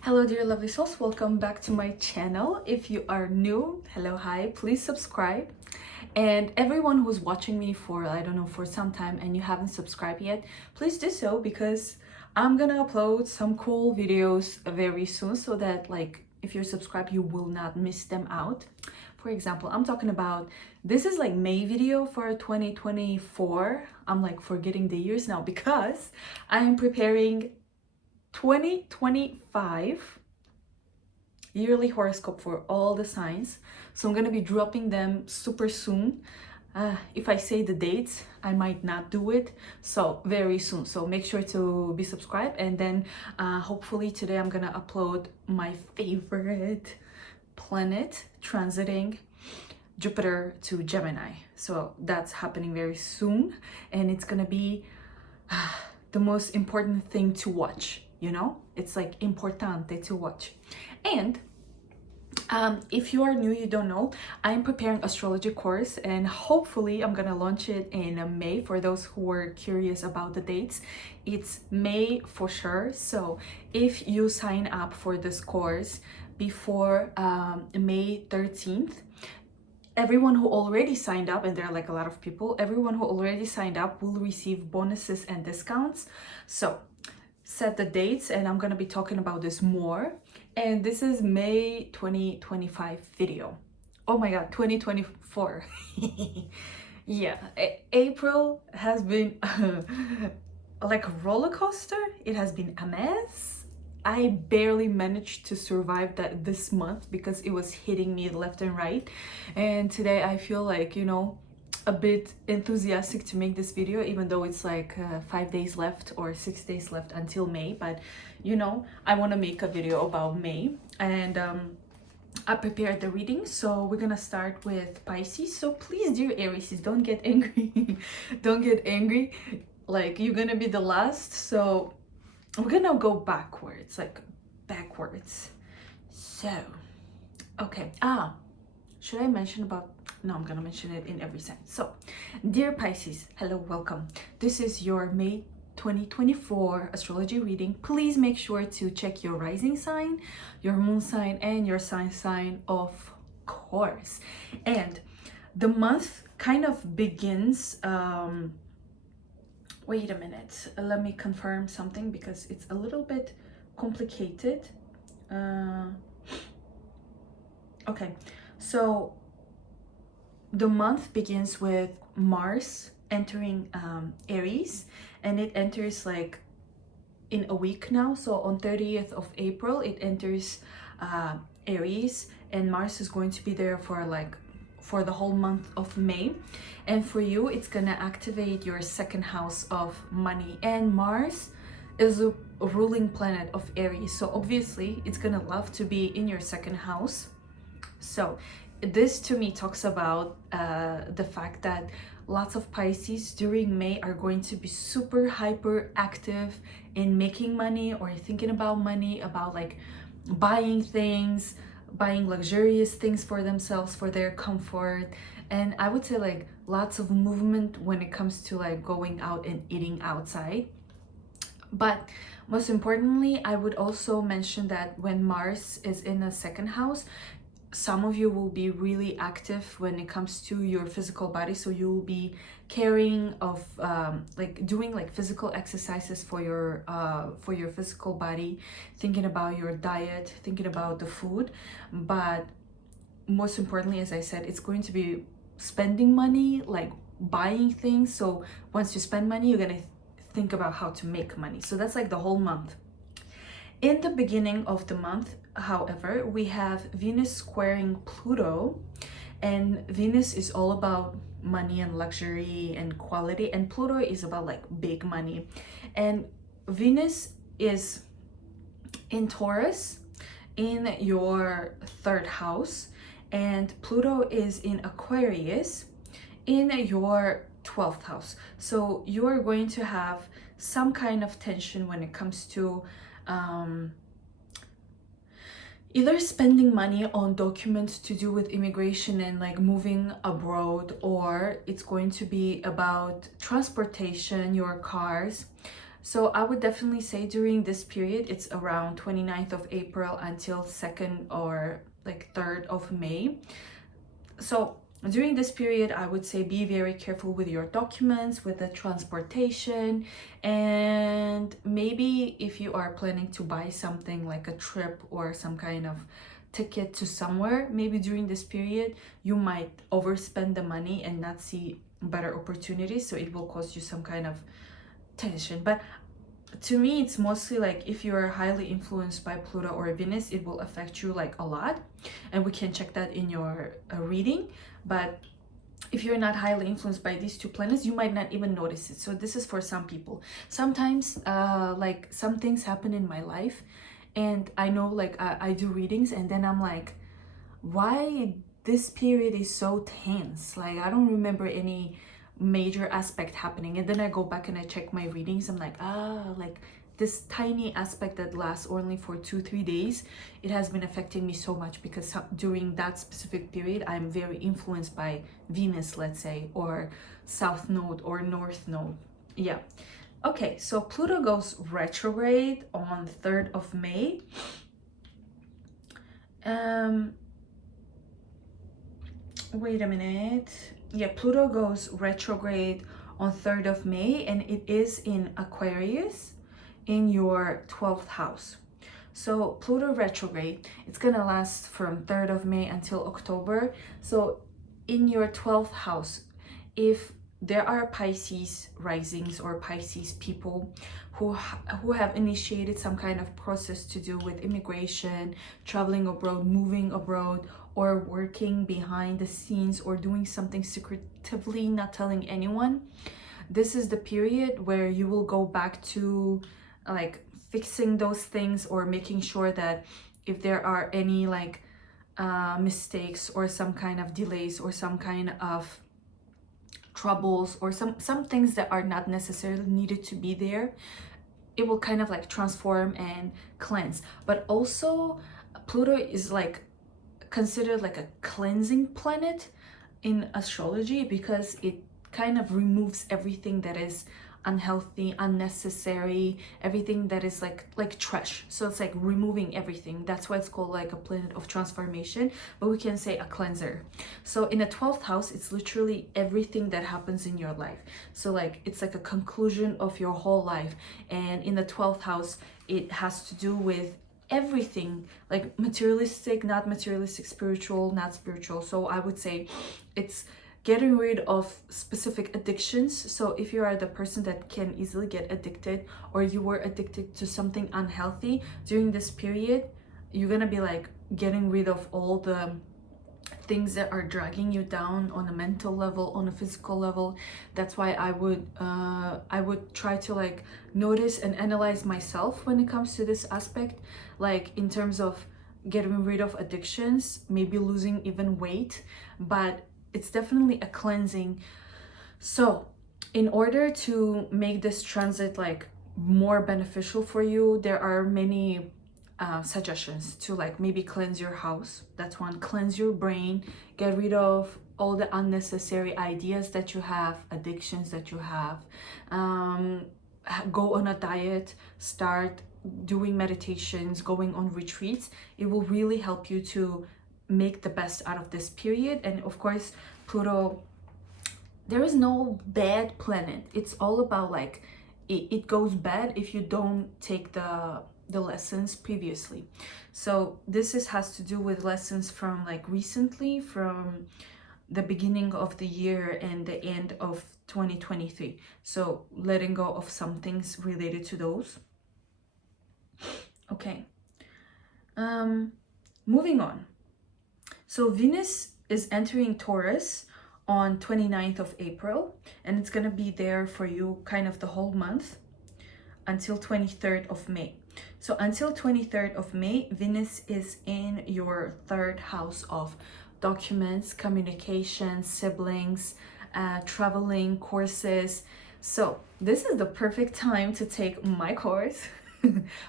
Hello dear lovely souls, welcome back to my channel. If you are new, hello, hi, please subscribe. And everyone who's watching me for, I don't know, for some time and you haven't subscribed yet, please do so because I'm gonna upload some cool videos very soon so that like if you're subscribed you will not miss them out. For example, I'm talking about, this is like May video for 2024. I'm like forgetting the years now because I am preparing 2025 yearly horoscope for all the signs, so I'm gonna be dropping them super soon. If I say the dates I might not do it, so very soon, so make sure to be subscribed. And then hopefully today I'm gonna upload my favorite planet transiting Jupiter to Gemini, so that's happening very soon and it's gonna be the most important thing to watch, you know, it's like importante to watch. And if you are new, you don't know, I'm preparing astrology course and hopefully I'm gonna launch it in May. For those who are curious about the dates, it's May for sure. So if you sign up for this course before May 13th, everyone who already signed up, and there are like a lot of people, everyone who already signed up will receive bonuses and discounts. So set the dates and I'm gonna be talking about this more. And this is May 2025 video. Oh my god, 2024. Yeah, April has been like a roller coaster. It has been a mess. I barely managed to survive this month because it was hitting me left and right. And today I feel like, you know, a bit enthusiastic to make this video, even though it's like 5 days left or 6 days left until May. But you know, I want to make a video about May. And I prepared the reading, so we're gonna start with Pisces. So please, dear Aries, don't get angry. Don't get angry, like you're gonna be the last, so we're gonna go backwards, like backwards. So okay, should I mention about, no, I'm gonna mention it in every sign. So dear Pisces, hello, welcome. This is your May 2024 astrology reading. Please make sure to check your rising sign, your moon sign, and your sun sign, of course. And the month kind of begins, wait a minute, let me confirm something because it's a little bit complicated. Okay, so the month begins with Mars entering Aries, and it enters like in a week now. So on 30th of April it enters Aries, and Mars is going to be there for the whole month of May. And for you, it's gonna activate your second house of money, and Mars is a ruling planet of Aries, so obviously it's gonna love to be in your second house. So this to me talks about the fact that lots of Pisces during May are going to be super hyper active in making money or thinking about money, about like buying things, buying luxurious things for themselves, for their comfort. And I would say like lots of movement when it comes to like going out and eating outside. But most importantly, I would also mention that when Mars is in the second house, some of you will be really active when it comes to your physical body. So you'll be caring of like doing like physical exercises for your physical body, thinking about your diet, thinking about the food. But most importantly, as I said, it's going to be spending money, like buying things. So once you spend money, you're gonna think about how to make money. So that's like the whole month. In the beginning of the month, however, we have Venus squaring Pluto, and Venus is all about money and luxury and quality, and Pluto is about like big money. And Venus is in Taurus in your third house, and Pluto is in Aquarius in your 12th house. So you are going to have some kind of tension when it comes to either spending money on documents to do with immigration and like moving abroad, or it's going to be about transportation, your cars, So I would definitely say during this period, it's around 29th of April until 2nd or like 3rd of May. So during this period, I would say be very careful with your documents, with the transportation, and maybe if you are planning to buy something like a trip or some kind of ticket to somewhere, maybe during this period you might overspend the money and not see better opportunities, so it will cause you some kind of tension. But to me, it's mostly like if you're highly influenced by Pluto or Venus, it will affect you like a lot, and we can check that in your reading. But if you're not highly influenced by these two planets, you might not even notice it. So this is for some people. Sometimes like some things happen in my life, and I know like I do readings, and then I'm like, why this period is so tense? Like I don't remember any major aspect happening, and then I go back and I check my readings. I'm like, like this tiny aspect that lasts only for 2-3 days, it has been affecting me so much because during that specific period I'm very influenced by Venus, let's say, or South Node or North Node. Yeah. Okay, so Pluto goes retrograde on 3rd of May. Wait a minute. Yeah, Pluto goes retrograde on 3rd of May, and it is in Aquarius in your 12th house. So Pluto retrograde, it's gonna last from 3rd of May until October. So in your 12th house, if there are Pisces risings or Pisces people who have initiated some kind of process to do with immigration, traveling abroad, moving abroad, or working behind the scenes, or doing something secretively, not telling anyone, this is the period where you will go back to like fixing those things, or making sure that if there are any like mistakes or some kind of delays or some kind of troubles or some things that are not necessarily needed to be there, it will kind of like transform and cleanse. But also Pluto is like considered like a cleansing planet in astrology, because it kind of removes everything that is unhealthy, unnecessary, everything that is like trash. So it's like removing everything. That's why it's called like a planet of transformation, but we can say a cleanser. So in the 12th house, it's literally everything that happens in your life. So like it's like a conclusion of your whole life. And in the 12th house, it has to do with everything, like materialistic, not materialistic, spiritual, not spiritual. So I would say it's getting rid of specific addictions. So if you are the person that can easily get addicted, or you were addicted to something unhealthy during this period, you're gonna be like getting rid of all the things that are dragging you down on a mental level, on a physical level. That's why I would try to like notice and analyze myself when it comes to this aspect, like in terms of getting rid of addictions, maybe losing even weight. But it's definitely a cleansing. So in order to make this transit like more beneficial for you, there are many suggestions to like maybe cleanse your house. That's one. Cleanse your brain, get rid of all the unnecessary ideas that you have, addictions that you have. Go on a diet, start doing meditations, going on retreats. It will really help you to make the best out of this period. And of course, Pluto, there is no bad planet. It's all about like it goes bad if you don't take the lessons previously. So this has to do with lessons from like recently, from the beginning of the year and the end of 2023. So letting go of some things related to those. Okay, moving on. So Venus is entering Taurus on 29th of April, and it's gonna be there for you kind of the whole month until 23rd of May. So until 23rd of May, Venus is in your 3rd house of documents, communication, siblings, traveling, courses. So this is the perfect time to take my course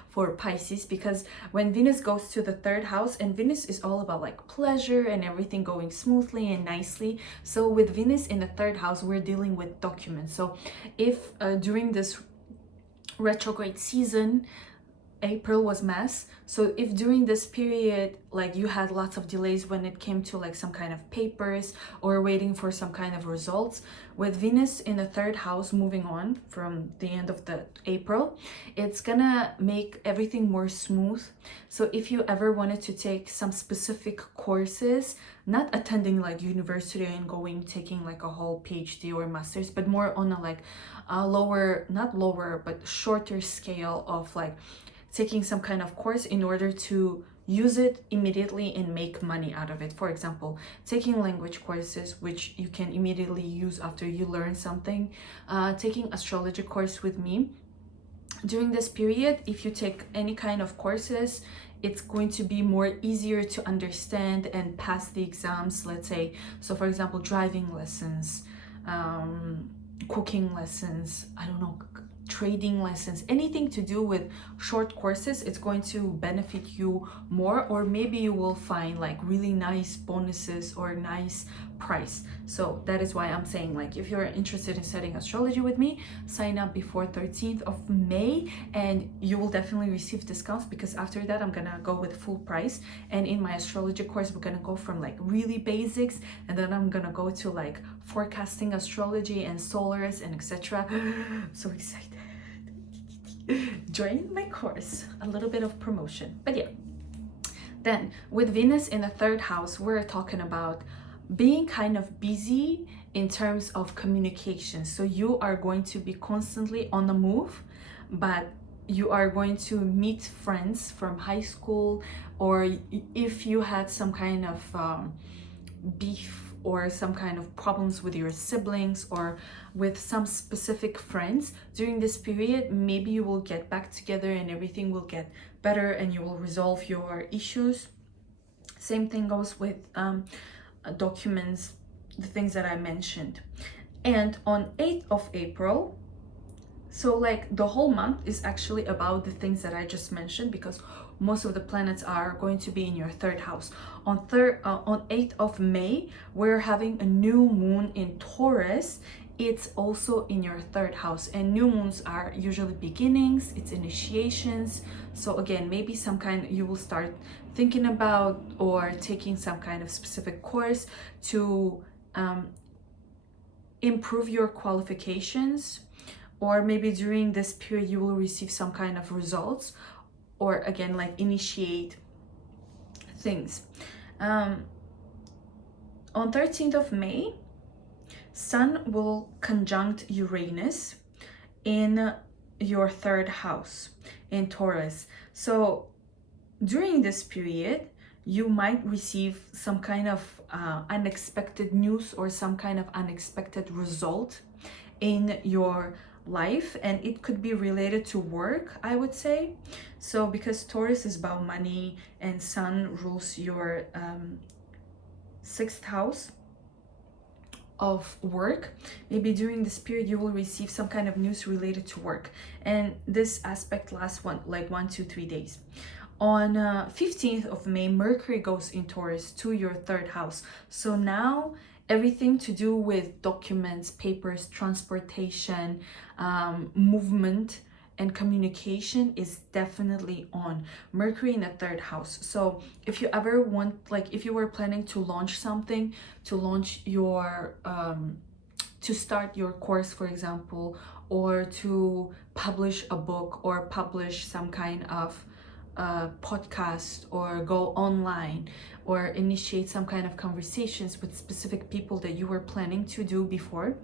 for Pisces, because when Venus goes to the 3rd house, and Venus is all about like pleasure and everything going smoothly and nicely. So with Venus in the 3rd house, we're dealing with documents. So if during this retrograde season. April was mess. So if during this period like you had lots of delays when it came to like some kind of papers or waiting for some kind of results, with Venus in the third house moving on from the end of the April, it's gonna make everything more smooth. So if you ever wanted to take some specific courses, not attending like university and going taking like a whole PhD or master's, but more on a like a lower, not lower, but shorter scale of like taking some kind of course in order to use it immediately and make money out of it. For example, taking language courses, which you can immediately use after you learn something, taking astrology course with me. During this period, if you take any kind of courses, it's going to be more easier to understand and pass the exams, let's say. So for example, driving lessons, cooking lessons, I don't know, trading lessons, anything to do with short courses, it's going to benefit you more, or maybe you will find like really nice bonuses or nice price. So that is why I'm saying, like, if you're interested in studying astrology with me, sign up before 13th of May and you will definitely receive discounts, because after that I'm gonna go with full price. And in my astrology course, we're gonna go from like really basics, and then I'm gonna go to like forecasting astrology and solars and etc. So excited. Join my course. A little bit of promotion, but yeah. Then with Venus in the third house, we're talking about being kind of busy in terms of communication. So you are going to be constantly on the move, but you are going to meet friends from high school, or if you had some kind of beef or some kind of problems with your siblings or with some specific friends during this period, maybe you will get back together and everything will get better and you will resolve your issues. Same thing goes with documents, the things that I mentioned. And on 8th of April, so like the whole month is actually about the things that I just mentioned, because most of the planets are going to be in your third house. On 8th of May, we're having a new moon in Taurus. It's also in your third house, and new moons are usually beginnings, it's initiations. So again, maybe some kind, you will start thinking about or taking some kind of specific course to improve your qualifications, or maybe during this period you will receive some kind of results, or again, like initiate things. On 13th of May, Sun will conjunct Uranus in your third house in Taurus. So during this period, you might receive some kind of unexpected news or some kind of unexpected result in your life, and it could be related to work, I would say. So because Taurus is about money and Sun rules your 6th house of work, maybe during this period you will receive some kind of news related to work, and this aspect lasts 1, 2, 3 days. On 15th of May, Mercury goes in Taurus to your third house. So now everything to do with documents, papers, transportation, movement, and communication is definitely on. Mercury in the third house. So if you ever want, like if you were planning to launch something, to launch your, to start your course, for example, or to publish a book or publish some kind of podcast, or go online, or initiate some kind of conversations with specific people that you were planning to do before,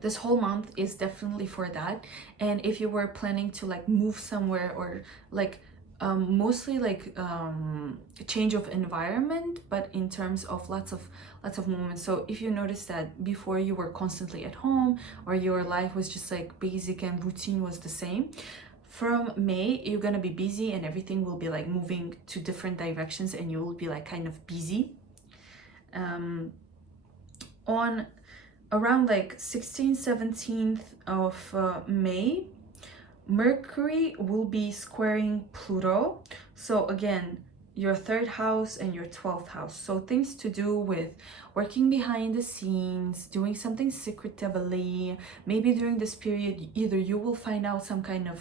this whole month is definitely for that. And if you were planning to like move somewhere, or like mostly like change of environment, but in terms of lots of movement. So if you notice that before you were constantly at home, or your life was just like basic and routine was the same, from May you're gonna be busy and everything will be like moving to different directions, and you will be like kind of busy. On around like 16th, 17th of May, Mercury will be squaring Pluto. So again, your 3rd house and your 12th house. So things to do with working behind the scenes, doing something secretively. Maybe during this period, either you will find out some kind of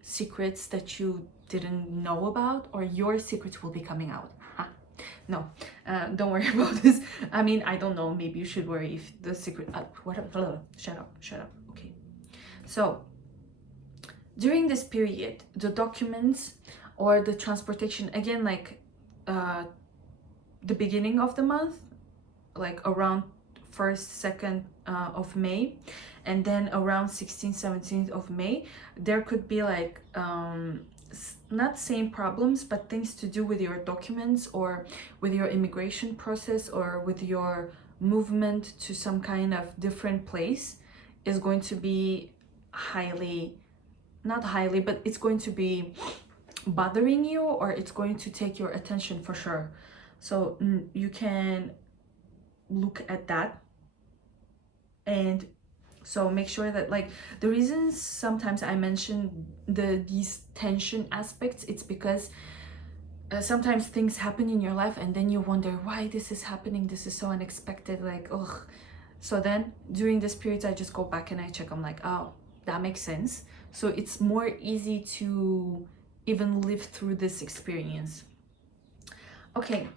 secrets that you didn't know about, or your secrets will be coming out. No, don't worry about this. I mean, I don't know, maybe you should worry if the secret, shut up, okay. So during this period, the documents or the transportation, again, like the beginning of the month, like around 1st, 2nd of May, and then around 16th, 17th of May, there could be like not same problems, but things to do with your documents or with your immigration process or with your movement to some kind of different place is going to be not highly, but it's going to be bothering you, or it's going to take your attention for sure. So you can look at that. And so make sure that, like, the reasons sometimes I mention these tension aspects, it's because sometimes things happen in your life and then you wonder why this is happening, this is so unexpected, like, ugh. So then during this period I just go back and I check, I'm like, oh, that makes sense. So it's more easy to even live through this experience. Okay,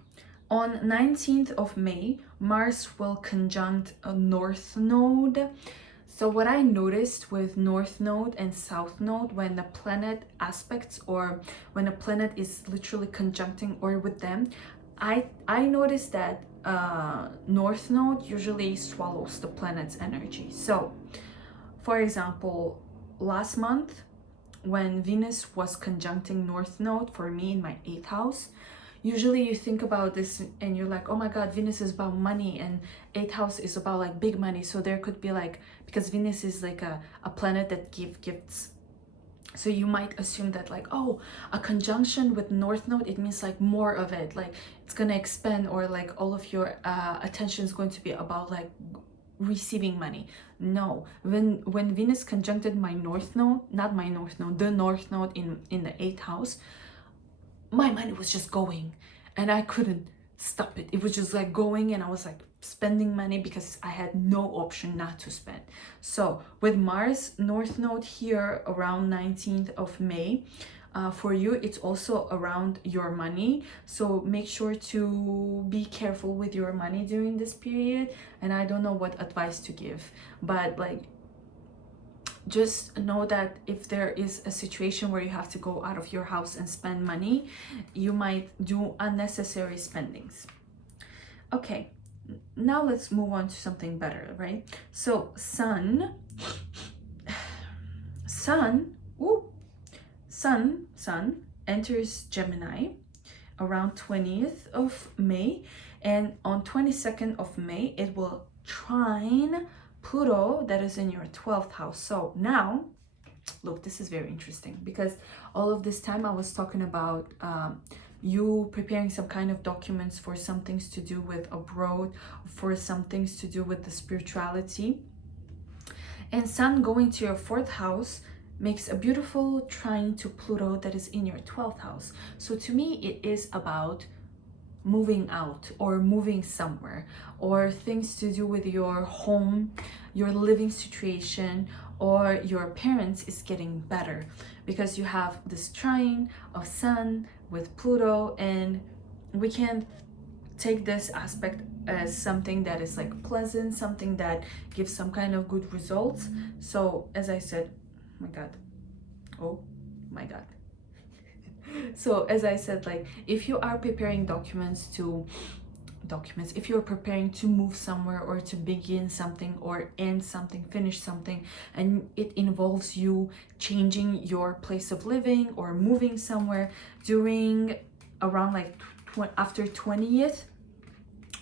on 19th of May, Mars will conjunct a North Node. So what I noticed with North Node and South Node, when the planet aspects or when a planet is literally conjuncting or with them, I noticed that North Node usually swallows the planet's energy. So for example, last month when Venus was conjuncting North Node for me in my 8th house, usually you think about this and you're like, oh my god, Venus is about money and 8th house is about like big money. So there could be like, because Venus is like a planet that gives gifts. So you might assume that like, oh, a conjunction with North Node, it means like more of it, like it's gonna expand, or like all of your attention is going to be about like receiving money. No, when Venus conjuncted my North Node, not my North Node, the North Node in the 8th house, my money was just going and I couldn't stop it. It was just like going and I was like spending money because I had no option not to spend. So with Mars North Node here around 19th of May, for you it's also around your money. So make sure to be careful with your money during this period. And I don't know what advice to give, but like, just know that if there is a situation where you have to go out of your house and spend money, you might do unnecessary spendings. Okay, now let's move on to something better, right? So Sun enters Gemini around 20th of May, and on 22nd of May it will trine Pluto, that is in your 12th house. So now, look, this is very interesting because all of this time I was talking about you preparing some kind of documents for some things to do with abroad, for some things to do with the spirituality. And Sun going to your 4th house makes a beautiful trine to Pluto that is in your 12th house. So to me, it is about moving out or moving somewhere, or things to do with your home, your living situation, or your parents is getting better because you have this trine of Sun with Pluto. And we can take this aspect as something that is like pleasant, something that gives some kind of good results. So as I said, oh my god, so as I said, like, if you are preparing if you're preparing to move somewhere or to begin something or end something, finish something, and it involves you changing your place of living or moving somewhere during around like after 20th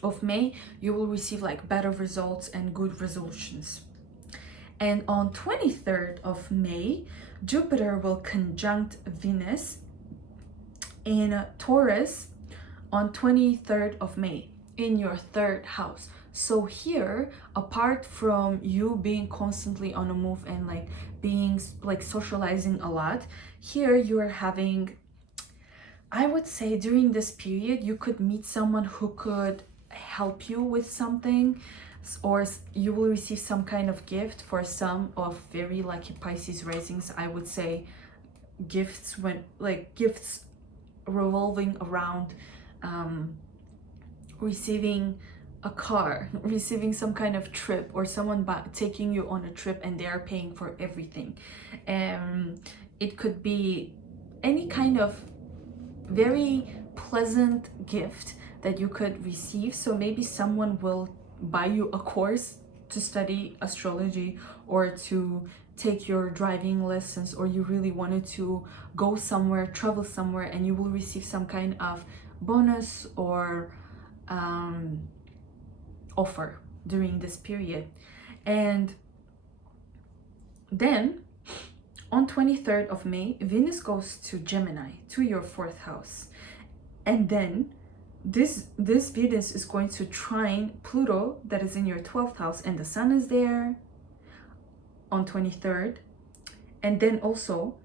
of May, you will receive like better results and good resolutions. And on 23rd of May, Jupiter will conjunct Venus in Taurus on 23rd of May in your 3rd house. So here, apart from you being constantly on a move and like being like socializing a lot, here you are having I would say during this period, you could meet someone who could help you with something, or you will receive some kind of gift. For some of very lucky Pisces risings, I would say gifts, when like gifts revolving around receiving a car, receiving some kind of trip, or someone taking you on a trip and they are paying for everything. It could be any kind of very pleasant gift that you could receive. So maybe someone will buy you a course to study astrology, or to take your driving lessons, or you really wanted to go somewhere, travel somewhere, and you will receive some kind of bonus or offer during this period. And then on 23rd of May, Venus goes to Gemini, to your 4th house. And then this Venus is going to trine Pluto, that is in your 12th house, and the Sun is there on 23rd. And then also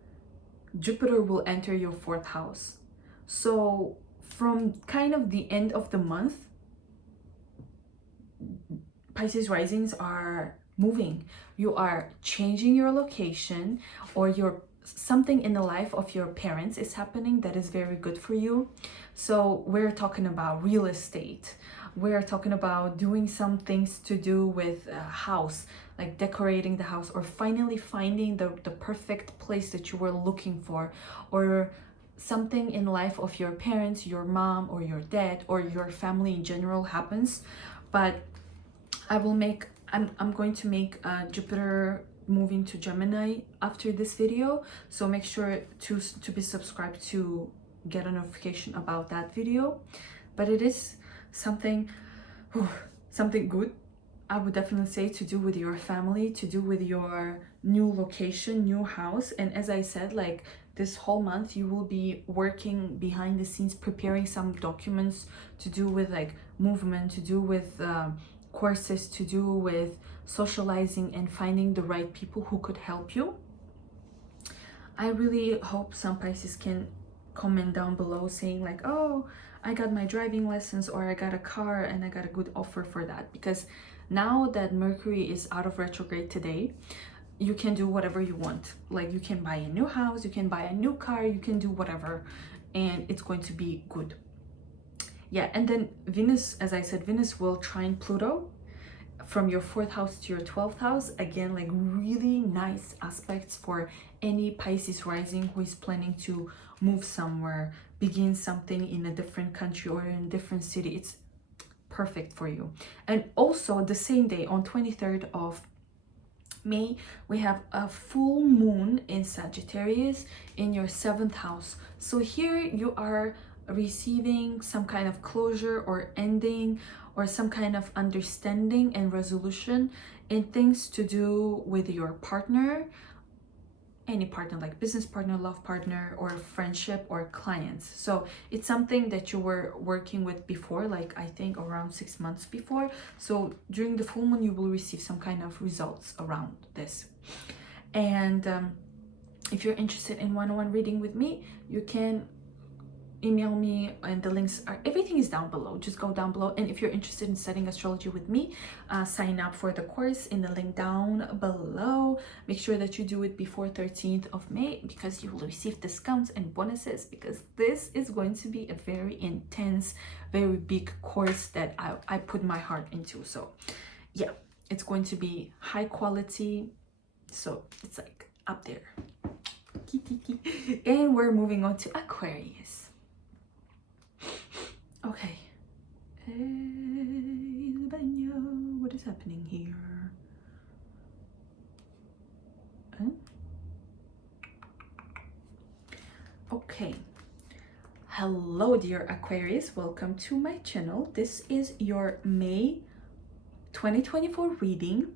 Jupiter will enter your 4th house. So from kind of the end of the month, Pisces risings are moving. You are changing your location, or something in the life of your parents is happening that is very good for you. So we're talking about real estate. We're talking about doing some things to do with a house, like decorating the house, or finally finding the perfect place that you were looking for, or something in life of your parents, your mom or your dad, or your family in general happens. But I'm going to make Jupiter moving to Gemini after this video, so make sure to be subscribed to get a notification about that video. But it is something good, I would definitely say, to do with your family, to do with your new location, new house. And as I said, like this whole month you will be working behind the scenes, preparing some documents to do with like movement, to do with courses, to do with socializing and finding the right people who could help you. I really hope some Pisces can comment down below saying like, oh, I got my driving lessons, or I got a car and I got a good offer for that. Because now that Mercury is out of retrograde today, you can do whatever you want. Like you can buy a new house, you can buy a new car, you can do whatever, and it's going to be good. Yeah, and then Venus, as I said, Venus will trine Pluto from your 4th house to your 12th house. Again, like really nice aspects for any Pisces rising who is planning to move somewhere, begin something in a different country or in a different city. It's perfect for you. And also the same day, on 23rd of May, we have a full moon in Sagittarius in your 7th house. So here you are receiving some kind of closure or ending, or some kind of understanding and resolution in things to do with your partner, any partner, like business partner, love partner, or friendship, or clients. So it's something that you were working with before, like I think around 6 months before. So during the full moon you will receive some kind of results around this. And if you're interested in one-on-one reading with me, you can email me, and the links are, everything is down below. Just go down below. And if you're interested in studying astrology with me, sign up for the course in the link down below. Make sure that you do it before 13th of May, because you will receive discounts and bonuses, because this is going to be a very intense, very big course that I put my heart into. So yeah, it's going to be high quality, so it's like up there. And we're moving on to Aquarius. Okay. What is happening here? Huh? Okay. Hello, dear Aquarius. Welcome to my channel. This is your May 2024 reading.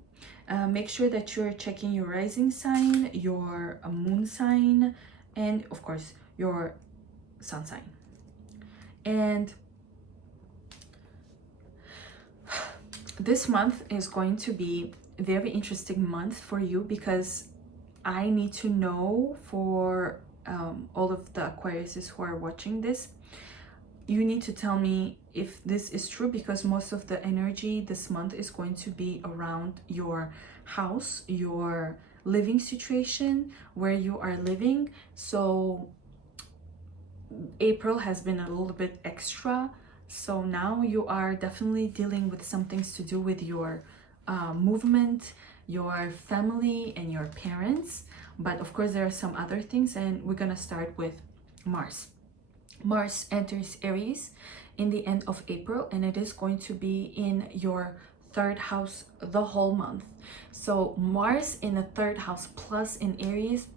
Make sure that you're checking your rising sign, your moon sign, and of course your sun sign. And this month is going to be a very interesting month for you, because I need to know for all of the Aquariuses who are watching this, you need to tell me if this is true, because most of the energy this month is going to be around your house, your living situation, where you are living. So April has been a little bit extra, so now you are definitely dealing with some things to do with your movement, your family, and your parents. But of course there are some other things, and we're gonna start with Mars. Mars enters Aries in the end of April, and it is going to be in your third house the whole month. So Mars in the third house plus in Aries,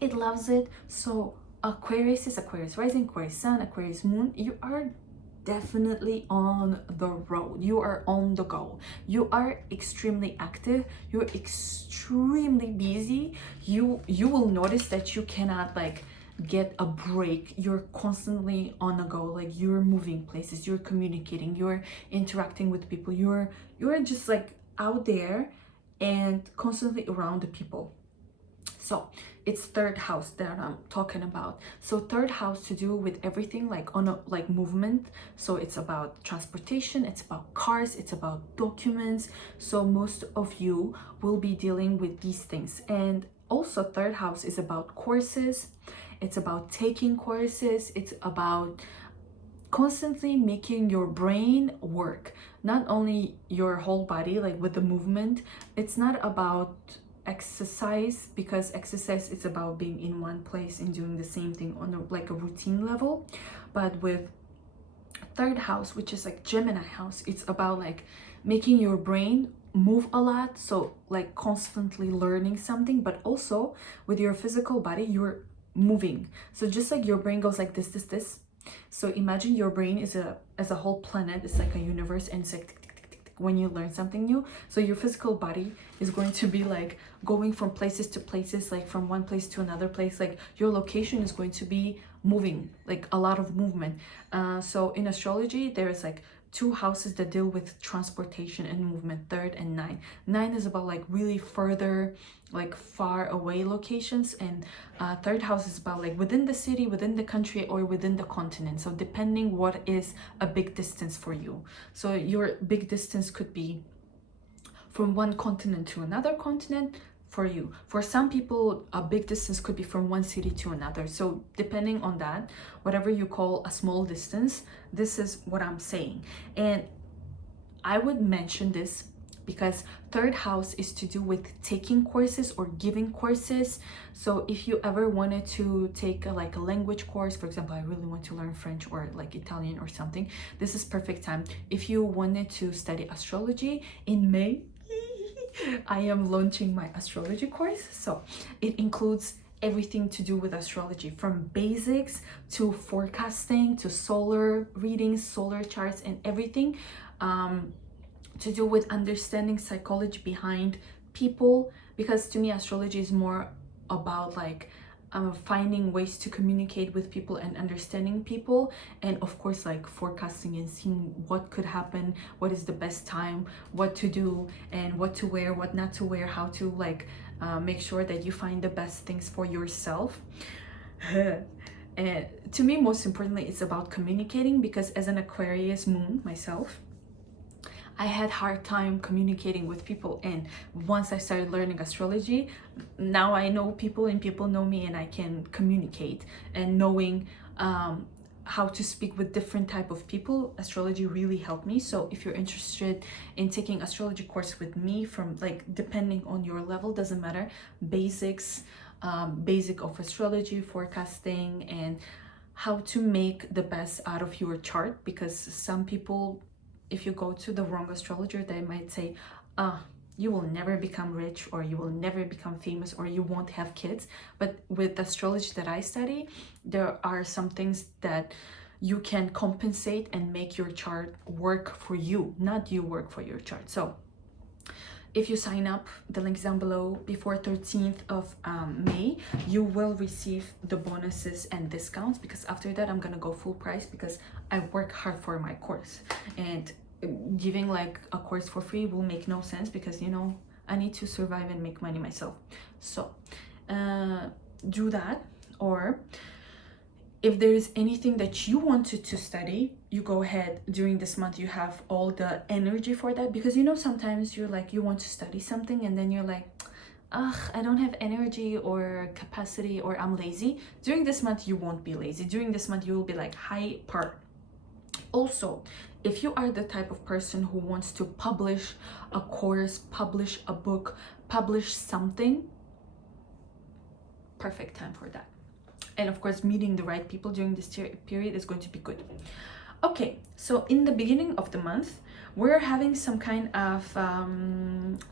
it loves it. So Aquarius is Aquarius rising, Aquarius sun, Aquarius moon, you are definitely on the road, you are on the go, you are extremely active, you're extremely busy. You will notice that you cannot like get a break. You're constantly on the go, like you're moving places, you're communicating, you're interacting with people, you're just like out there and constantly around the people. So it's third house that I'm talking about. So third house to do with everything like on a like movement. So it's about transportation, it's about cars, it's about documents. So most of you will be dealing with these things. And also third house is about courses, it's about taking courses, it's about constantly making your brain work, not only your whole body like with the movement. It's not about exercise, because exercise is about being in one place and doing the same thing on like a routine level. But with third house, which is like Gemini house, it's about like making your brain move a lot, so like constantly learning something, but also with your physical body you're moving. So just like your brain goes like this. So imagine your brain is as a whole planet, it's like a universe, and it's like when you learn something new. So your physical body is going to be like going from places to places, like from one place to another place, like your location is going to be moving, like a lot of movement. So in astrology there's like two houses that deal with transportation and movement, third and nine. Nine is about like really further, like far away locations, and third house is about like within the city, within the country, or within the continent. So depending what is a big distance for you. So your big distance could be from one continent to another continent. For you, for some people a big distance could be from one city to another. So depending on that, whatever you call a small distance, this is what I'm saying. And I would mention this because third house is to do with taking courses or giving courses. So if you ever wanted to take a language course, for example, I really want to learn French or like Italian or something, this is perfect time. If you wanted to study astrology in May, I am launching my astrology course. So it includes everything to do with astrology, from basics to forecasting to solar readings, solar charts, and everything to do with understanding psychology behind people. Because to me astrology is more about like finding ways to communicate with people and understanding people, and of course like forecasting and seeing what could happen, what is the best time, what to do, and what to wear, what not to wear, how to like make sure that you find the best things for yourself. And to me, most importantly, it's about communicating, because as an Aquarius moon myself, I had hard time communicating with people, and once I started learning astrology, now I know people and people know me, and I can communicate. And knowing how to speak with different type of people, astrology really helped me. So if you're interested in taking astrology course with me, from like depending on your level, doesn't matter, basics, basic of astrology, forecasting, and how to make the best out of your chart. Because some people, if you go to the wrong astrologer, they might say, you will never become rich, or you will never become famous, or you won't have kids. But with astrology that I study, there are some things that you can compensate and make your chart work for you, not you work for your chart. So if you sign up, the link's down below, before 13th of May, you will receive the bonuses and discounts, because after that I'm gonna go full price, because I work hard for my course, and giving like a course for free will make no sense, because you know I need to survive and make money myself. So do that. Or if there is anything that you wanted to study, you go ahead. During this month you have all the energy for that, because you know sometimes you're like, you want to study something and then you're like, ugh, I don't have energy or capacity, or I'm lazy. During this month you won't be lazy. During this month you will be like hyper. Also, if you are the type of person who wants to publish a course, publish a book, publish something, perfect time for that. And of course, meeting the right people during this period is going to be good. Okay, so in the beginning of the month, we're having some kind of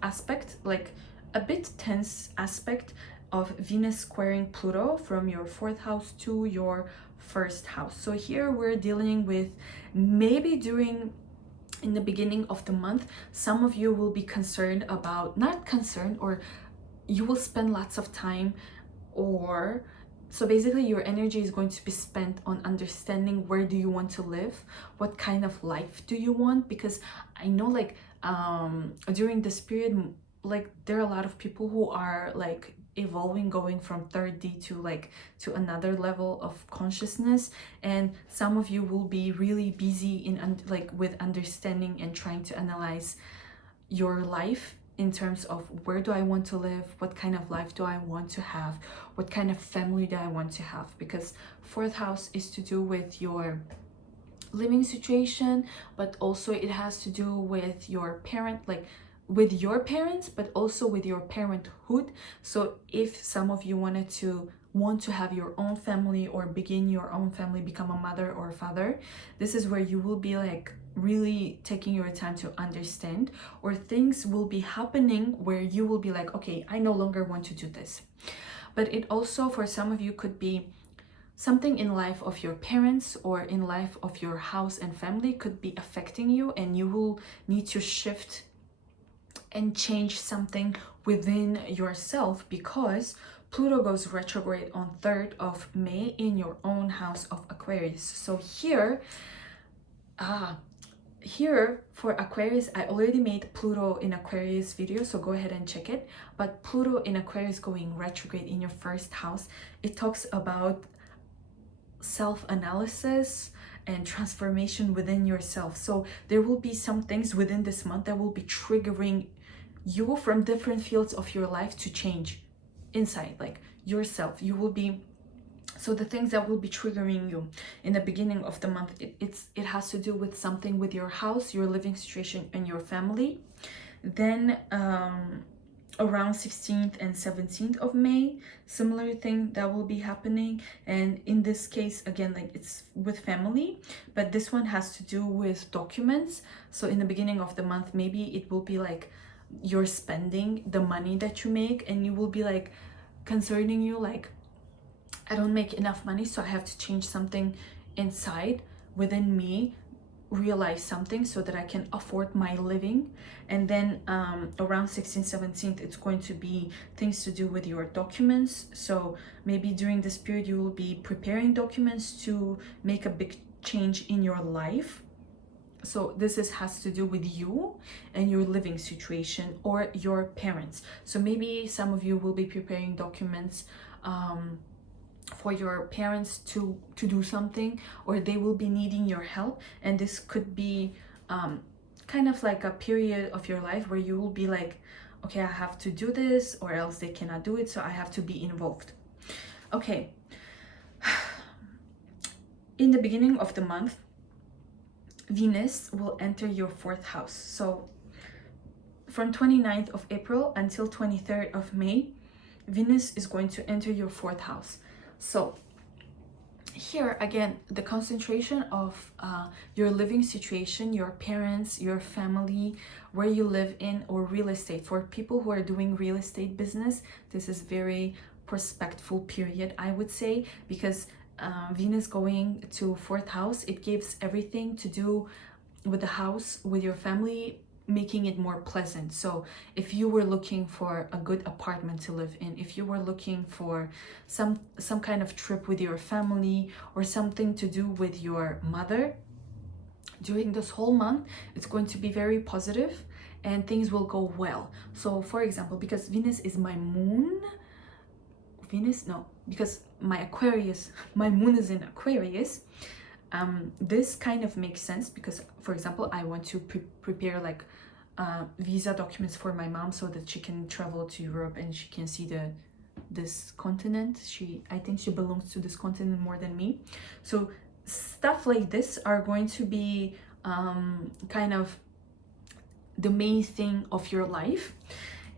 aspect, like a bit tense aspect of Venus squaring Pluto from your 4th house to your 1st house. So here we're dealing with, maybe in the beginning of the month, some of you will be concerned about, not concerned, or you will spend lots of time, or so basically your energy is going to be spent on understanding where do you want to live, what kind of life do you want, because I know like during this period, like there are a lot of people who are like evolving, going from 3rd to another level of consciousness, and some of you will be really busy in with understanding and trying to analyze your life in terms of where do I want to live, what kind of life do I want to have, what kind of family do I want to have, because 4th house is to do with your living situation, but also it has to do with your parent, like with your parents, but also with your parenthood. So if some of you want to have your own family or begin your own family, become a mother or a father, this is where you will be like really taking your time to understand, or things will be happening where you will be like, okay, I no longer want to do this. But it also, for some of you, could be something in life of your parents or in life of your house and family could be affecting you, and you will need to shift and change something within yourself, because Pluto goes retrograde on 3rd of May in your own house of Aquarius. So here for Aquarius, I already made Pluto in Aquarius video, so go ahead and check it. But Pluto in Aquarius going retrograde in your 1st house, it talks about self-analysis and transformation within yourself. So there will be some things within this month that will be triggering you from different fields of your life to change inside, like yourself. You will be, so the things that will be triggering you in the beginning of the month, it has to do with something with your house, your living situation, and your family. Then around 16th and 17th of May, similar thing that will be happening, and in this case again, like it's with family, but this one has to do with documents. So in the beginning of the month, maybe it will be like you're spending the money that you make, and you will be like concerning you like, I don't make enough money, so I have to change something inside within me, realize something so that I can afford my living. And then around 16th, 17th, it's going to be things to do with your documents. So maybe during this period you will be preparing documents to make a big change in your life. So this has to do with you and your living situation or your parents. So maybe some of you will be preparing documents for your parents to do something, or they will be needing your help, and this could be kind of like a period of your life where you will be like, okay, I have to do this or else they cannot do it, so I have to be involved. Okay, in the beginning of the month, Venus will enter your 4th house. So from 29th of April until 23rd of May, Venus is going to enter your 4th house. So here again, the concentration of your living situation, your parents, your family, where you live in, or real estate. For people who are doing real estate business, this is very prospectful period, I would say, because Venus going to 4th house, it gives everything to do with the house, with your family, making it more pleasant. So if you were looking for a good apartment to live in, if you were looking for some kind of trip with your family, or something to do with your mother, during this whole month it's going to be very positive and things will go well. So for example, because Venus is my moon, because my moon is in Aquarius, this kind of makes sense because, for example, I want to prepare like visa documents for my mom so that she can travel to Europe and she can see this continent. I think she belongs to this continent more than me. So stuff like this are going to be kind of the main thing of your life,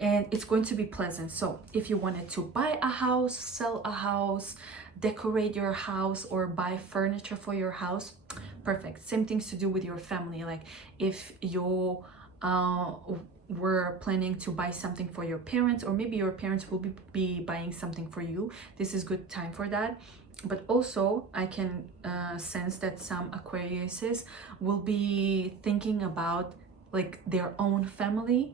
and it's going to be pleasant. So if you wanted to buy a house, sell a house, decorate your house, or buy furniture for your house, perfect. Same things to do with your family. Like if you were planning to buy something for your parents, or maybe your parents will be buying something for you, this is good time for that. But also I can sense that some Aquariuses will be thinking about like their own family.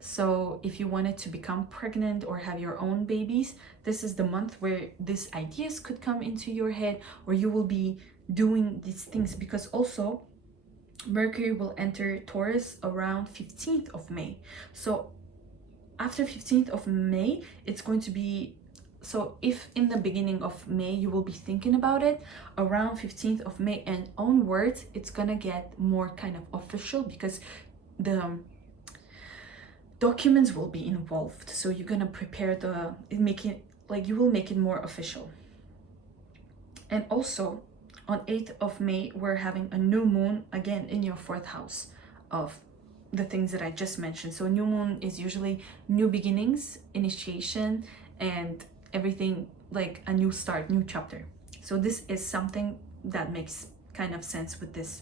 So if you wanted to become pregnant or have your own babies, this is the month where these ideas could come into your head, or you will be doing these things, because also Mercury will enter Taurus around 15th of May. So after 15th of May, it's going to be, so if in the beginning of May you will be thinking about it, around 15th of May and onwards, it's gonna get more kind of official, because the documents will be involved. So you're gonna prepare you will make it more official. And also on 8th of May, we're having a new moon again in your 4th house of the things that I just mentioned. So new moon is usually new beginnings, initiation, and everything, like a new start, new chapter. So this is something that makes kind of sense with this.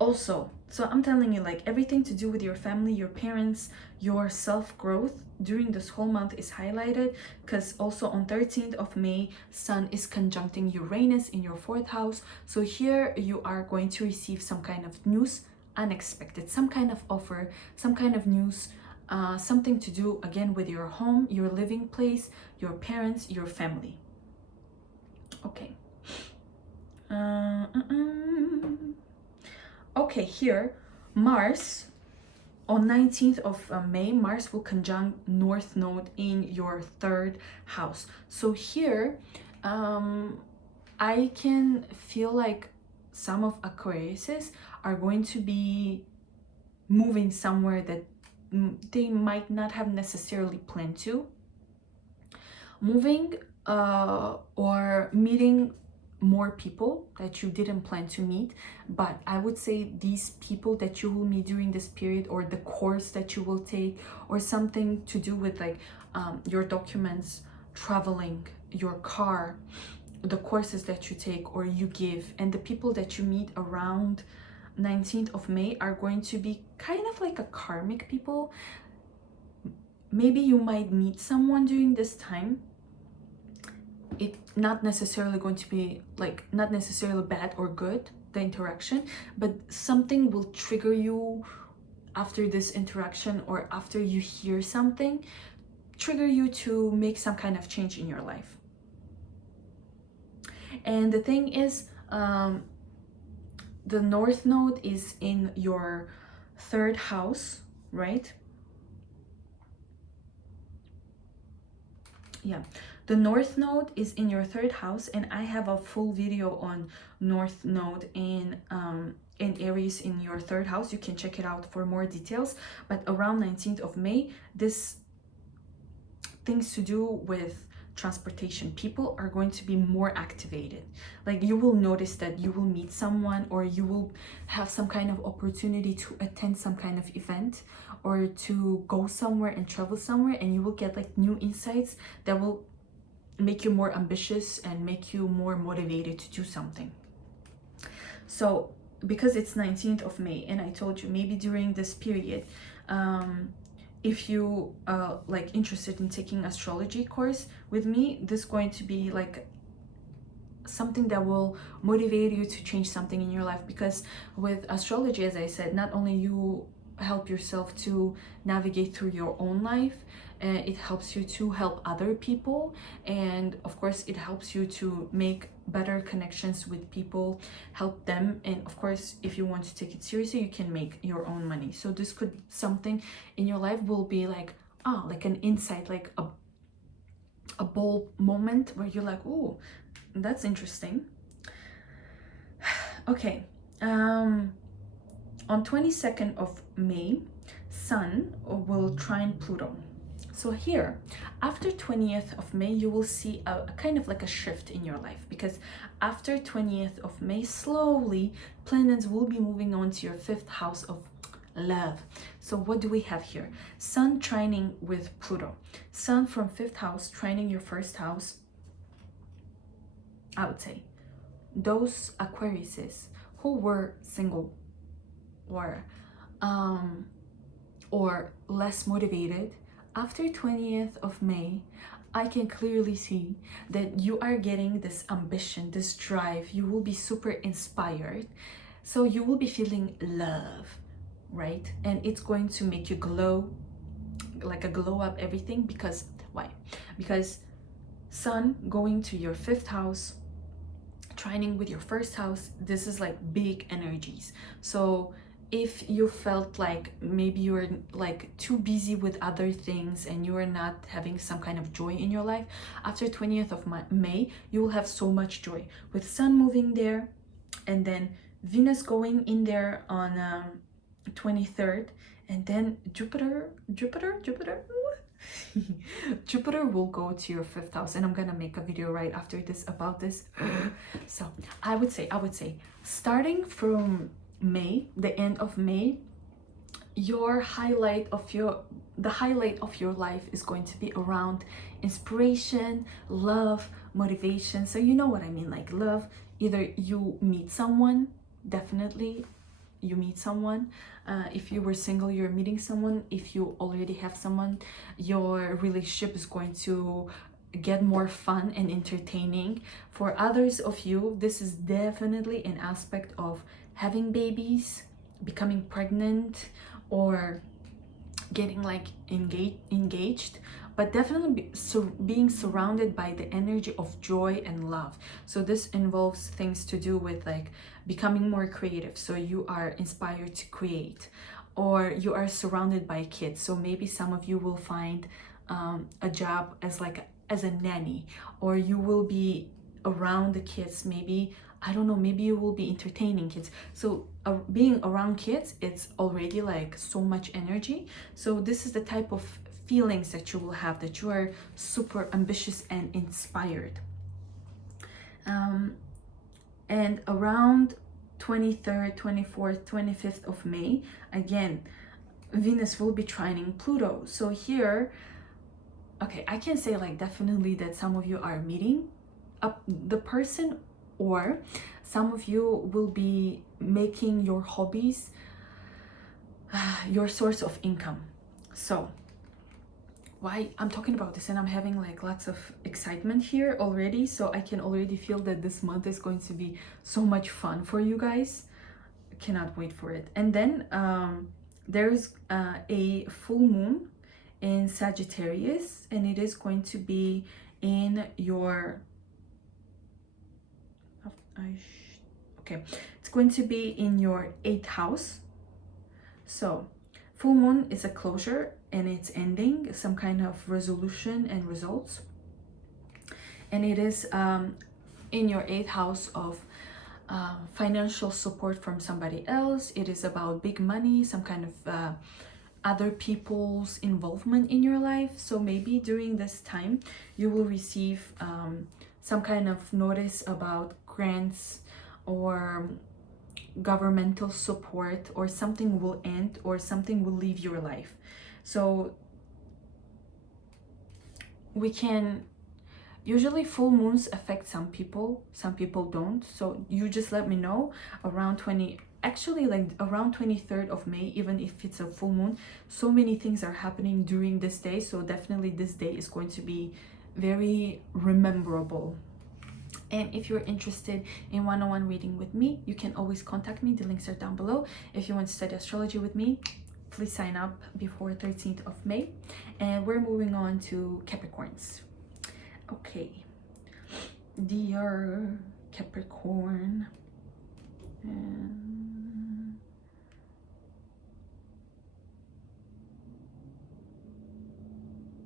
Also, so I'm telling you, like everything to do with your family, your parents, your self-growth during this whole month is highlighted, because also on 13th of May, Sun is conjuncting Uranus in your 4th house. So here you are going to receive some kind of news, unexpected, some kind of offer, some kind of news, something to do again with your home, your living place, your parents, your family. Okay. Okay, here Mars on 19th of May, Mars will conjunct North Node in your 3rd house. So here I can feel like some of Aquariuses are going to be moving somewhere that they might not have necessarily planned to. Moving or meeting more people that you didn't plan to meet. But I would say these people that you will meet during this period, or the course that you will take, or something to do with like your documents, traveling, your car, the courses that you take or you give, and the people that you meet around 19th of May are going to be kind of like a karmic people. Maybe you might meet someone during this time. It not necessarily going to be like, not necessarily bad or good, the interaction, but something will trigger you after this interaction, or after you hear something, trigger you to make some kind of change in your life. And the thing is, the North Node is in your 3rd house, right? Yeah, the North Node is in your 3rd house, and I have a full video on North Node in Aries in your 3rd house. You can check it out for more details. But around 19th of May, this things to do with transportation, people are going to be more activated. Like you will notice that you will meet someone, or you will have some kind of opportunity to attend some kind of event, or to go somewhere and travel somewhere, and you will get like new insights that will make you more ambitious and make you more motivated to do something. So because it's 19th of May, and I told you maybe during this period, if you like interested in taking astrology course with me, this is going to be like something that will motivate you to change something in your life. Because with astrology, as I said, not only you help yourself to navigate through your own life, it helps you to help other people, and of course it helps you to make better connections with people, help them, and of course if you want to take it seriously, you can make your own money. So this could, something in your life will be like like an insight, like a bold moment where you're like, oh, that's interesting. Okay, on 22nd of May, Sun will trine Pluto. So here, after 20th of May, you will see a kind of like a shift in your life, because after 20th of May, slowly planets will be moving on to your 5th house of love. So what do we have here? Sun trining with Pluto. Sun from 5th house trining your 1st house. I would say those Aquariuses who were single or less motivated, after 20th of May, I can clearly see that you are getting this ambition, this drive. You will be super inspired. So you will be feeling love, right? And it's going to make you glow, like a glow up everything. Because why? Because Sun going to your 5th house, trining with your 1st house, this is like big energies. So if you felt like maybe you were like too busy with other things and you are not having some kind of joy in your life, after 20th of May, you will have so much joy with Sun moving there, and then Venus going in there on 23rd, and then Jupiter Jupiter will go to your 5th house, and I'm gonna make a video right after this about this. So I would say starting from May, the end of May, the highlight of your life is going to be around inspiration, love, motivation. So you know what I mean, like love. Either you meet someone, definitely you meet someone. If you were single, you're meeting someone. If you already have someone, your relationship is going to get more fun and entertaining. For others of you, this is definitely an aspect of having babies, becoming pregnant, or getting like engaged, but definitely being surrounded by the energy of joy and love. So this involves things to do with like becoming more creative, so you are inspired to create, or you are surrounded by kids. So maybe some of you will find a job as a nanny, or you will be around the kids. Maybe, I don't know, maybe you will be entertaining kids. So being around kids, it's already like so much energy. So this is the type of feelings that you will have, that you are super ambitious and inspired. And around 23rd, 24th, 25th of May, again, Venus will be trining Pluto. So here, okay, I can say like definitely that some of you are meeting the person, or some of you will be making your hobbies your source of income. So why I'm talking about this, and I'm having like lots of excitement here already, so I can already feel that this month is going to be so much fun for you guys. I cannot wait for it. And then there's a full moon in Sagittarius, and it is going to be in your okay, it's going to be in your 8th house. So full moon is a closure, and it's ending some kind of resolution and results, and it is in your 8th house of financial support from somebody else. It is about big money, some kind of other people's involvement in your life. So maybe during this time you will receive some kind of notice about grants or governmental support, or something will end, or something will leave your life. So we can usually, full moons affect some people don't. So you just let me know around around 23rd of May, even if it's a full moon. So many things are happening during this day, so definitely this day is going to be very rememberable. And if you're interested in one-on-one reading with me, you can always contact me. The links are down below. If you want to study astrology with me, please sign up before 13th of May. And we're moving on to Capricorns. Okay, dear Capricorn,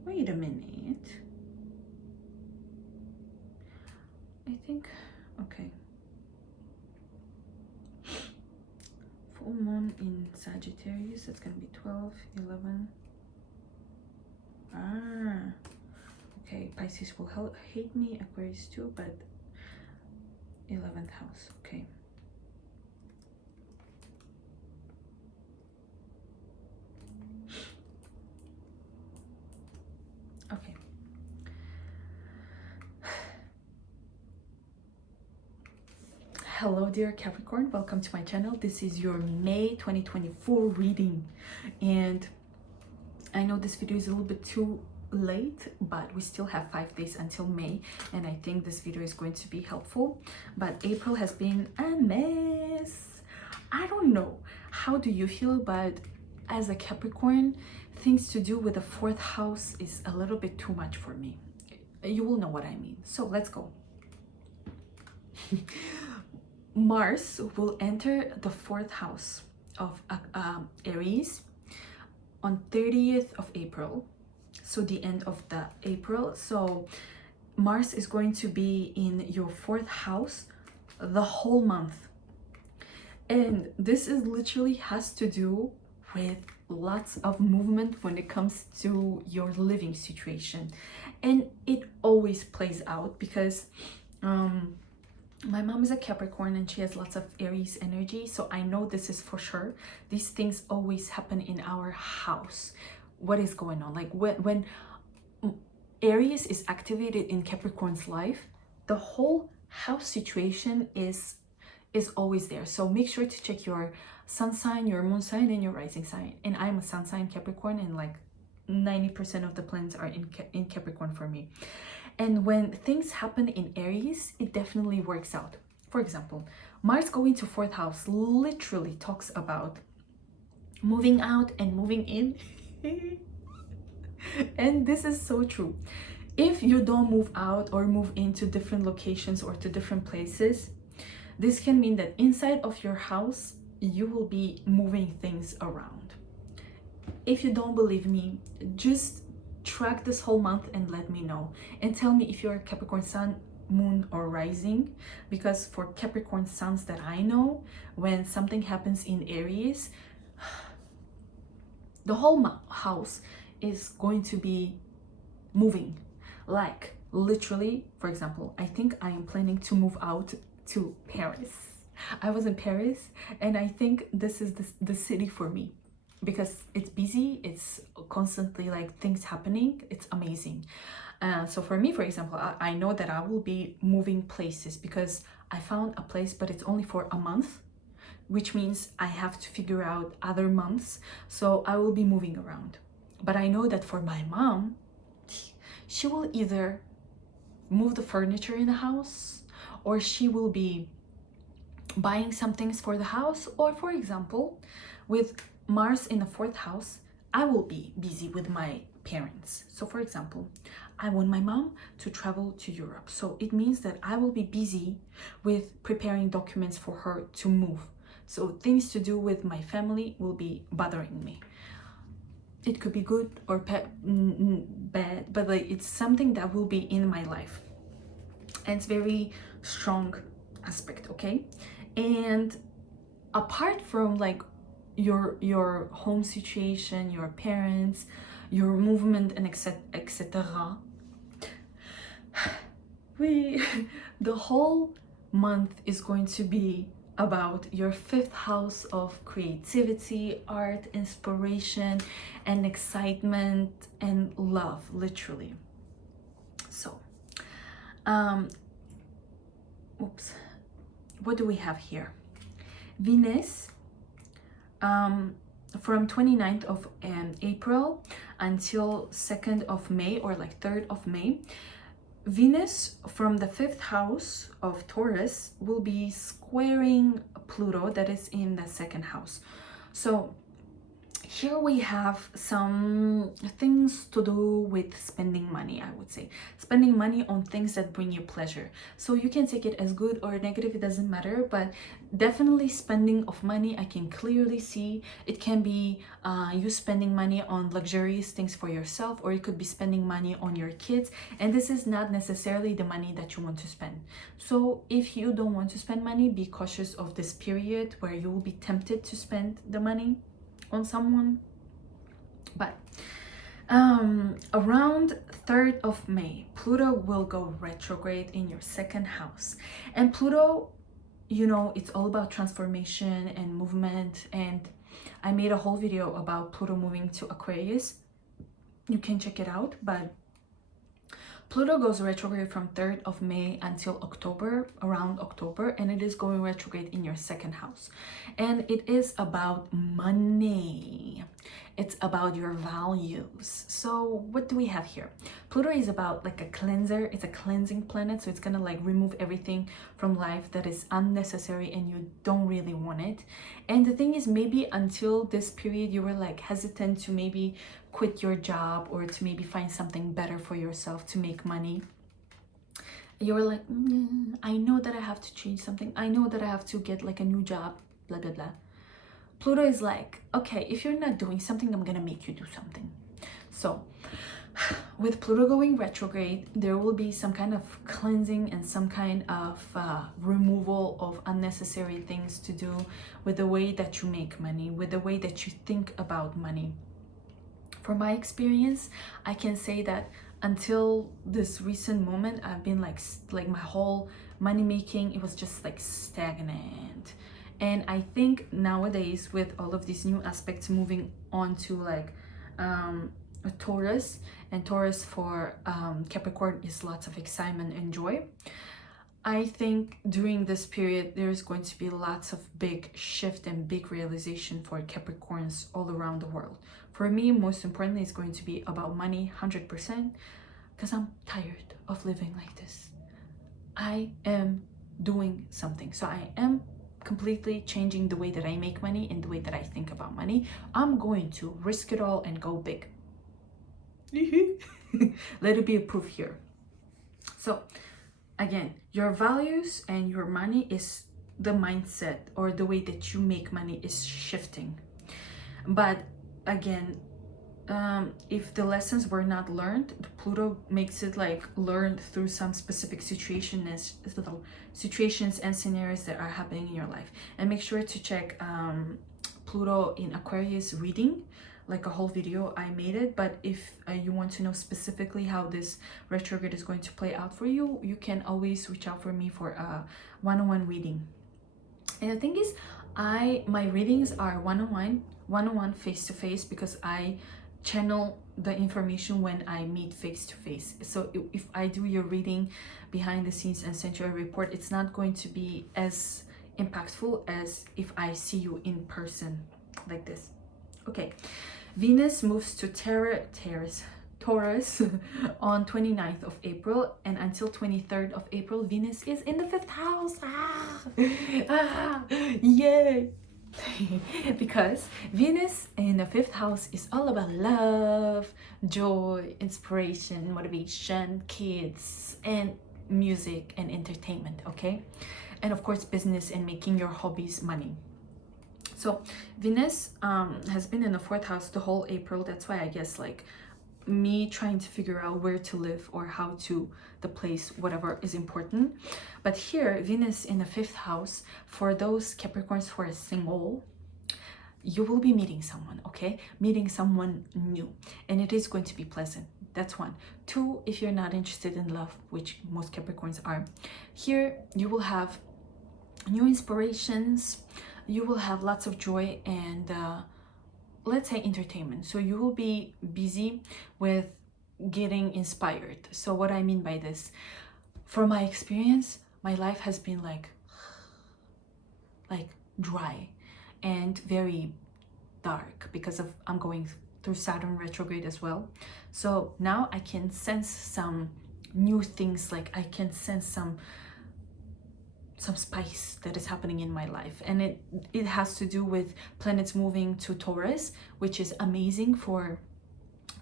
wait a minute. Sagittarius, that's gonna be 12, 11. Okay, Pisces will hate me, Aquarius too, but 11th house, okay. Okay. Hello dear Capricorn, welcome to my channel. This is your May 2024 reading, and I know this video is a little bit too late, but we still have 5 days until May, and I think this video is going to be helpful. But April has been a mess. I don't know, how do you feel? But as a Capricorn, things to do with the 4th house is a little bit too much for me. You will know what I mean, so let's go. Mars will enter the 4th house of Aries on 30th of April, so the end of the April. So Mars is going to be in your 4th house the whole month, and this is literally has to do with lots of movement when it comes to your living situation, and it always plays out because my mom is a Capricorn and she has lots of Aries energy, so I know this is for sure. These things always happen in our house. What is going on? Like when Aries is activated in Capricorn's life, the whole house situation is always there. So make sure to check your sun sign, your moon sign, and your rising sign. And I'm a sun sign Capricorn, and like 90% of the planets are in Capricorn for me. And when things happen in Aries, it definitely works out. For example, Mars going to 4th house literally talks about moving out and moving in. And this is so true. If you don't move out or move into different locations or to different places, this can mean that inside of your house, you will be moving things around. If you don't believe me, just track this whole month and let me know, and tell me if you're a Capricorn sun, moon, or rising, because for Capricorn suns that I know, when something happens in Aries, the whole house is going to be moving. Like literally, for example, I think I am planning to move out to Paris. I was in Paris, and I think this is the city for me, because it's busy, it's constantly like things happening, it's amazing. So for me, for example, I know that I will be moving places because I found a place, but it's only for a month, which means I have to figure out other months, so I will be moving around. But I know that for my mom, she will either move the furniture in the house, or she will be buying some things for the house, or for example, with Mars in the 4th house, I will be busy with my parents. So for example, I want my mom to travel to Europe, so it means that I will be busy with preparing documents for her to move. So things to do with my family will be bothering me. It could be good or bad, but like it's something that will be in my life, and it's very strong aspect, okay? And apart from like your home situation, your parents, your movement, and etc. The whole month is going to be about your 5th house of creativity, art, inspiration, and excitement and love, literally. So what do we have here? Venus, from 29th of April until 2nd of May, or like 3rd of May, Venus from the 5th house of Taurus will be squaring Pluto, that is in the 2nd house. So here we have some things to do with spending money. I would say spending money on things that bring you pleasure. So you can take it as good or negative, it doesn't matter, but definitely spending of money, I can clearly see it can be you spending money on luxurious things for yourself, or it could be spending money on your kids, and this is not necessarily the money that you want to spend. So if you don't want to spend money, be cautious of this period where you will be tempted to spend the money on someone. But around 3rd of May, Pluto will go retrograde in your 2nd house. And Pluto, you know, it's all about transformation and movement, and I made a whole video about Pluto moving to Aquarius. You can check it out. But Pluto goes retrograde from 3rd of May until October, around October, and it is going retrograde in your 2nd house. And it is about money. It's about your values. So what do we have here? Pluto is about like a cleanser. It's a cleansing planet, so it's gonna like remove everything from life that is unnecessary and you don't really want it. And the thing is, maybe until this period you were like hesitant to maybe quit your job or to maybe find something better for yourself to make money. You were like, I know that I have to change something, I know that I have to get like a new job, blah blah blah. Pluto is like, okay, if you're not doing something, I'm gonna make you do something. So with Pluto going retrograde, there will be some kind of cleansing and some kind of removal of unnecessary things to do with the way that you make money, with the way that you think about money. From my experience, I can say that until this recent moment, I've been like my whole money making, it was just like stagnant. And I think nowadays, with all of these new aspects moving on to like a Taurus, and Taurus for Capricorn is lots of excitement and joy. I think during this period, there's going to be lots of big shift and big realization for Capricorns all around the world. For me, most importantly, it's going to be about money, 100%, because I'm tired of living like this. I am doing something. So I am completely changing the way that I make money and the way that I think about money. I'm going to risk it all and go big. Let it be a proof here. So again, your values and your money is the mindset, or the way that you make money is shifting. But again, if the lessons were not learned, Pluto makes it like learned through some specific situations and scenarios that are happening in your life. And make sure to check Pluto in Aquarius reading, like a whole video, I made it. But if you want to know specifically how this retrograde is going to play out for you, you can always reach out for me for a one-on-one reading. And the thing is, my readings are one-on-one, face-to-face, because I channel the information when I meet face-to-face. So if I do your reading behind the scenes and send you a report, it's not going to be as impactful as if I see you in person like this. Okay, Venus moves to Taurus on 29th of April, and until 23rd of April, Venus is in the 5th house. Yay! Because Venus in the 5th house is all about love, joy, inspiration, motivation, kids, and music and entertainment, okay? And of course, business and making your hobbies money. So Venus has been in the 4th house the whole April. That's why I guess like me trying to figure out where to live or how to the place, whatever is important. But here, Venus in the 5th house, for those Capricorns who are single, you will be meeting someone, okay? Meeting someone new, and it is going to be pleasant. That's one. Two, if you're not interested in love, which most Capricorns are, here you will have new inspirations, you will have lots of joy and let's say entertainment. So you will be busy with getting inspired. So what I mean by this, from my experience, my life has been like dry and very dark because of I'm going through Saturn retrograde as well. So now I can sense some new things, like I can sense some some spice that is happening in my life, and it has to do with planets moving to Taurus, which is amazing for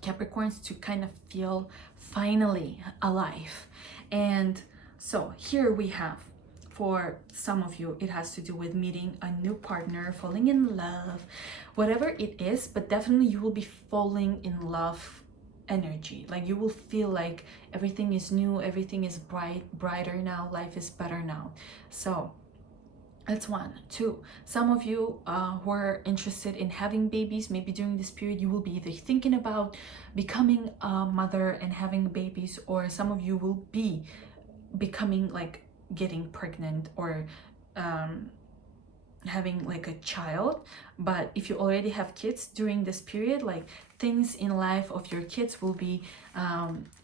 Capricorns to kind of feel finally alive. And so here we have, for some of you, it has to do with meeting a new partner, falling in love, whatever it is, but definitely you will be falling in love energy. Like you will feel like everything is new, everything is brighter now, life is better now. So that's 1. 2, some of you who are interested in having babies, maybe during this period you will be either thinking about becoming a mother and having babies, or some of you will be becoming, like, getting pregnant or having like a child. But if you already have kids during this period, like things in life of your kids will be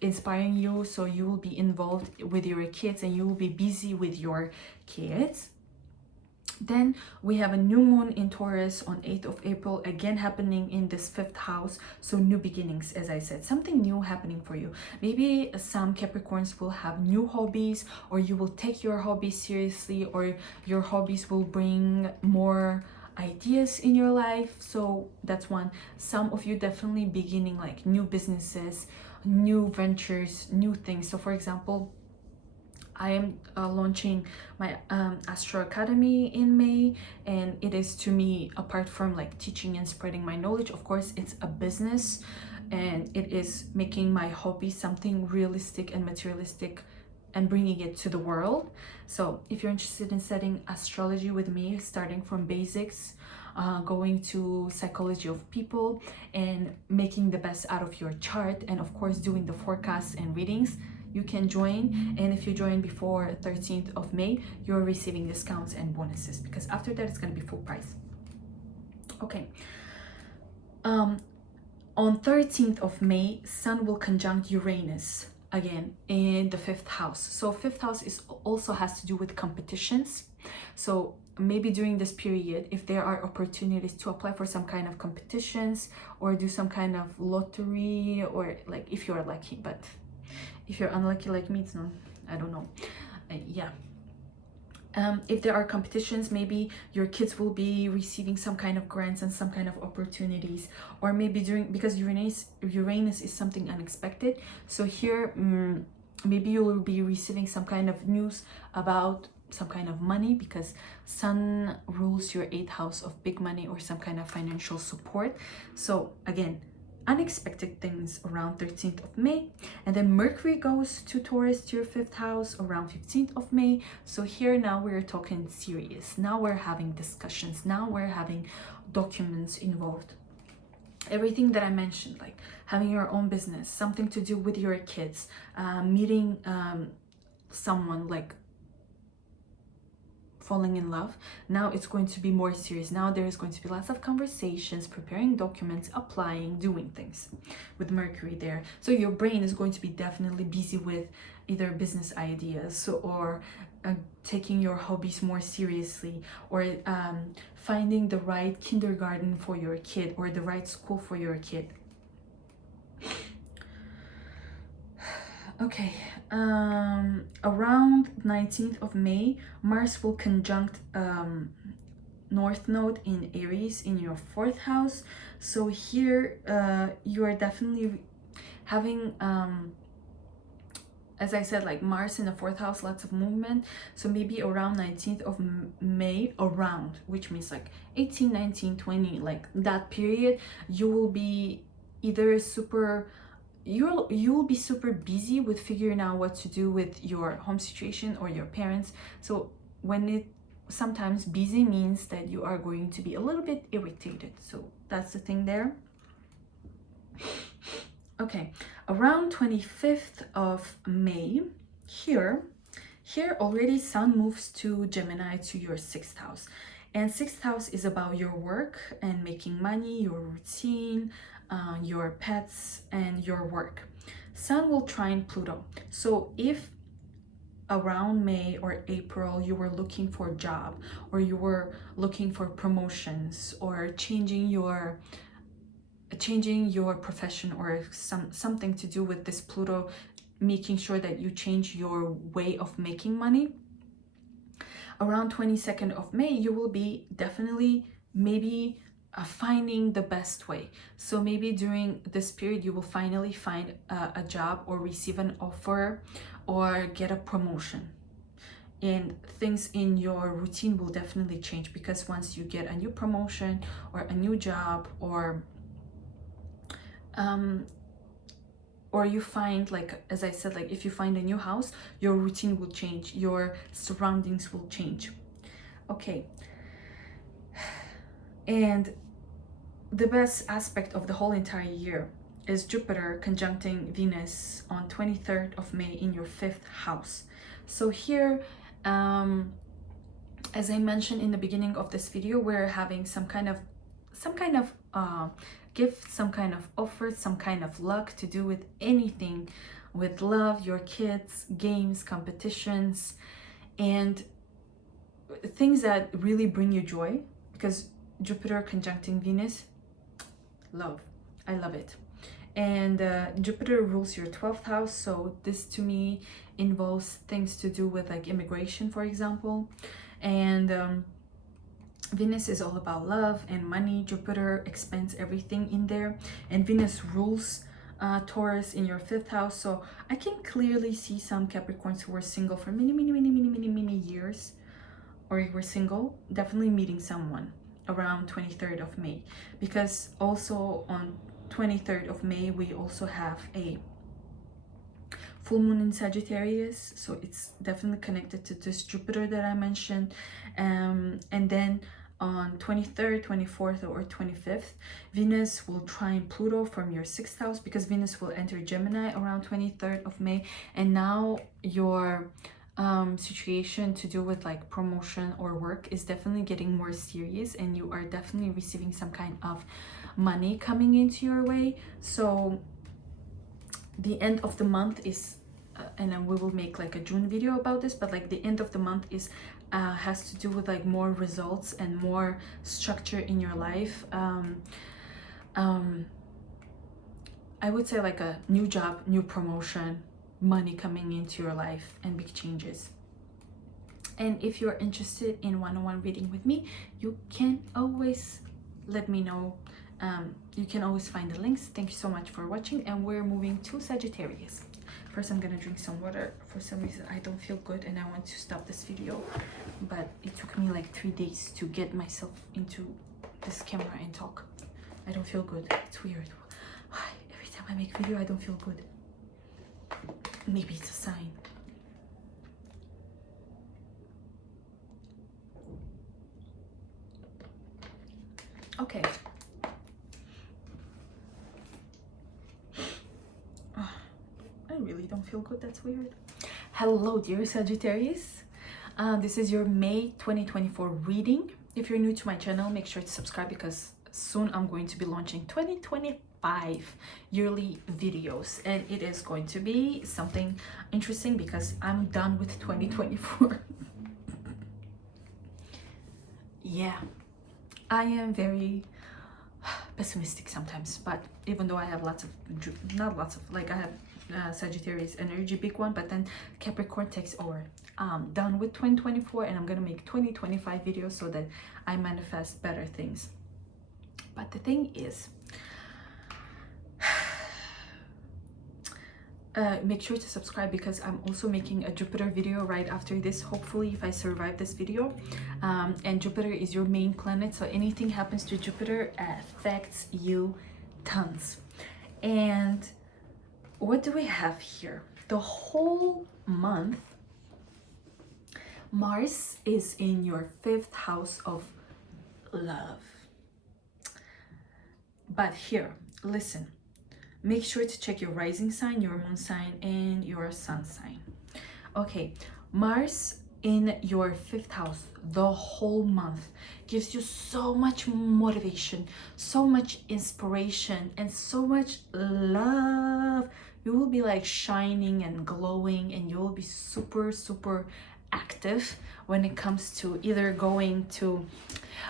inspiring you, so you will be involved with your kids and you will be busy with your kids. Then we have a new moon in Taurus on 8th of April, again happening in this 5th house. So new beginnings, as I said, something new happening for you. Maybe some Capricorns will have new hobbies, or you will take your hobbies seriously, or your hobbies will bring more ideas in your life. So that's 1. Some of you definitely beginning like new businesses, new ventures, new things. So for example, I am launching my ASTRO Academy in May, and it is, to me, apart from like teaching and spreading my knowledge, of course it's a business, and it is making my hobby something realistic and materialistic and bringing it to the world. So if you're interested in studying astrology with me, starting from basics, going to psychology of people and making the best out of your chart, and of course doing the forecasts and readings, you can join. And if you join before 13th of May, you're receiving discounts and bonuses, because after that it's going to be full price. Okay. On 13th of May, Sun will conjunct Uranus again in the 5th house. So 5th house is also has to do with competitions. So maybe during this period, if there are opportunities to apply for some kind of competitions or do some kind of lottery, or like if you're lucky, but if you're unlucky like me, it's not, I don't know. Yeah. If there are competitions, maybe your kids will be receiving some kind of grants and some kind of opportunities, or maybe because Uranus is something unexpected. So here, maybe you will be receiving some kind of news about some kind of money, because Sun rules your 8th house of big money or some kind of financial support. So again, unexpected things around 13th of May. And then Mercury goes to Taurus, to your 5th house, around 15th of May. So here now we're talking serious. Now we're having discussions. Now we're having documents involved. Everything that I mentioned, like having your own business, something to do with your kids, meeting someone, like falling in love, now it's going to be more serious. Now there is going to be lots of conversations, preparing documents, applying, doing things with Mercury there. So your brain is going to be definitely busy with either business ideas, or taking your hobbies more seriously, or finding the right kindergarten for your kid or the right school for your kid. Okay, around 19th of May, Mars will conjunct North Node in Aries in your 4th house. So here you are definitely having, as I said, like Mars in the 4th house, lots of movement. So maybe around 19th of May, around, which means like 18, 19, 20, like that period, you will be either you will be super busy with figuring out what to do with your home situation or your parents. So sometimes busy means that you are going to be a little bit irritated. So that's the thing there. Okay, around 25th of May, here already Sun moves to Gemini, to your 6th house. And 6th house is about your work and making money, your routine, your pets, and your work. Sun will trine Pluto. So if around May or April you were looking for a job, or you were looking for promotions, or changing your profession, or something to do with this Pluto, making sure that you change your way of making money, around 22nd of May, you will be definitely maybe finding the best way. So maybe during this period, you will finally find a job or receive an offer or get a promotion. And things in your routine will definitely change, because once you get a new promotion or a new job, or you find, like as I said, like if you find a new house, your routine will change, your surroundings will change. Okay. And the best aspect of the whole entire year is Jupiter conjuncting Venus on 23rd of May in your 5th house. So here, as I mentioned in the beginning of this video, we're having some kind of gift, some kind of offer, some kind of luck to do with anything, with love, your kids, games, competitions, and things that really bring you joy, because Jupiter conjuncting Venus, love, I love it. And Jupiter rules your 12th house, so this to me involves things to do with like immigration, for example. And Venus is all about love and money. Jupiter expands everything in there, and Venus rules Taurus in your 5th house. So I can clearly see some Capricorns who were single for many years, or you were single, definitely meeting someone around 23rd of May, because also on 23rd of May we also have a full moon in Sagittarius, so it's definitely connected to this Jupiter that I mentioned. And then on 23rd, 24th, or 25th, Venus will trine Pluto from your 6th house, because Venus will enter Gemini around 23rd of May, and now your situation to do with like promotion or work is definitely getting more serious, and you are definitely receiving some kind of money coming into your way. So the end of the month is and then we will make like a June video about this, but like the end of the month is has to do with like more results and more structure in your life. I would say like a new job, new promotion, money coming into your life, and big changes. And if you're interested in one-on-one reading with me, you can always let me know. You can always find the links. Thank you so much for watching, and we're moving to Sagittarius. First, I'm gonna drink some water. For some reason I don't feel good and I want to stop this video, but it took me like 3 days to get myself into this camera and talk. I don't feel good. It's weird. Every time I make video I don't feel good. Maybe it's a sign. Okay. I really don't feel good. That's weird. Hello, dear Sagittarius. This is your May 2024 reading. If you're new to my channel, make sure to subscribe, because soon I'm going to be launching 2025 yearly videos, and it is going to be something interesting because I'm done with 2024. Yeah, I am very pessimistic sometimes, but even though I have lots of, not lots of, like I have Sagittarius energy, big one, but then Capricorn takes over. Done with 2024, and I'm gonna make 2025 videos so that I manifest better things. But the thing is, make sure to subscribe, because I'm also making a Jupiter video right after this, hopefully, if I survive this video. And Jupiter is your main planet, so anything happens to Jupiter affects you tons. And what do we have here? The whole month, Mars is in your 5th house of love. But here, listen, make sure to check your rising sign, your moon sign, and your sun sign. Okay, Mars in your 5th house the whole month gives you so much motivation, so much inspiration, and so much love. You will be like shining and glowing, and you will be super active when it comes to either going to,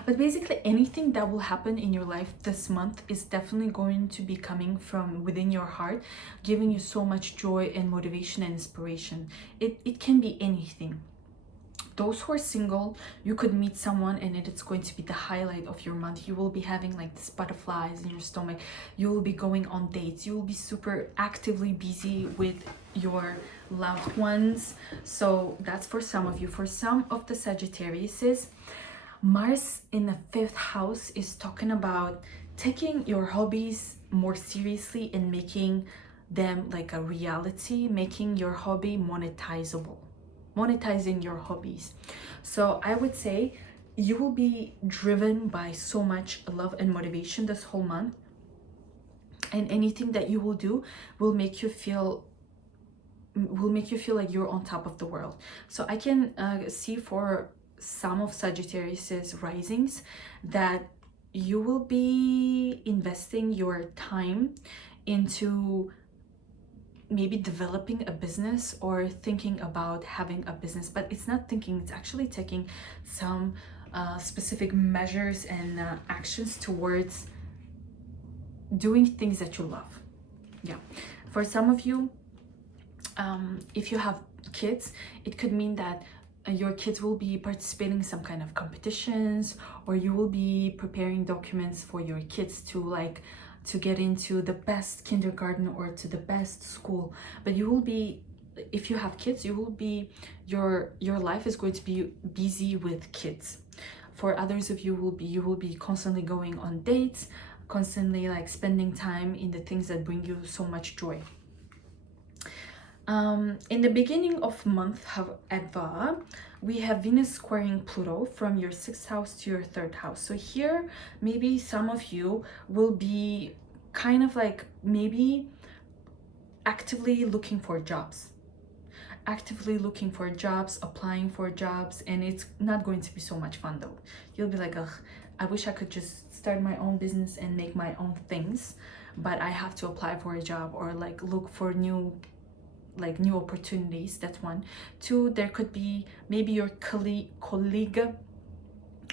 but basically anything that will happen in your life this month is definitely going to be coming from within your heart, giving you so much joy and motivation and inspiration. It can be anything. those who are single, you could meet someone and it's going to be the highlight of your month. You will be having like this butterflies in your stomach. You will be going on dates. You will be super actively busy with your loved ones. So that's for some of you. For some of the Sagittariuses, Mars in the 5th house is talking about taking your hobbies more seriously and making them like a reality, making your hobby monetizable, monetizing your hobbies. So I would say you will be driven by so much love and motivation this whole month, and anything that you will do will make you feel like you're on top of the world. So I can see for some of Sagittarius's risings that you will be investing your time into maybe developing a business or thinking about having a business, but it's not thinking, it's actually taking some specific measures and actions towards doing things that you love. Yeah, for some of you, if you have kids, it could mean that your kids will be participating in some kind of competitions, or you will be preparing documents for your kids to get into the best kindergarten or to the best school. But you will be, if you have kids, you will be, your life is going to be busy with kids. For others of you, you will be constantly going on dates, constantly like spending time in the things that bring you so much joy. In the beginning of month, however, we have Venus squaring Pluto from your 6th house to your 3rd house. So here, maybe some of you will be kind of like maybe actively looking for jobs, applying for jobs, and it's not going to be so much fun though. You'll be like, ugh, I wish I could just start my own business and make my own things, but I have to apply for a job or like look for new opportunities. That's one. Two, there could be maybe your colleague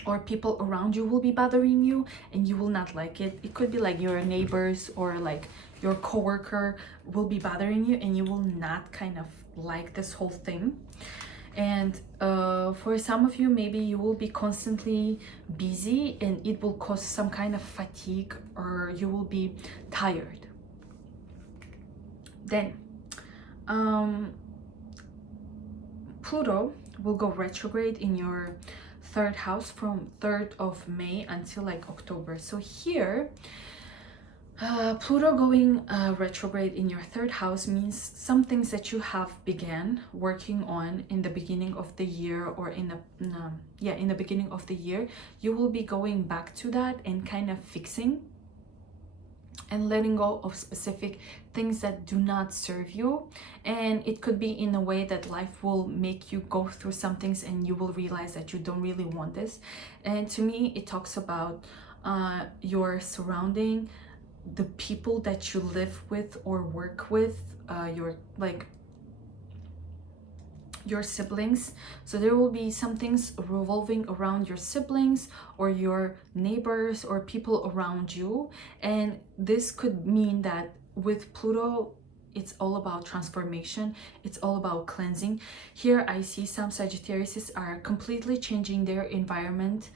or people around you will be bothering you and you will not like it. It could be like your neighbors or like your coworker will be bothering you and you will not kind of like this whole thing. And for some of you, maybe you will be constantly busy and it will cause some kind of fatigue, or you will be tired. Then Pluto will go retrograde in your 3rd house from 3rd of May until like October. So here, Pluto going retrograde in your 3rd house means some things that you have began working on in the beginning of the year, or in the beginning of the year, you will be going back to that and kind of fixing and letting go of specific things that do not serve you. And it could be in a way that life will make you go through some things and you will realize that you don't really want this. And to me, it talks about your surrounding, the people that you live with or work with, your siblings. So there will be some things revolving around your siblings or your neighbors or people around you. And this could mean that with Pluto, it's all about transformation. It's all about cleansing. Here I see some Sagittarius are completely changing their environment,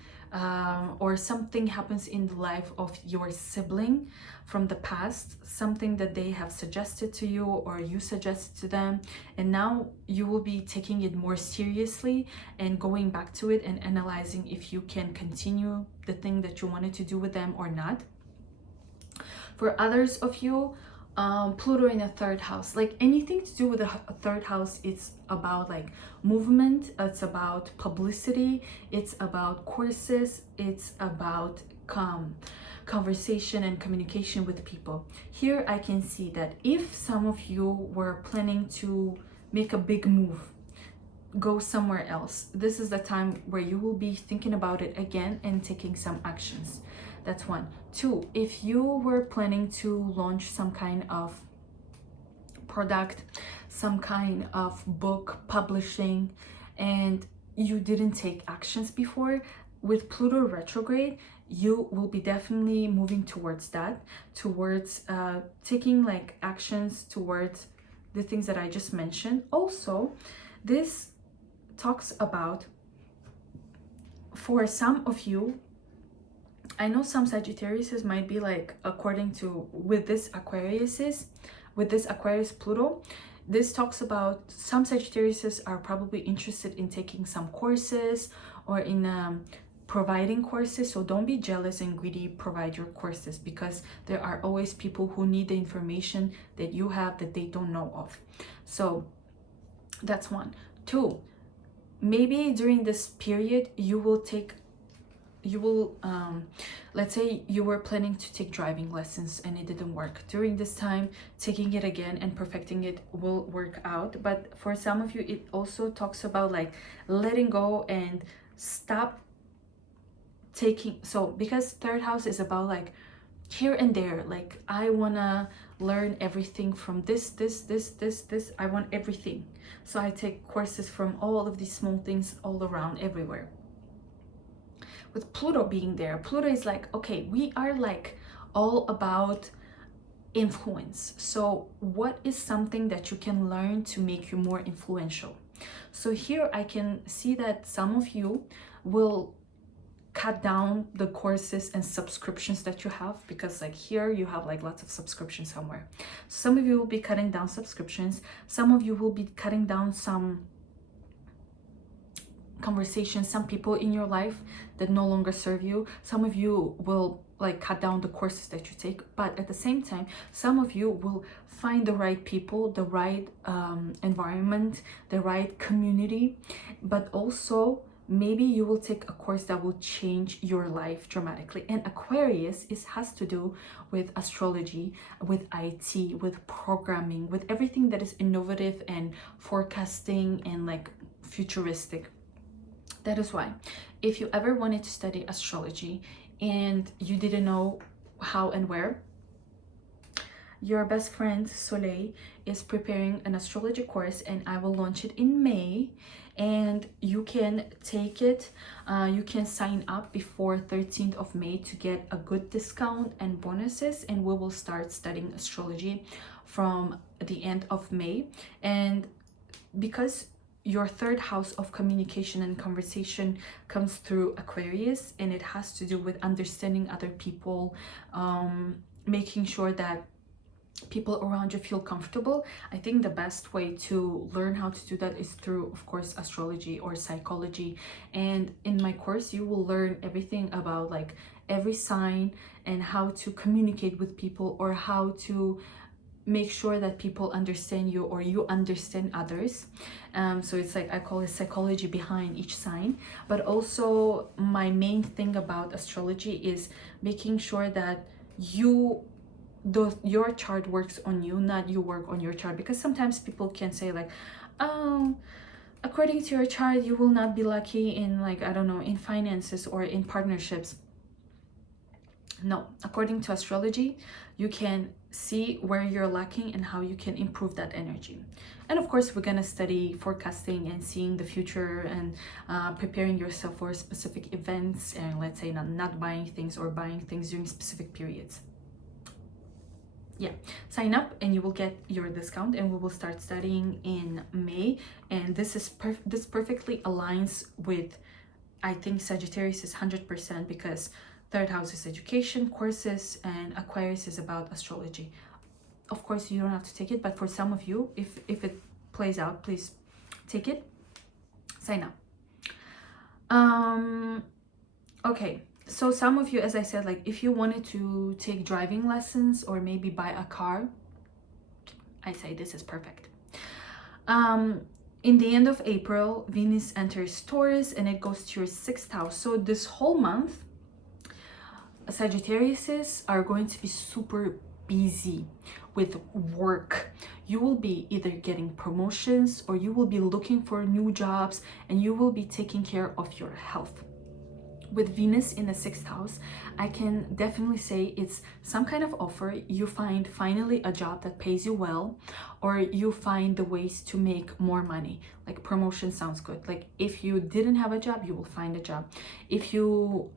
or something happens in the life of your sibling from the past, something that they have suggested to you or you suggested to them, and now you will be taking it more seriously and going back to it and analyzing if you can continue the thing that you wanted to do with them or not. For others of you, Pluto in the 3rd house, like anything to do with the 3rd house, it's about like movement, it's about publicity, it's about courses, it's about conversation and communication with people. Here I can see that if some of you were planning to make a big move, go somewhere else, this is the time where you will be thinking about it again and taking some actions. That's one. Two, if you were planning to launch some kind of product, some kind of book publishing, and you didn't take actions before, with Pluto retrograde, you will be definitely moving towards that, towards taking like actions towards the things that I just mentioned. Also, this talks about for some of you, I know some Sagittarius might be like, according to with this Aquarius Pluto, this talks about some Sagittarius are probably interested in taking some courses or in providing courses. So don't be jealous and greedy, provide your courses, because there are always people who need the information that you have that they don't know of. So that's one. Two, maybe during this period you will let's say you were planning to take driving lessons and it didn't work. During this time, taking it again and perfecting it will work out. But for some of you, it also talks about like letting go and stop taking, so because third house is about like here and there, like I wanna learn everything from this, I want everything, so I take courses from all of these small things all around everywhere. With Pluto being there, Pluto is like, okay, we are like all about influence. So what is something that you can learn to make you more influential? So here I can see that some of you will cut down the courses and subscriptions that you have, because like here you have like lots of subscriptions somewhere. Some of you will be cutting down subscriptions. Some of you will be cutting down some conversations, some people in your life that no longer serve you. Some of you will like cut down the courses that you take, but at the same time, some of you will find the right people, the right environment, the right community, but also maybe you will take a course that will change your life dramatically. And Aquarius has to do with astrology, with IT, with programming, with everything that is innovative and forecasting and like futuristic. That is why, if you ever wanted to study astrology and you didn't know how and where, your best friend Soleil is preparing an astrology course, and I will launch it in May, and you can take it. You can sign up before 13th of May to get a good discount and bonuses, and we will start studying astrology from the end of May. And because your third house of communication and conversation comes through Aquarius, and it has to do with understanding other people, making sure that people around you feel comfortable. I think the best way to learn how to do that is through, of course, astrology or psychology. And in my course, you will learn everything about like every sign and how to communicate with people, or how to make sure that people understand you or you understand others. So it's like, I call it psychology behind each sign. But also my main thing about astrology is making sure that your chart works on you, not you work on your chart. Because sometimes people can say like, oh, according to your chart, you will not be lucky in like, I don't know, in finances or in partnerships. No, according to astrology, you can see where you're lacking and how you can improve that energy. And of course, we're gonna study forecasting and seeing the future and preparing yourself for specific events, and let's say not buying things or buying things during specific periods. Yeah, sign up and you will get your discount, and we will start studying in May. And this perfectly aligns with, I think, Sagittarius is 100%, because third house is education, courses, and Aquarius is about astrology. Of course, you don't have to take it, but for some of you, if it plays out, please take it, sign up. Okay, so some of you, as I said, like if you wanted to take driving lessons or maybe buy a car, I say this is perfect. In the end of April, Venus enters Taurus and it goes to your 6th house. So this whole month, Sagittariuses are going to be super busy with work. You will be either getting promotions or you will be looking for new jobs, and you will be taking care of your health. With Venus in the 6th house, I can definitely say it's some kind of offer. You find finally a job that pays you well, or you find the ways to make more money. Like promotion sounds good. Like if you didn't have a job, you will find a job. If you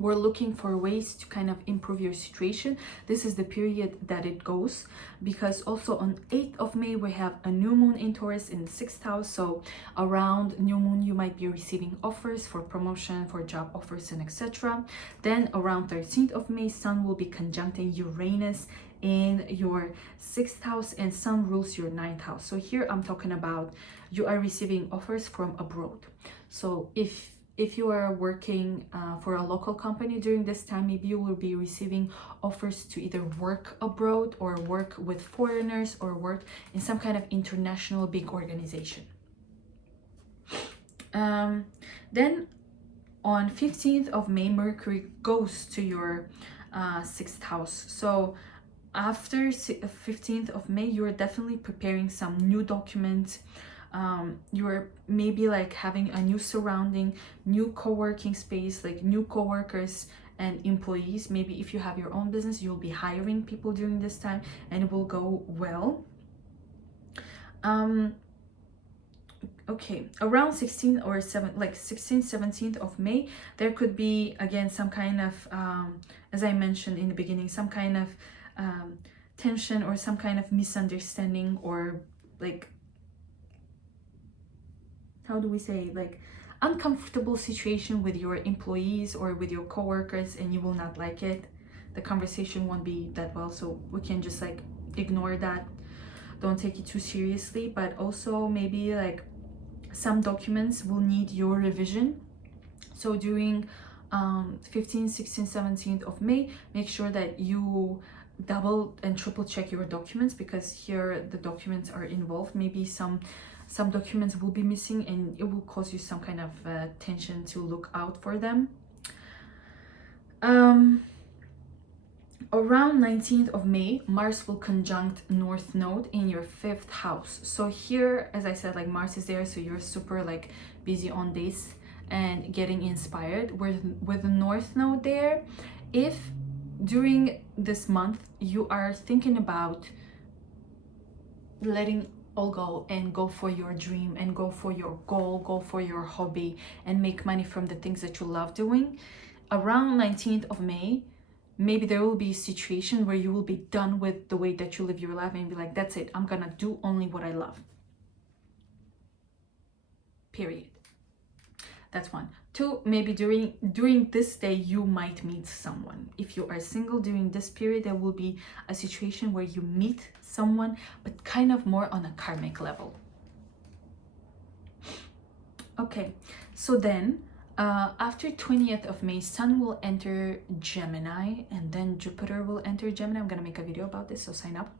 we're looking for ways to kind of improve your situation. This is the period that it goes, because also on 8th of May we have a new moon in Taurus in the 6th house. So around new moon you might be receiving offers for promotion, for job offers, and etc. Then around 13th of May, Sun will be conjuncting Uranus in your 6th house, and Sun rules your 9th house. So here I'm talking about you are receiving offers from abroad. So if you are working for a local company during this time, maybe you will be receiving offers to either work abroad or work with foreigners or work in some kind of international big organization. Then on 15th of May, Mercury goes to your 6th house. So after 15th of May, you're definitely preparing some new documents. You're maybe like having a new surrounding, new co-working space, like new co-workers and employees. Maybe if you have your own business, you'll be hiring people during this time and it will go well. Okay, around 16th or 16th, 17th of May, there could be again some kind of as I mentioned in the beginning, some kind of tension or some kind of misunderstanding, or like, how do we say, like uncomfortable situation with your employees or with your coworkers, and you will not like it. The conversation won't be that well, so we can just like ignore that. Don't take it too seriously. But also maybe like some documents will need your revision. So during 15th, 16th, 17th of May, make sure that you double and triple check your documents, because here the documents are involved. Maybe some documents will be missing and it will cause you some kind of tension to look out for them. Around 19th of May, Mars will conjunct North Node in your 5th house. So here, as I said, like Mars is there, so you're super like busy on days and getting inspired. With the North Node there, if during this month you are thinking about letting all go and go for your dream and go for your goal, go for your hobby and make money from the things that you love doing, around 19th of May, maybe there will be a situation where you will be done with the way that you live your life and be like, that's it, I'm gonna do only what I love. Period. That's one. Two, maybe during this day you might meet someone. If you are single during this period, there will be a situation where you meet someone, but kind of more on a karmic level. Okay, so then after 20th of May, Sun will enter Gemini and then Jupiter will enter Gemini. I'm gonna make a video about this, so sign up.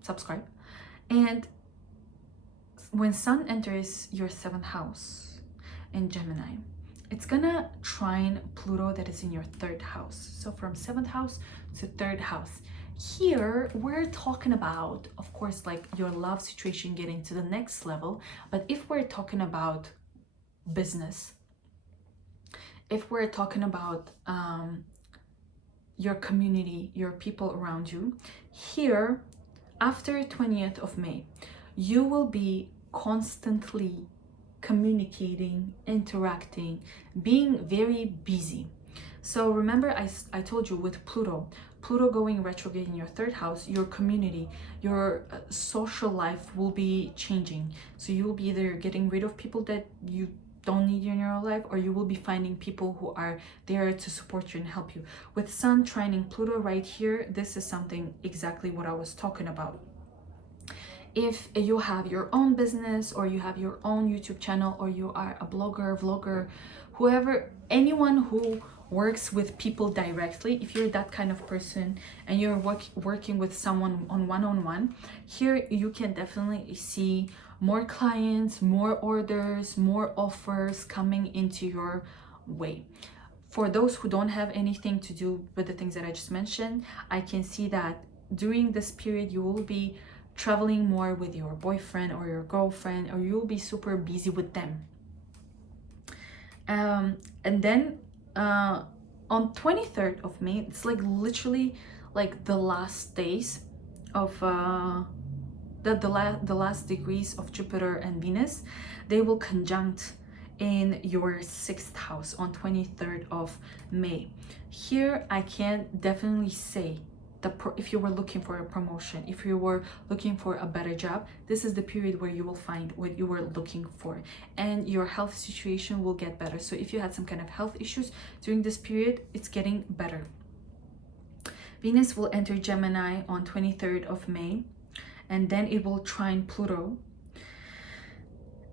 Subscribe. And when Sun enters your 7th house in Gemini, it's gonna trine Pluto that is in your 3rd house. So from 7th house to 3rd house. Here we're talking about, of course, like your love situation getting to the next level. But if we're talking about business, if we're talking about your community, your people around you, here after 20th of May, you will be constantly communicating, interacting, being very busy. So remember I told you with Pluto going retrograde in your 3rd house, your community, your social life will be changing. So you will be either getting rid of people that you don't need in your life, or you will be finding people who are there to support you and help you. With Sun trining Pluto right here, this is something exactly what I was talking about. If you have your own business or you have your own YouTube channel, or you are a blogger, vlogger, whoever, anyone who works with people directly, if you're that kind of person and you're working with someone on one-on-one, here you can definitely see more clients, more orders, more offers coming into your way. For those who don't have anything to do with the things that I just mentioned, I can see that during this period you will be traveling more with your boyfriend or your girlfriend, or you'll be super busy with them. And then on 23rd of May, it's like literally like the last days of the last degrees of Jupiter and Venus. They will conjunct in your 6th house on 23rd of May. Here I can definitely say if you were looking for a promotion, if you were looking for a better job, this is the period where you will find what you were looking for, and your health situation will get better. So if you had some kind of health issues during this period, it's getting better. Venus will enter Gemini on 23rd of May, and then it will trine Pluto.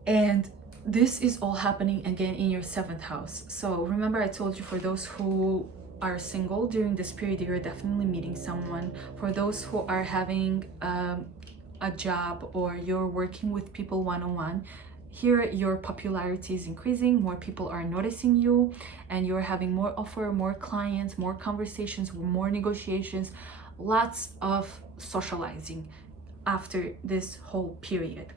And this is all happening again in your 7th house. So remember, I told you, for those who are single during this period, you're definitely meeting someone. For those who are having a job, or you're working with people one-on-one, here your popularity is increasing, more people are noticing you, and you're having more offer, more clients, more conversations, more negotiations, lots of socializing after this whole period.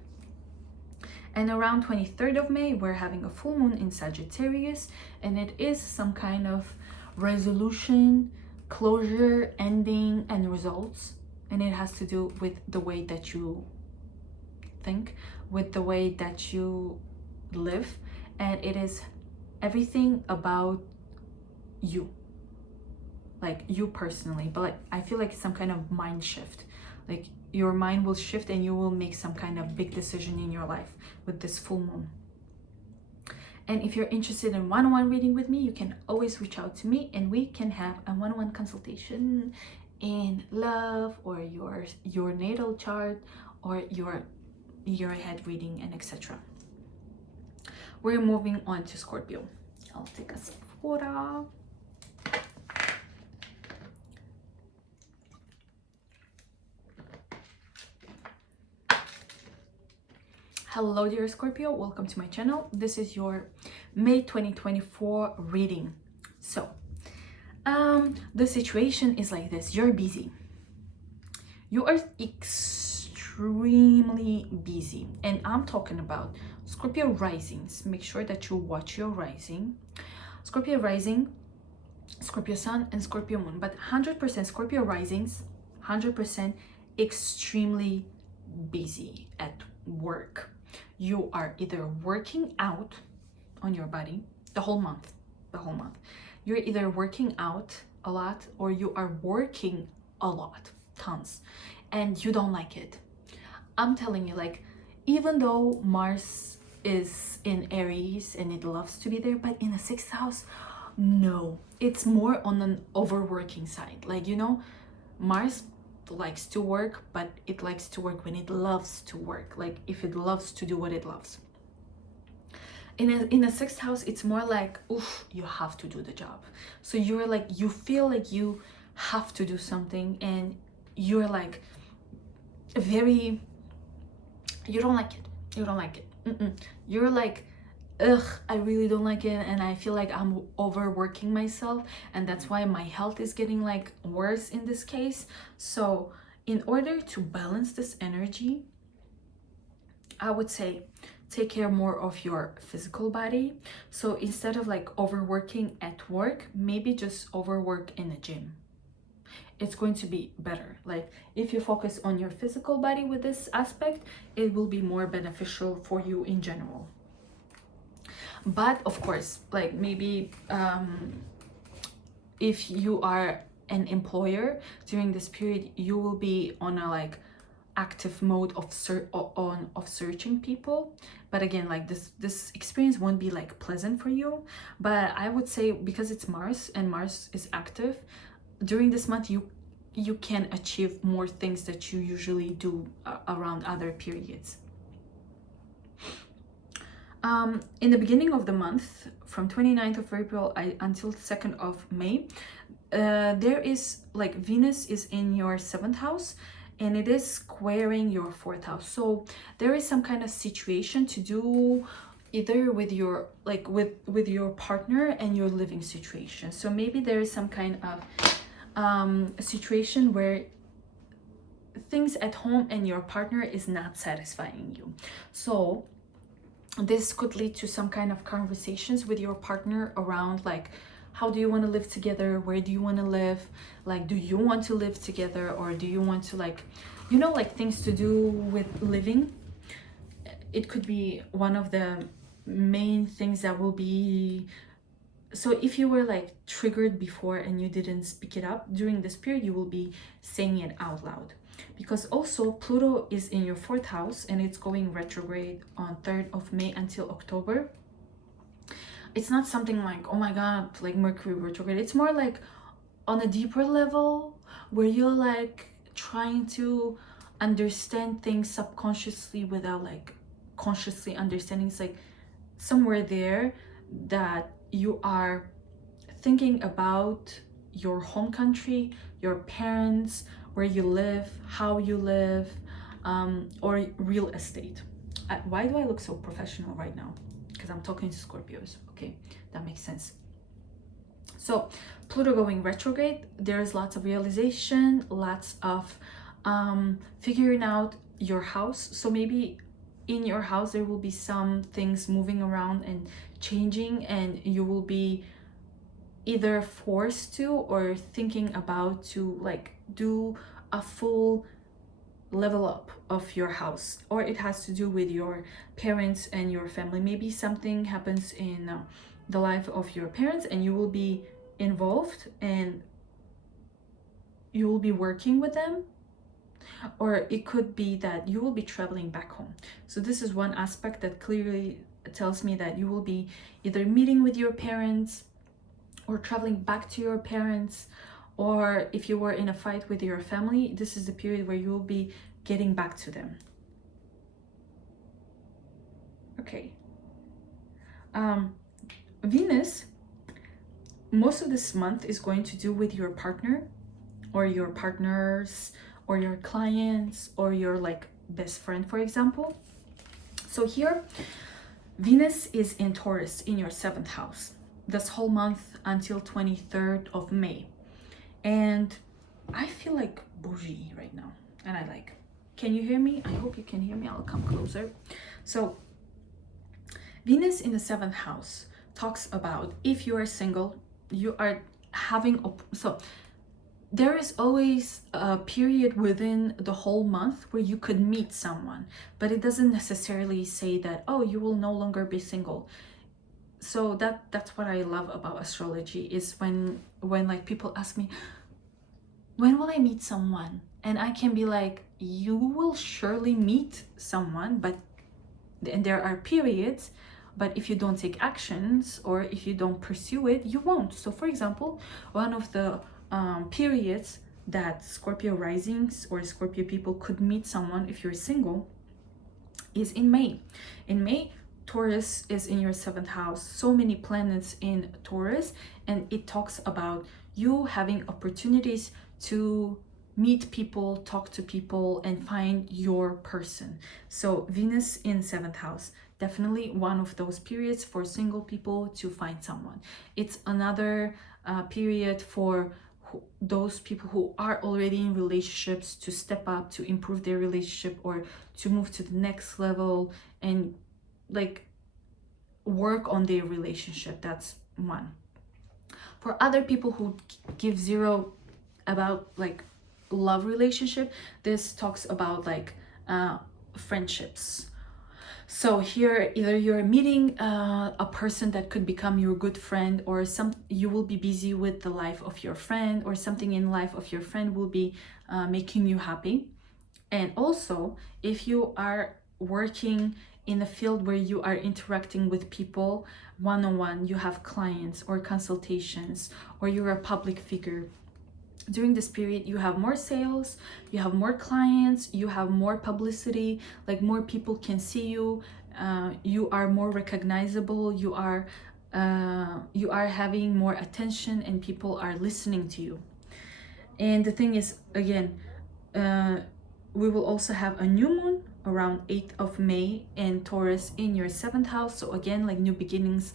And around 23rd of May, we're having a full moon in Sagittarius, and it is some kind of resolution, closure, ending, and results. And it has to do with the way that you think, with the way that you live, and it is everything about you, like you personally. But like, I feel like it's some kind of mind shift, like your mind will shift and you will make some kind of big decision in your life with this full moon. And if you're interested in one-on-one reading with me, you can always reach out to me, and we can have a one-on-one consultation in love, or your natal chart, or your year ahead reading, and etc. We're moving on to Scorpio. I'll take a photo. Hello dear Scorpio, welcome to my channel. This is your May 2024 reading. So the situation is like this. You're busy. You are extremely busy, and I'm talking about Scorpio risings. Make sure that you watch your rising. Scorpio rising, Scorpio sun, and Scorpio moon, but 100% Scorpio risings, 100% extremely busy at work. You are either working out on your body the whole month. You're either working out a lot, or you are working a lot, tons, and you don't like it. I'm telling you, like, even though Mars is in Aries and it loves to be there, but in the 6th house, no, it's more on an overworking side. Like, you know, Mars likes to work, but it likes to work when it loves to work, like if it loves to do what it loves. In a 6th house, it's more like, oof, you have to do the job. So you're like, you feel like you have to do something, and you're like very, you don't like it. You're like, ugh, I really don't like it, and I feel like I'm overworking myself, and that's why my health is getting like worse in this case. So in order to balance this energy, I would say take care more of your physical body. So instead of like overworking at work, maybe just overwork in the gym. It's going to be better. Like, if you focus on your physical body with this aspect, it will be more beneficial for you in general. But of course, like, maybe if you are an employer during this period, you will be on a like active mode of searching people. But again, like this experience won't be like pleasant for you. But I would say, because it's Mars and Mars is active during this month, you can achieve more things that you usually do around other periods. In the beginning of the month, from 29th of April until 2nd of May, there is like Venus is in your 7th house, and it is squaring your 4th house. So there is some kind of situation to do either with your like with your partner and your living situation. So maybe there is some kind of a situation where things at home and your partner is not satisfying you. So this could lead to some kind of conversations with your partner around like, how do you want to live together? Where do you want to live? Like, do you want to live together, or do you want to, like, you know, like things to do with living? It could be one of the main things that will be, so if you were like triggered before and you didn't speak it up during this period, you will be saying it out loud. Because also Pluto is in your 4th house and it's going retrograde on 3rd of May until October. It's not something like, oh my god, like Mercury retrograde. It's more like on a deeper level where you're like trying to understand things subconsciously without like consciously understanding. It's like somewhere there that you are thinking about your home country, your parents, where you live, how you live, or real estate. Why do I look so professional right now? Because I'm talking to Scorpios. Okay, that makes sense. So Pluto going retrograde, there's lots of realization, lots of figuring out your house. So maybe in your house there will be some things moving around and changing, and you will be either forced to or thinking about to like do a full level up of your house, or it has to do with your parents and your family. Maybe something happens in the life of your parents and you will be involved and you will be working with them, or it could be that you will be traveling back home. So this is one aspect that clearly tells me that you will be either meeting with your parents or traveling back to your parents, or if you were in a fight with your family, this is the period where you will be getting back to them. Okay. Venus, most of this month is going to do with your partner or your partners or your clients or your like best friend, for example. So here, Venus is in Taurus in your 7th house this whole month until 23rd of May. And I feel like bougie right now. And I like, can you hear me? I hope you can hear me. I'll come closer. So Venus in the 7th house talks about if you are single, you are having, so there is always a period within the whole month where you could meet someone, but it doesn't necessarily say that, oh, you will no longer be single. So that's what I love about astrology, is when like people ask me, when will I meet someone? And I can be like, you will surely meet someone, but and there are periods, but if you don't take actions or if you don't pursue it, you won't. So for example, one of the periods that Scorpio risings or Scorpio people could meet someone if you're single is in May. In May, Taurus is in your 7th house, so many planets in Taurus, and it talks about you having opportunities to meet people, talk to people, and find your person. So Venus in 7th house, definitely one of those periods for single people to find someone. It's another period for those people who are already in relationships to step up, to improve their relationship, or to move to the next level and like work on their relationship. That's one. For other people who give zero about like love relationship, this talks about like friendships. So here, either you're meeting a person that could become your good friend, or you will be busy with the life of your friend, or something in life of your friend will be making you happy. And also, if you are working in a field where you are interacting with people one-on-one, you have clients or consultations, or you're a public figure, during this period you have more sales, you have more clients, you have more publicity, like more people can see you, you are more recognizable, you are having more attention, and people are listening to you. And the thing is, again, we will also have a new moon around 8th of May in Taurus in your 7th house. So again, like new beginnings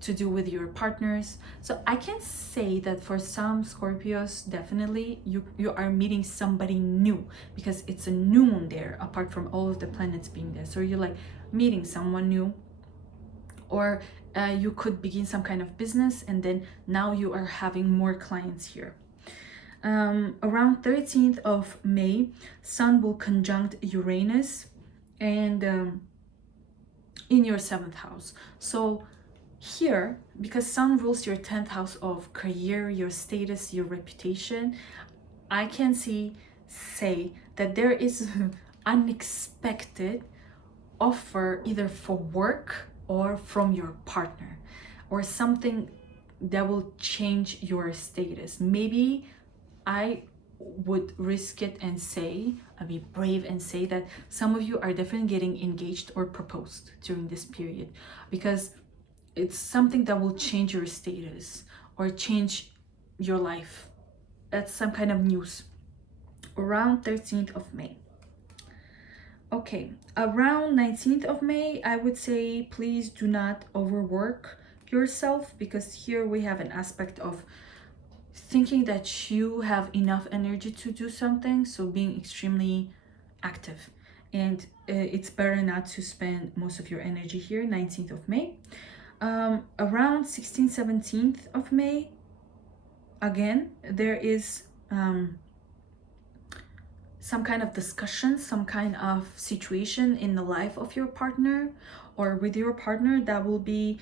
to do with your partners. So I can say that for some Scorpios, definitely you are meeting somebody new, because it's a new moon there, apart from all of the planets being there. So you're like meeting someone new, or you could begin some kind of business, and then now you are having more clients here. Around 13th of May, Sun will conjunct Uranus, and in your 7th house. So here, because Sun rules your 10th house of career, your status, your reputation, I can say that there is unexpected offer either for work or from your partner, or something that will change your status. Maybe I would risk it and say, I'll be brave and say that some of you are definitely getting engaged or proposed during this period, because it's something that will change your status or change your life. That's some kind of news. Around 13th of May. Okay, around 19th of May, I would say please do not overwork yourself, because here we have an aspect of thinking that you have enough energy to do something, so being extremely active. And it's better not to spend most of your energy here, 19th of May. Around 16th, 17th of May, again, there is some kind of discussion, some kind of situation in the life of your partner or with your partner that will be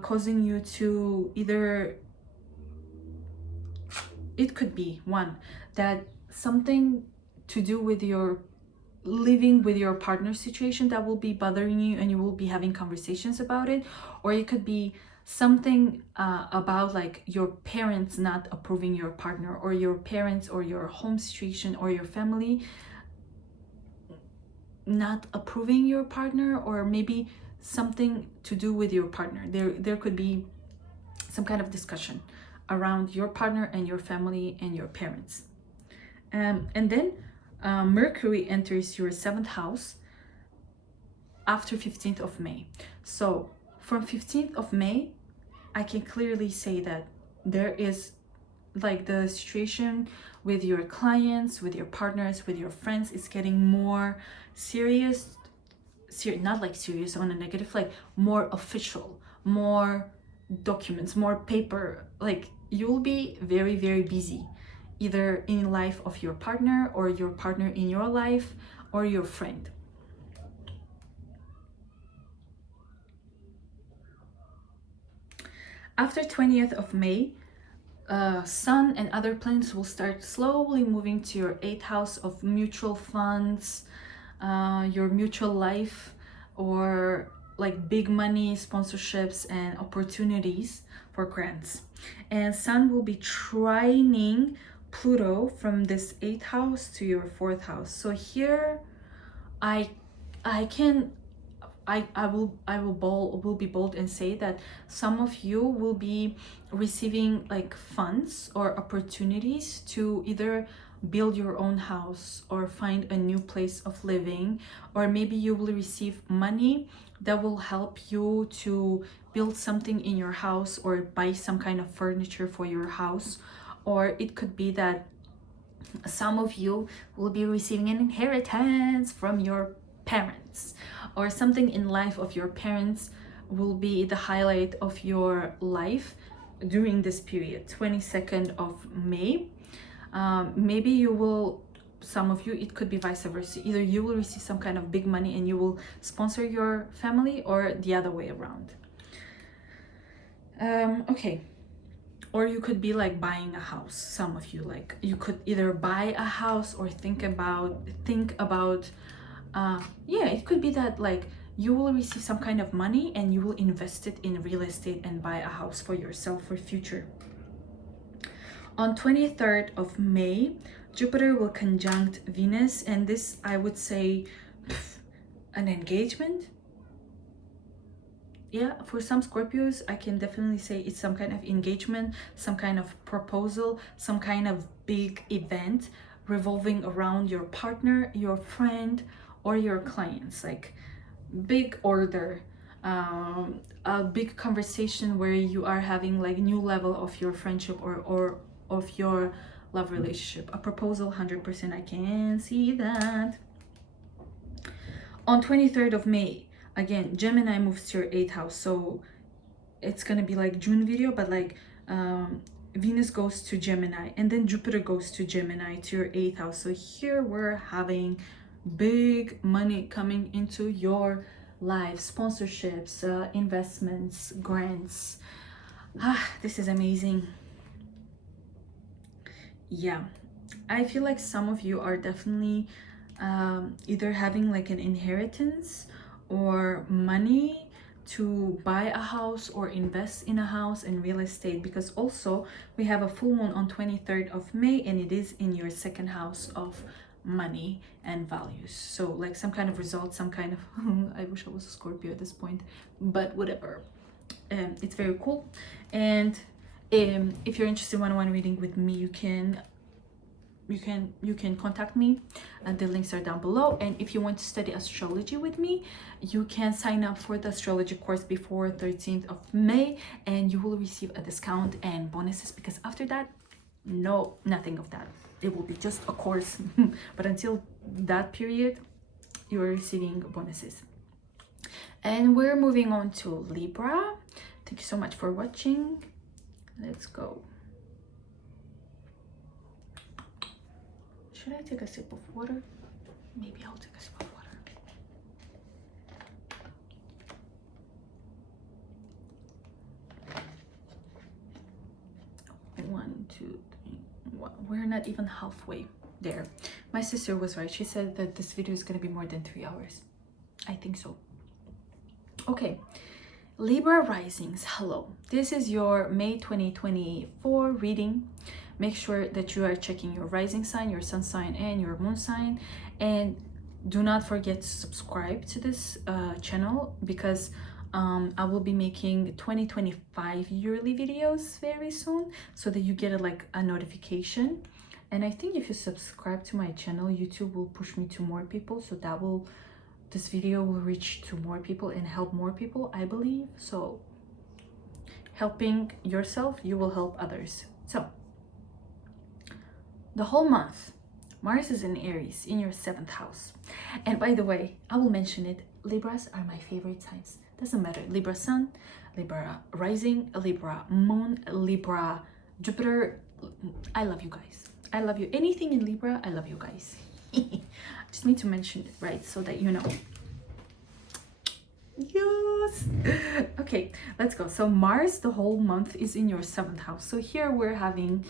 causing you to either, it could be one, that something to do with your living with your partner situation that will be bothering you and you will be having conversations about it, or it could be something about like your parents not approving your partner, or your parents or your home situation or your family not approving your partner, or maybe something to do with your partner. There could be some kind of discussion around your partner and your family and your parents. And then Mercury enters your 7th house after 15th of May. So from 15th of May, I can clearly say that there is like the situation with your clients, with your partners, with your friends is getting more serious, not like serious on a negative, like more official, more documents, more paper. Like you'll be very, very busy, either in life of your partner or your partner in your life or your friend. After 20th of May, Sun and other planets will start slowly moving to your 8th house of mutual funds, your mutual life, or like big money, sponsorships, and opportunities for grants. And Sun will be trining Pluto from this 8th house to your 4th house. So here, I will be bold and say that some of you will be receiving like funds or opportunities to either build your own house or find a new place of living, or maybe you will receive money that will help you to build something in your house or buy some kind of furniture for your house. Or it could be that some of you will be receiving an inheritance from your parents, or something in life of your parents will be the highlight of your life during this period, 22nd of May. Maybe you will, some of you, it could be vice versa. Either you will receive some kind of big money and you will sponsor your family, or the other way around. Okay. Or you could be like buying a house. Some of you, like you could either buy a house or think about yeah, it could be that like you will receive some kind of money and you will invest it in real estate and buy a house for yourself for future. On 23rd of May, Jupiter will conjunct Venus, and this, I would say, an engagement. Yeah, for some Scorpios, I can definitely say it's some kind of engagement, some kind of proposal, some kind of big event revolving around your partner, your friend, or your clients. Like big order, a big conversation where you are having like new level of your friendship or of your love relationship. A proposal, 100%, I can see that. On 23rd of May, again, Gemini moves to your 8th house, so it's gonna be like June video, but like Venus goes to Gemini, and then Jupiter goes to Gemini to your 8th house. So here we're having big money coming into your lives, sponsorships, investments, grants. This is amazing. Yeah, I feel like some of you are definitely either having like an inheritance or money to buy a house or invest in a house and real estate, because also we have a full moon on 23rd of May and it is in your second house of money and values. So like some kind of result, some kind of I wish I was a Scorpio at this point, but whatever. It's very cool. And if you're interested in one-on-one reading with me, you can contact me, and the links are down below. And if you want to study astrology with me, you can sign up for the astrology course before 13th of May and you will receive a discount and bonuses, because after that, nothing of that. It will be just a course but until that period you are receiving bonuses. And we're moving on to Libra. Thank you so much for watching. Let's go. Should I take a sip of water? Maybe I'll take a sip of water. One, two, three. We're not even halfway there. My sister was right. She said that this video is going to be more than 3 hours. I think so. Okay. Libra risings, hello. This is your May 2024 reading. Make sure that you are checking your rising sign, your sun sign, and your moon sign. And do not forget to subscribe to this channel, because I will be making 2025 yearly videos very soon, so that you get a notification. And I think if you subscribe to my channel, YouTube will push me to more people, so that this video will reach to more people and help more people, I believe. So helping yourself, you will help others. So the whole month, Mars is in Aries in your 7th house. And by the way, I will mention it, Libras are my favorite signs. Doesn't matter, Libra sun, Libra rising, Libra moon, Libra Jupiter. I love you guys. I love you. Anything in Libra, I love you guys. Just need to mention it, right, so that you know. Yes. Okay, let's go. So Mars the whole month is in your 7th house. So here we're having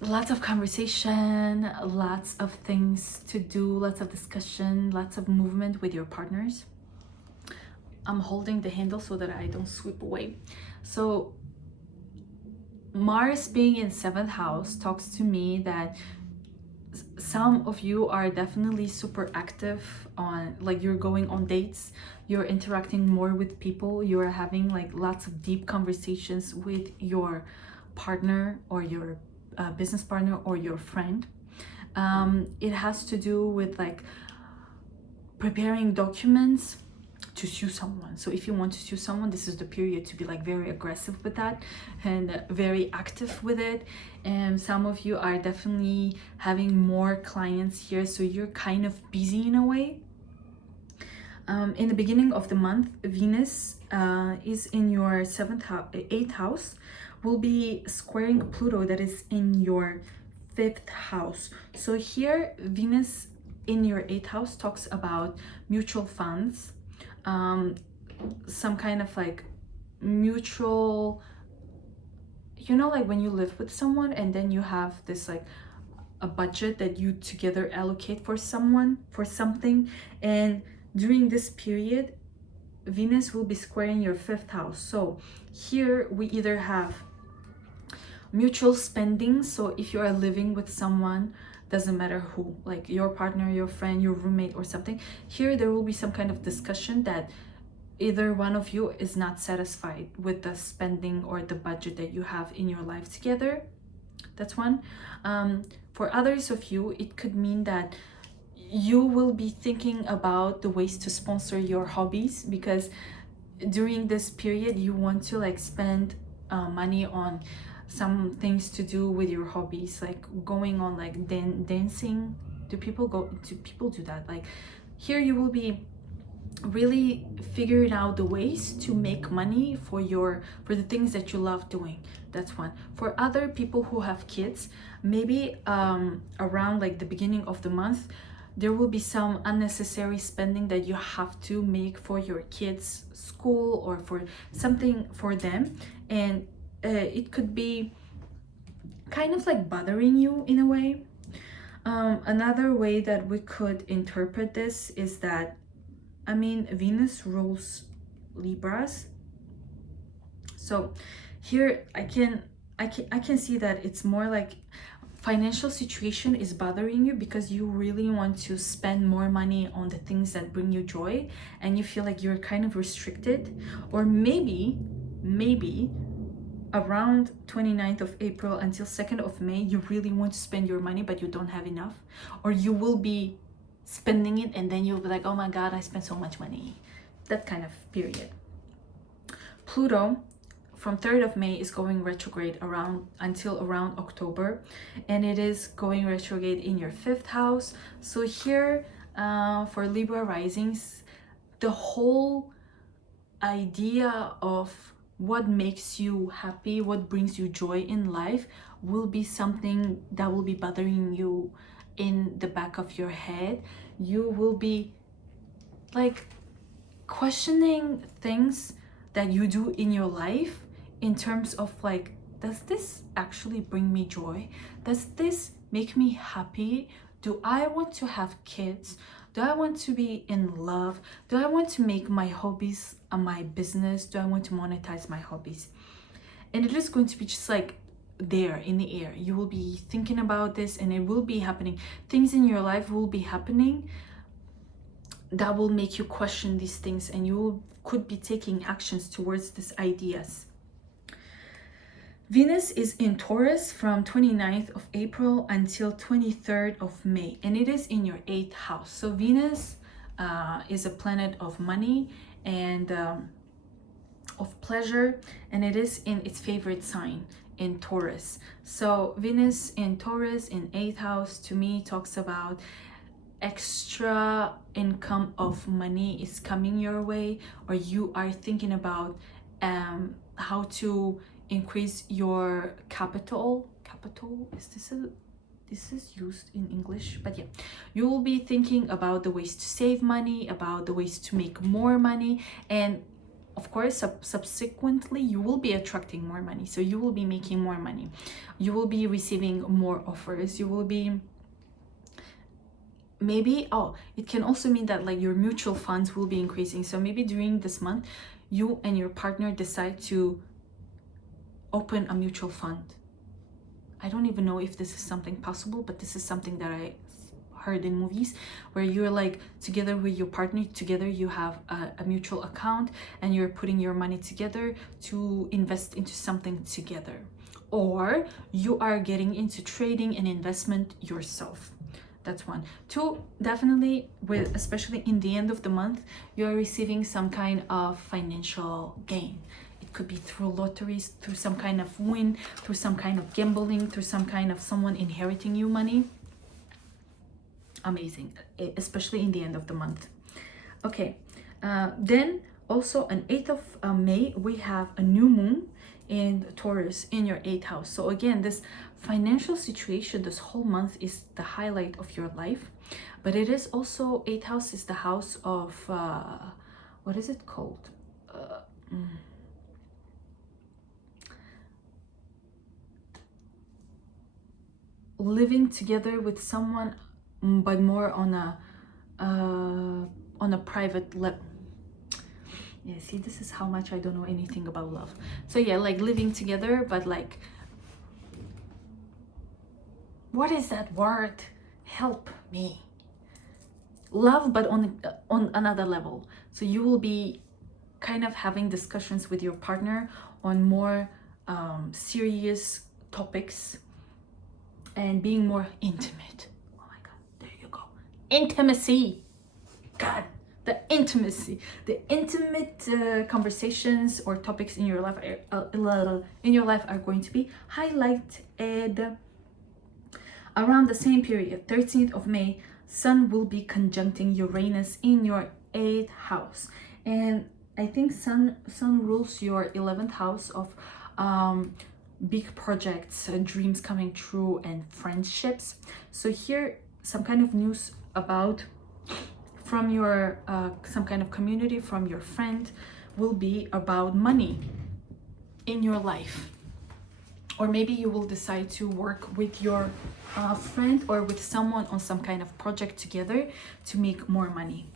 lots of conversation, lots of things to do, lots of discussion, lots of movement with your partners. I'm holding the handle so that I don't sweep away. So Mars being in 7th house talks to me that some of you are definitely super active on, like, you're going on dates, you're interacting more with people, you're having like lots of deep conversations with your partner or your business partner or your friend. It has to do with like preparing documents to sue someone. So if you want to sue someone, this is the period to be like very aggressive with that and very active with it. And some of you are definitely having more clients here, so you're kind of busy in a way. In the beginning of the month, Venus is in your 8th house, will be squaring Pluto that is in your 5th house. So here Venus in your 8th house talks about mutual funds, some kind of like mutual, you know, like when you live with someone and then you have this like a budget that you together allocate for someone, for something. And during this period, Venus will be squaring your 5th house. So here we either have mutual spending. So if you are living with someone, doesn't matter who, like your partner, your friend, your roommate or something, here there will be some kind of discussion that either one of you is not satisfied with the spending or the budget that you have in your life together. That's one. For others of you, it could mean that you will be thinking about the ways to sponsor your hobbies, because during this period you want to like spend money on some things to do with your hobbies, like going on like dancing. Do people do that? Like here you will be really figuring out the ways to make money for the things that you love doing. That's one. For other people who have kids, maybe around like the beginning of the month, There will be some unnecessary spending that you have to make for your kids' school or for something for them, and it could be kind of like bothering you in a way. Another way that we could interpret this is that, I mean, Venus rules Libras. So here I can see that it's more like financial situation is bothering you because you really want to spend more money on the things that bring you joy, and you feel like you're kind of restricted. Or maybe around 29th of April until 2nd of May, you really want to spend your money, but you don't have enough. Or you will be spending it and then you'll be like, oh my God, I spent so much money. That kind of period. Pluto from 3rd of May is going retrograde until around October, and it is going retrograde in your 5th house. So here for Libra risings, the whole idea of what makes you happy, what brings you joy in life, will be something that will be bothering you in the back of your head. You will be like questioning things that you do in your life in terms of like, does this actually bring me joy? Does this make me happy? Do I want to have kids? Do I want to be in love? Do I want to make my hobbies my business? Do I want to monetize my hobbies? And it is going to be just like there in the air. You will be thinking about this and it will be happening. Things in your life will be happening that will make you question these things, and you could be taking actions towards these ideas. Venus is in Taurus from 29th of April until 23rd of May, and it is in your 8th house. So Venus is a planet of money and of pleasure, and it is in its favorite sign, in Taurus. So Venus in Taurus in 8th house to me talks about extra income of money is coming your way, or you are thinking about how to increase your capital. This is used in English, but yeah, you will be thinking about the ways to save money, about the ways to make more money, and of course subsequently you will be attracting more money. So you will be making more money, you will be receiving more offers, you will be maybe, oh, it can also mean that like your mutual funds will be increasing. So maybe during this month you and your partner decide to open a mutual fund. I don't even know if this is something possible, but this is something that I heard in movies, where you're like together with your partner, together you have a mutual account and you're putting your money together to invest into something together, or you are getting into trading and investment yourself. That's one. Two, definitely, with especially in the end of the month, you're receiving some kind of financial gain. It could be through lotteries, through some kind of win, through some kind of gambling, through some kind of someone inheriting you money. Amazing, especially in the end of the month. Okay, then also on 8th of May, we have a new moon in Taurus in your 8th house. So again, this financial situation this whole month is the highlight of your life, but it is also 8th house is the house of what is it called? Living together with someone, but more on a private level. Yeah, see, this is how much I don't know anything about love. So yeah, like living together, but like, what is that word? Help me. Love, but on another level. So you will be kind of having discussions with your partner on more serious topics and being more intimate. Oh my God, there you go. Intimacy. God, the intimacy, the intimate conversations or topics in your life are going to be highlighted. Around the same period, 13th of May, Sun will be conjuncting Uranus in your 8th house, and I think Sun rules your 11th house of big projects, dreams coming true, and friendships. So here, some kind of news about from your some kind of community, from your friend, will be about money in your life. Or maybe you will decide to work with your friend or with someone on some kind of project together to make more money.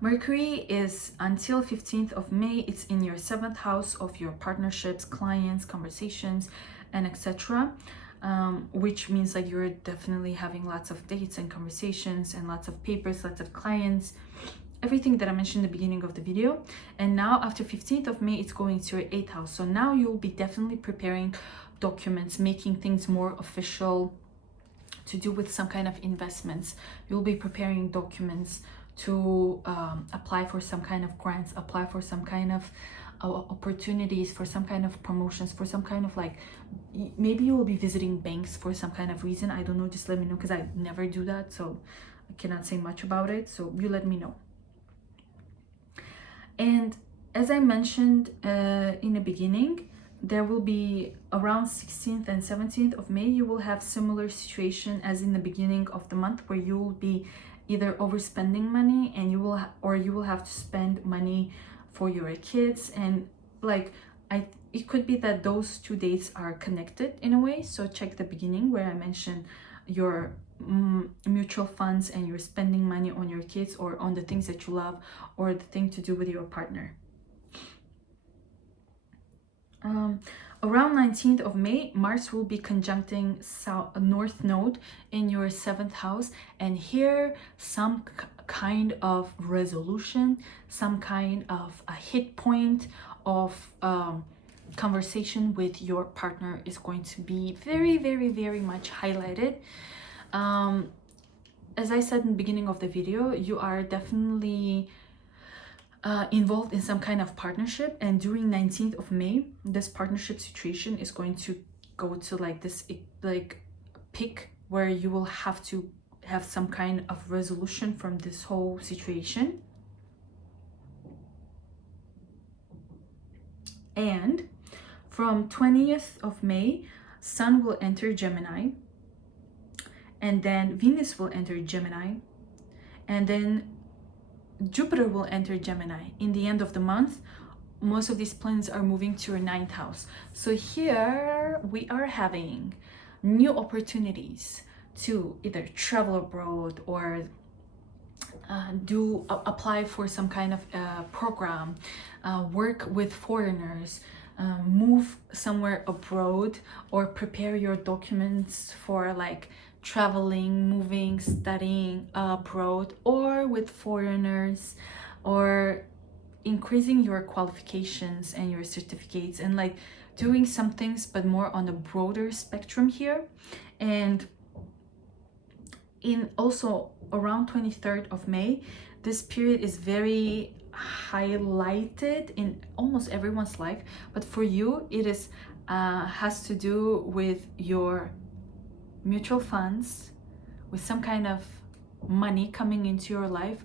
Mercury is until 15th of May, it's in your 7th house of your partnerships, clients, conversations, and etc. Which means like you're definitely having lots of dates and conversations and lots of papers, lots of clients, everything that I mentioned in the beginning of the video. And now after 15th of May, it's going to your 8th house. So now you'll be definitely preparing documents, making things more official to do with some kind of investments. You'll be preparing documents to apply for some kind of grants, apply for some kind of opportunities, for some kind of promotions, for some kind of like, maybe you will be visiting banks for some kind of reason. I don't know, just let me know, because I never do that, so I cannot say much about it. So you let me know. And as I mentioned in the beginning, there will be around 16th and 17th of May, you will have similar situation as in the beginning of the month, where you will be either overspending money and you will have to spend money for your kids. And like it could be that those two dates are connected in a way. So check the beginning where I mentioned your mutual funds and you're spending money on your kids or on the things that you love or the thing to do with your partner. Around 19th of May, Mars will be conjuncting North Node in your 7th house, and here some kind of resolution, some kind of a hit point of conversation with your partner is going to be very, very, very much highlighted. As I said in the beginning of the video, you are definitely involved in some kind of partnership, and during 19th of May, this partnership situation is going to go to like this like peak where you will have to have some kind of resolution from this whole situation. And from 20th of May, Sun will enter Gemini, and then Venus will enter Gemini, and then Jupiter will enter Gemini. In the end of the month, most of these planets are moving to your 9th house. So here we are having new opportunities to either travel abroad or apply for some kind of program, work with foreigners, move somewhere abroad, or prepare your documents for like traveling, moving, studying abroad or with foreigners, or increasing your qualifications and your certificates, and like doing some things but more on a broader spectrum here. And in also around 23rd of May, this period is very highlighted in almost everyone's life, but for you it is has to do with your mutual funds, with some kind of money coming into your life,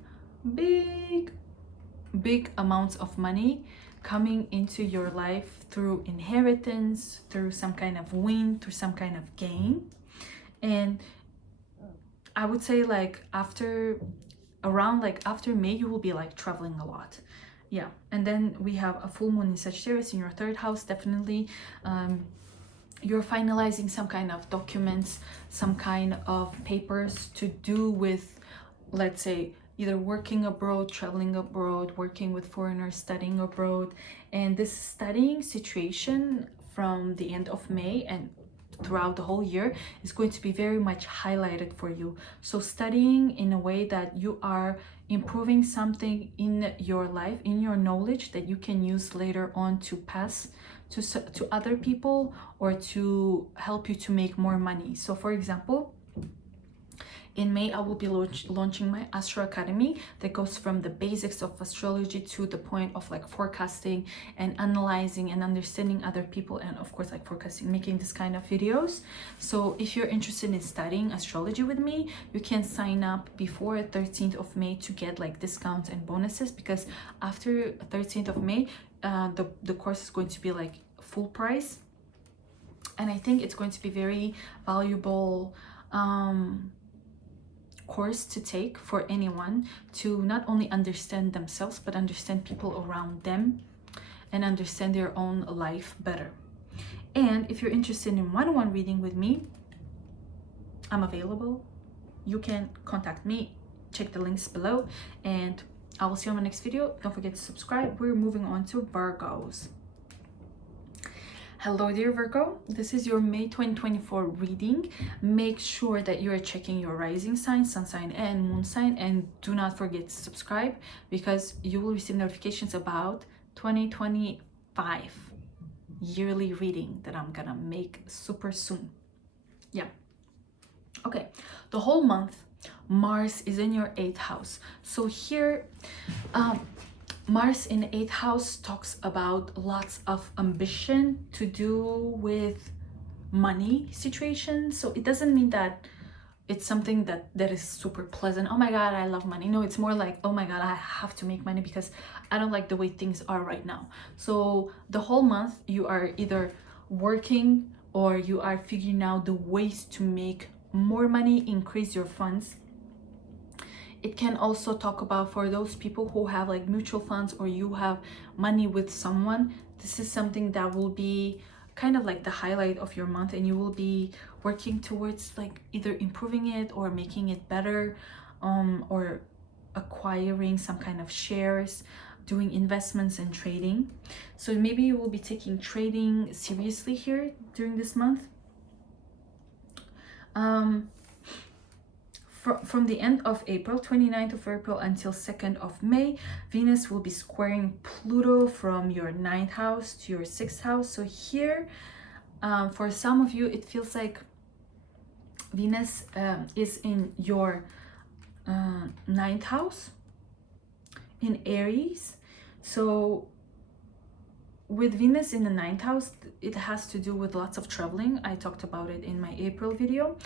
big amounts of money coming into your life through inheritance, through some kind of win, through some kind of gain. And I would say like after May, you will be like traveling a lot. Yeah. And then we have a full moon in Sagittarius in your 3rd house. Definitely you're finalizing some kind of documents, some kind of papers to do with, let's say, either working abroad, traveling abroad, working with foreigners, studying abroad. And this studying situation from the end of May and throughout the whole year is going to be very much highlighted for you. So studying in a way that you are improving something in your life, in your knowledge, that you can use later on to pass to other people or to help you to make more money. So for example, in May, I will be launching my Astro Academy that goes from the basics of astrology to the point of like forecasting and analyzing and understanding other people, and of course like forecasting, making this kind of videos. So if you're interested in studying astrology with me, you can sign up before 13th of May to get like discounts and bonuses, because after 13th of May, the course is going to be like full price, and I think it's going to be very valuable course to take for anyone to not only understand themselves but understand people around them and understand their own life better. And if you're interested in one-on-one reading with me, I'm available. You can contact me, check the links below, and I will see you on my next video. Don't forget to subscribe. We're moving on to Virgos. Hello dear Virgo, this is your May 2024 reading. Make sure that you are checking your rising sign, sun sign, and moon sign, and do not forget to subscribe because you will receive notifications about 2025 yearly reading that I'm gonna make super soon. Yeah. Okay, the whole month Mars is in your 8th house. So here Mars in the 8th house talks about lots of ambition to do with money situation. So it doesn't mean that it's something that is super pleasant. Oh my god, I love money. No, it's more like, oh my god, I have to make money because I don't like the way things are right now. So the whole month you are either working or you are figuring out the ways to make more money, increase your funds. It can also talk about for those people who have like mutual funds or you have money with someone. This is something that will be kind of like the highlight of your month, and you will be working towards like either improving it or making it better, or acquiring some kind of shares, doing investments and trading. So maybe you will be taking trading seriously here during this month. From the end of April, 29th of April until 2nd of May, Venus will be squaring Pluto from your 9th house to your 6th house. So here, for some of you, it feels like Venus is in your 9th house in Aries. So with Venus in the 9th house, it has to do with lots of traveling. I talked about it in my April video.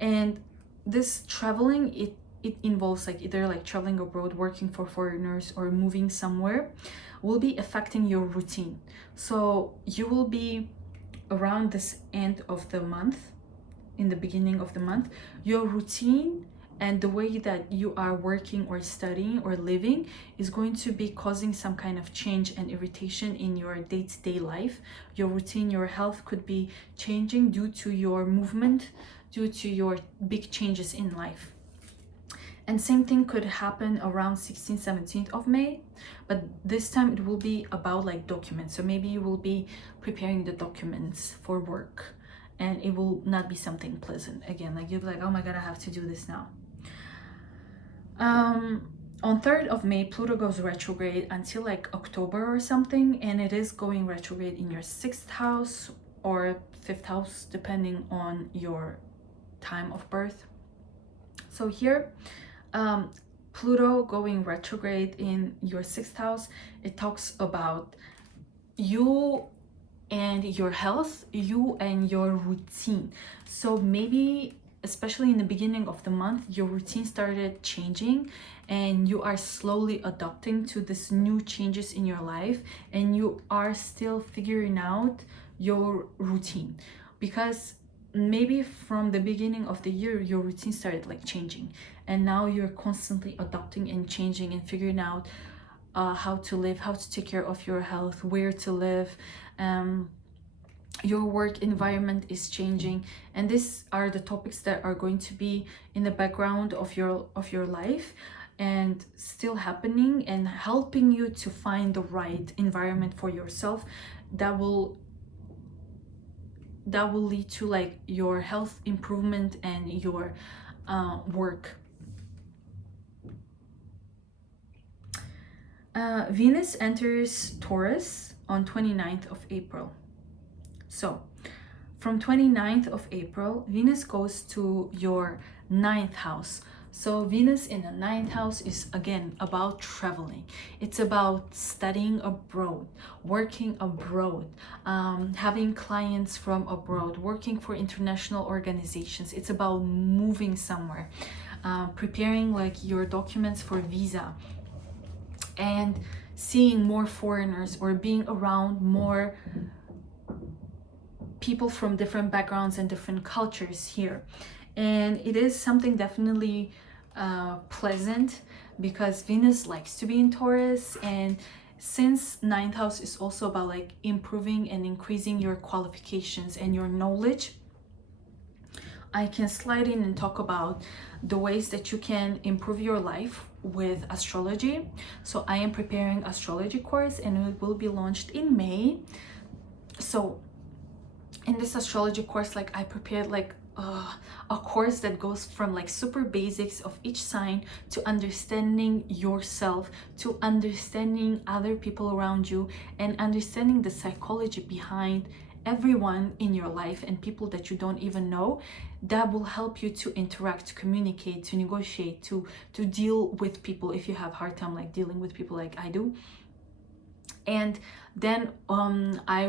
And this traveling, it involves like either like traveling abroad, working for foreigners, or moving somewhere, will be affecting your routine. So you will be around this end of the month, in the beginning of the month, your routine and the way that you are working or studying or living is going to be causing some kind of change and irritation in your day-to-day life. Your routine, your health could be changing due to your movement, due to your big changes in life. And same thing could happen around 16th, 17th of May, but this time it will be about like documents. So maybe you will be preparing the documents for work and it will not be something pleasant. Again, like you'll be like, oh my god, I have to do this now. On 3rd of May, Pluto goes retrograde until like October or something, and it is going retrograde in your 6th house or 5th house, depending on your time of birth. So here, Pluto going retrograde in your 6th house, it talks about you and your health, you and your routine. So maybe especially in the beginning of the month, your routine started changing and you are slowly adapting to this new changes in your life, and you are still figuring out your routine, because maybe from the beginning of the year your routine started like changing, and now you're constantly adapting and changing and figuring out how to live, how to take care of your health, where to live. Your work environment is changing, and these are the topics that are going to be in the background of your life and still happening and helping you to find the right environment for yourself that will lead to like your health improvement and your work. Venus enters Taurus on 29th of April. So from 29th of April, Venus goes to your 9th house. So Venus in the 9th house is again about traveling. It's about studying abroad, working abroad, having clients from abroad, working for international organizations. It's about moving somewhere, preparing like your documents for visa, and seeing more foreigners or being around more people from different backgrounds and different cultures here. And it is something definitely pleasant, because Venus likes to be in Taurus, and since ninth house is also about like improving and increasing your qualifications and your knowledge, I can slide in and talk about the ways that you can improve your life with astrology. So I am preparing astrology course and it will be launched in May. So in this astrology course, like I prepared like a course that goes from like super basics of each sign to understanding yourself, to understanding other people around you, and understanding the psychology behind everyone in your life and people that you don't even know. That will help you to interact, to communicate, to negotiate, to deal with people if you have hard time like dealing with people like I do. And then I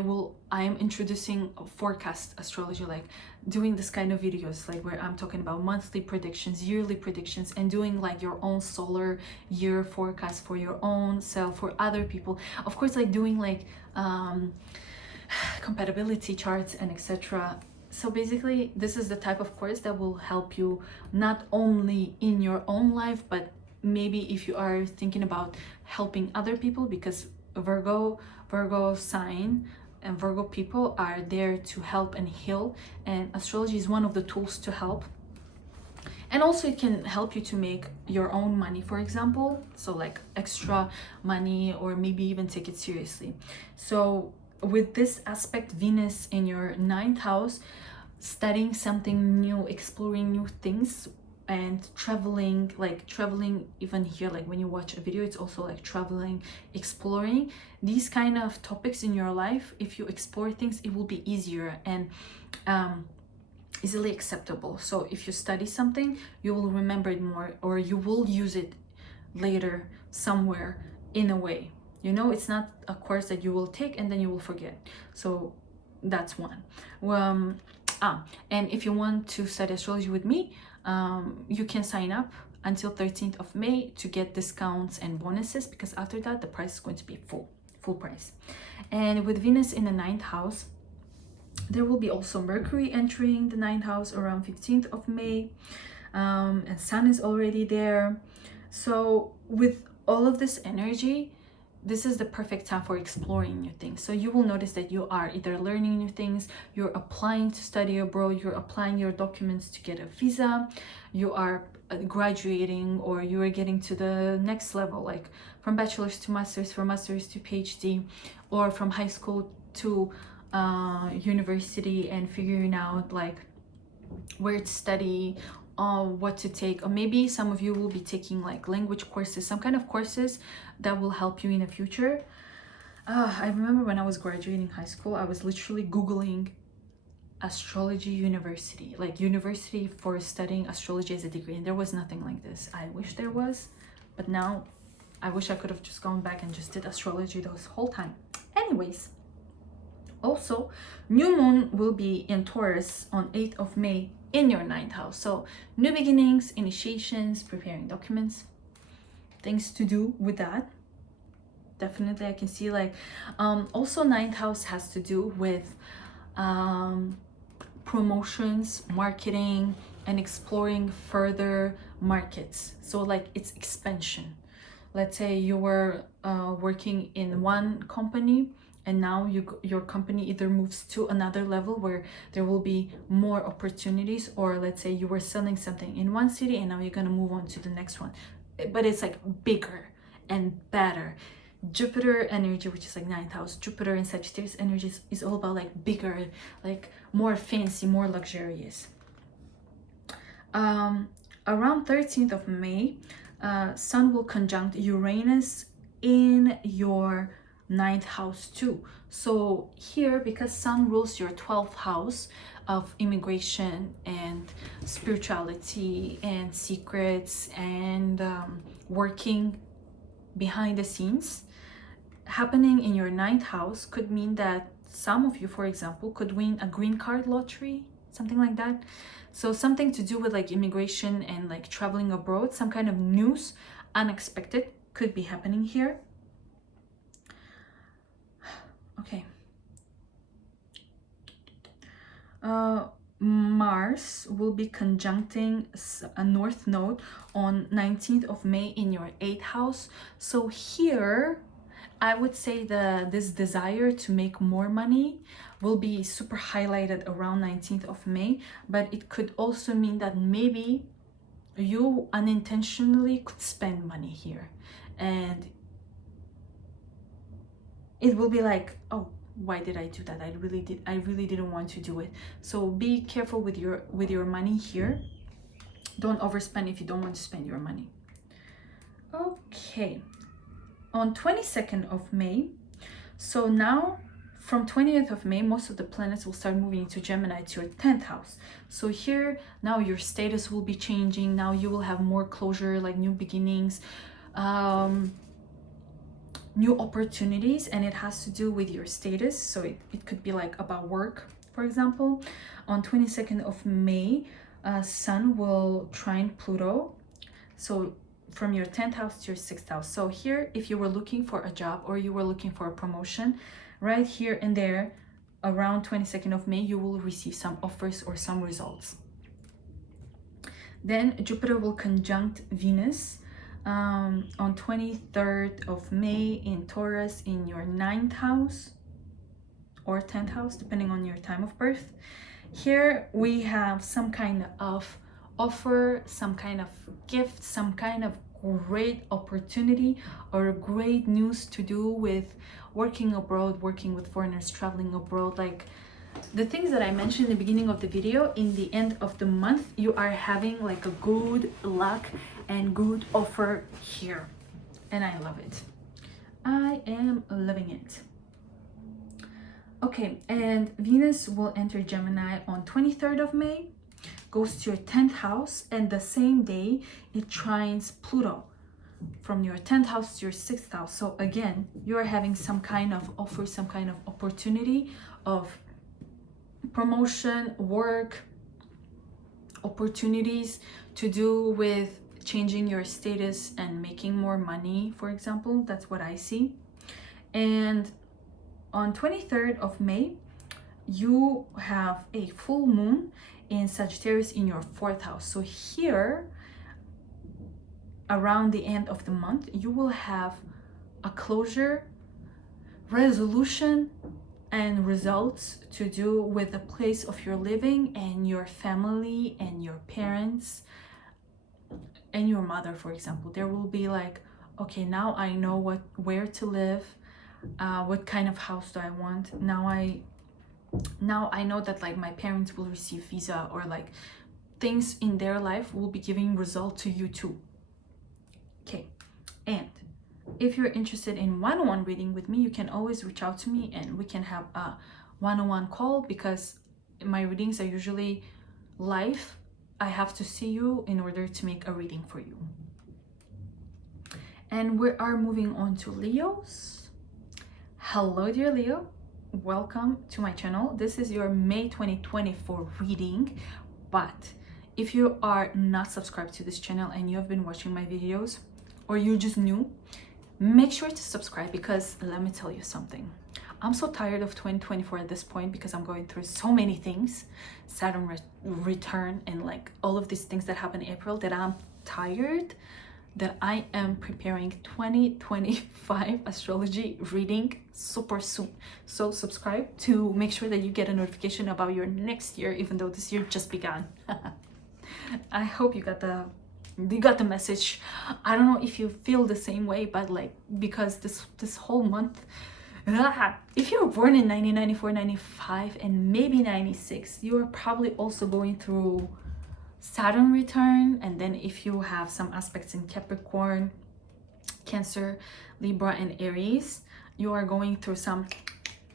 am introducing forecast astrology, like doing this kind of videos like where I'm talking about monthly predictions, yearly predictions, and doing like your own solar year forecast for your own self, for other people, of course, like doing like compatibility charts and etc. So basically this is the type of course that will help you not only in your own life, but maybe if you are thinking about helping other people, because Virgo sign and Virgo people are there to help and heal, and astrology is one of the tools to help. And also it can help you to make your own money, for example, so like extra money, or maybe even take it seriously. So with this aspect, Venus in your ninth house, studying something new, exploring new things, and traveling, like traveling even here, like when you watch a video, it's also like traveling, exploring these kind of topics in your life. If you explore things, it will be easier and easily acceptable. So if you study something, you will remember it more, or you will use it later somewhere in a way. You know, it's not a course that you will take and then you will forget. So that's one. And if you want to study astrology with me, you can sign up until 13th of May to get discounts and bonuses, because after that the price is going to be full price. And with Venus in the ninth house, there will be also Mercury entering the ninth house around 15th of May, and Sun is already there. So with all of this energy, this is the perfect time for exploring new things. So you will notice that you are either learning new things, you're applying to study abroad, you're applying your documents to get a visa, you are graduating, or you are getting to the next level, like from bachelor's to master's, from master's to PhD, or from high school to university, and figuring out like where to study, what to take. Or maybe some of you will be taking like language courses, some kind of courses that will help you in the future. I remember when I was graduating high school, I was literally Googling astrology university, like university for studying astrology as a degree, and there was nothing like this. I wish there was, but now I wish I could have just gone back and just did astrology this whole time. Anyways, also new moon will be in Taurus on 8th of May in your ninth house. So new beginnings, initiations, preparing documents, things to do with that. Definitely I can see like also ninth house has to do with promotions, marketing, and exploring further markets. So like it's expansion. Let's say you were working in one company, and now your company either moves to another level where there will be more opportunities, or let's say you were selling something in one city and now you're going to move on to the next one, but it's like bigger and better. Jupiter energy, which is like ninth house, Jupiter and Sagittarius energy is all about like bigger, like more fancy, more luxurious. Around 13th of May, Sun will conjunct Uranus in your ninth house too. So here, because Sun rules your 12th house of immigration and spirituality and secrets and working behind the scenes, happening in your ninth house could mean that some of you, for example, could win a green card lottery, something like that. So something to do with like immigration and like traveling abroad, some kind of news, unexpected, could be happening here. Okay. Mars will be conjuncting a North Node on 19th of May in your 8th house. So here, I would say this desire to make more money will be super highlighted around 19th of May, but it could also mean that maybe you unintentionally could spend money here, and it will be like, oh, why did I do that? I really didn't want to do it. So be careful with your money here. Don't overspend if you don't want to spend your money. Okay, on 22nd of May, so now from 20th of May, most of the planets will start moving into Gemini, to your 10th house. So here, now your status will be changing. Now you will have more closure, like new beginnings, new opportunities, and it has to do with your status. So it could be like about work, for example. On 22nd of May, Sun will trine Pluto. So from your 10th house to your 6th house. So here, if you were looking for a job or you were looking for a promotion, right here and there, around 22nd of May, you will receive some offers or some results. Then Jupiter will conjunct Venus on 23rd of May in Taurus in your 9th house or 10th house, depending on your time of birth. Here we have some kind of offer, some kind of gift, some kind of great opportunity or great news to do with working abroad, working with foreigners, traveling abroad. Like the things that I mentioned in the beginning of the video, in the end of the month, you are having like a good luck and good offer here. And I love it. I am loving it. Okay, and Venus will enter Gemini on 23rd of May, goes to your 10th house, and the same day it trines Pluto from your 10th house to your 6th house. So again, you are having some kind of offer, some kind of opportunity of promotion, work, opportunities to do with changing your status and making more money, for example. That's what I see. And on 23rd of May, you have a full moon in Sagittarius in your 4th house. So here, around the end of the month, you will have a closure, resolution, and results to do with the place of your living and your family and your parents and your mother, for example. There will be like, okay, now I know where to live, what kind of house do I want. Now I know that like my parents will receive visa, or like things in their life will be giving result to you too. Okay, and if you're interested in one-on-one reading with me, you can always reach out to me and we can have a one-on-one call, because my readings are usually live. I have to see you in order to make a reading for you. And we are moving on to Leos. Hello, dear Leo. Welcome to my channel. This is your May 2024 reading, but if you are not subscribed to this channel and you have been watching my videos, or you're just new, make sure to subscribe, because let me tell you something. I'm so tired of 2024 at this point, because I'm going through so many things, Saturn return and like all of these things that happen in April, that I'm tired, that I am preparing 2025 astrology reading super soon. So subscribe to make sure that you get a notification about your next year, even though this year just began. I hope you got the message. I don't know if you feel the same way, but like, because this whole month, if you were born in 1994, 95, and maybe 96, you are probably also going through Saturn return. And then if you have some aspects in Capricorn, Cancer, Libra, and Aries, you are going through some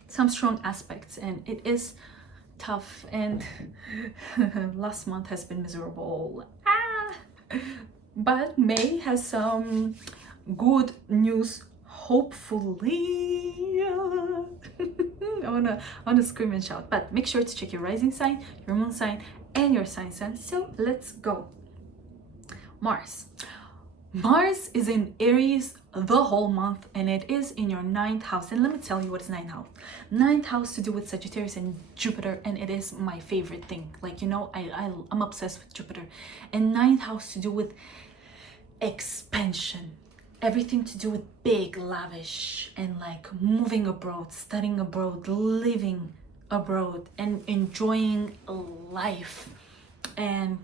strong aspects, and it is tough. And last month has been miserable. But May has some good news, hopefully. I wanna scream and shout, but make sure to check your rising sign, your moon sign, and your sign. So let's go. Mars is in Aries the whole month, and it is in your 9th house. And let me tell you what is 9th house. 9th house to do with Sagittarius and Jupiter, and it is my favorite thing. Like, you know, I'm obsessed with Jupiter. And 9th house to do with expansion, everything to do with big, lavish, and like moving abroad, studying abroad, living abroad, and enjoying life, and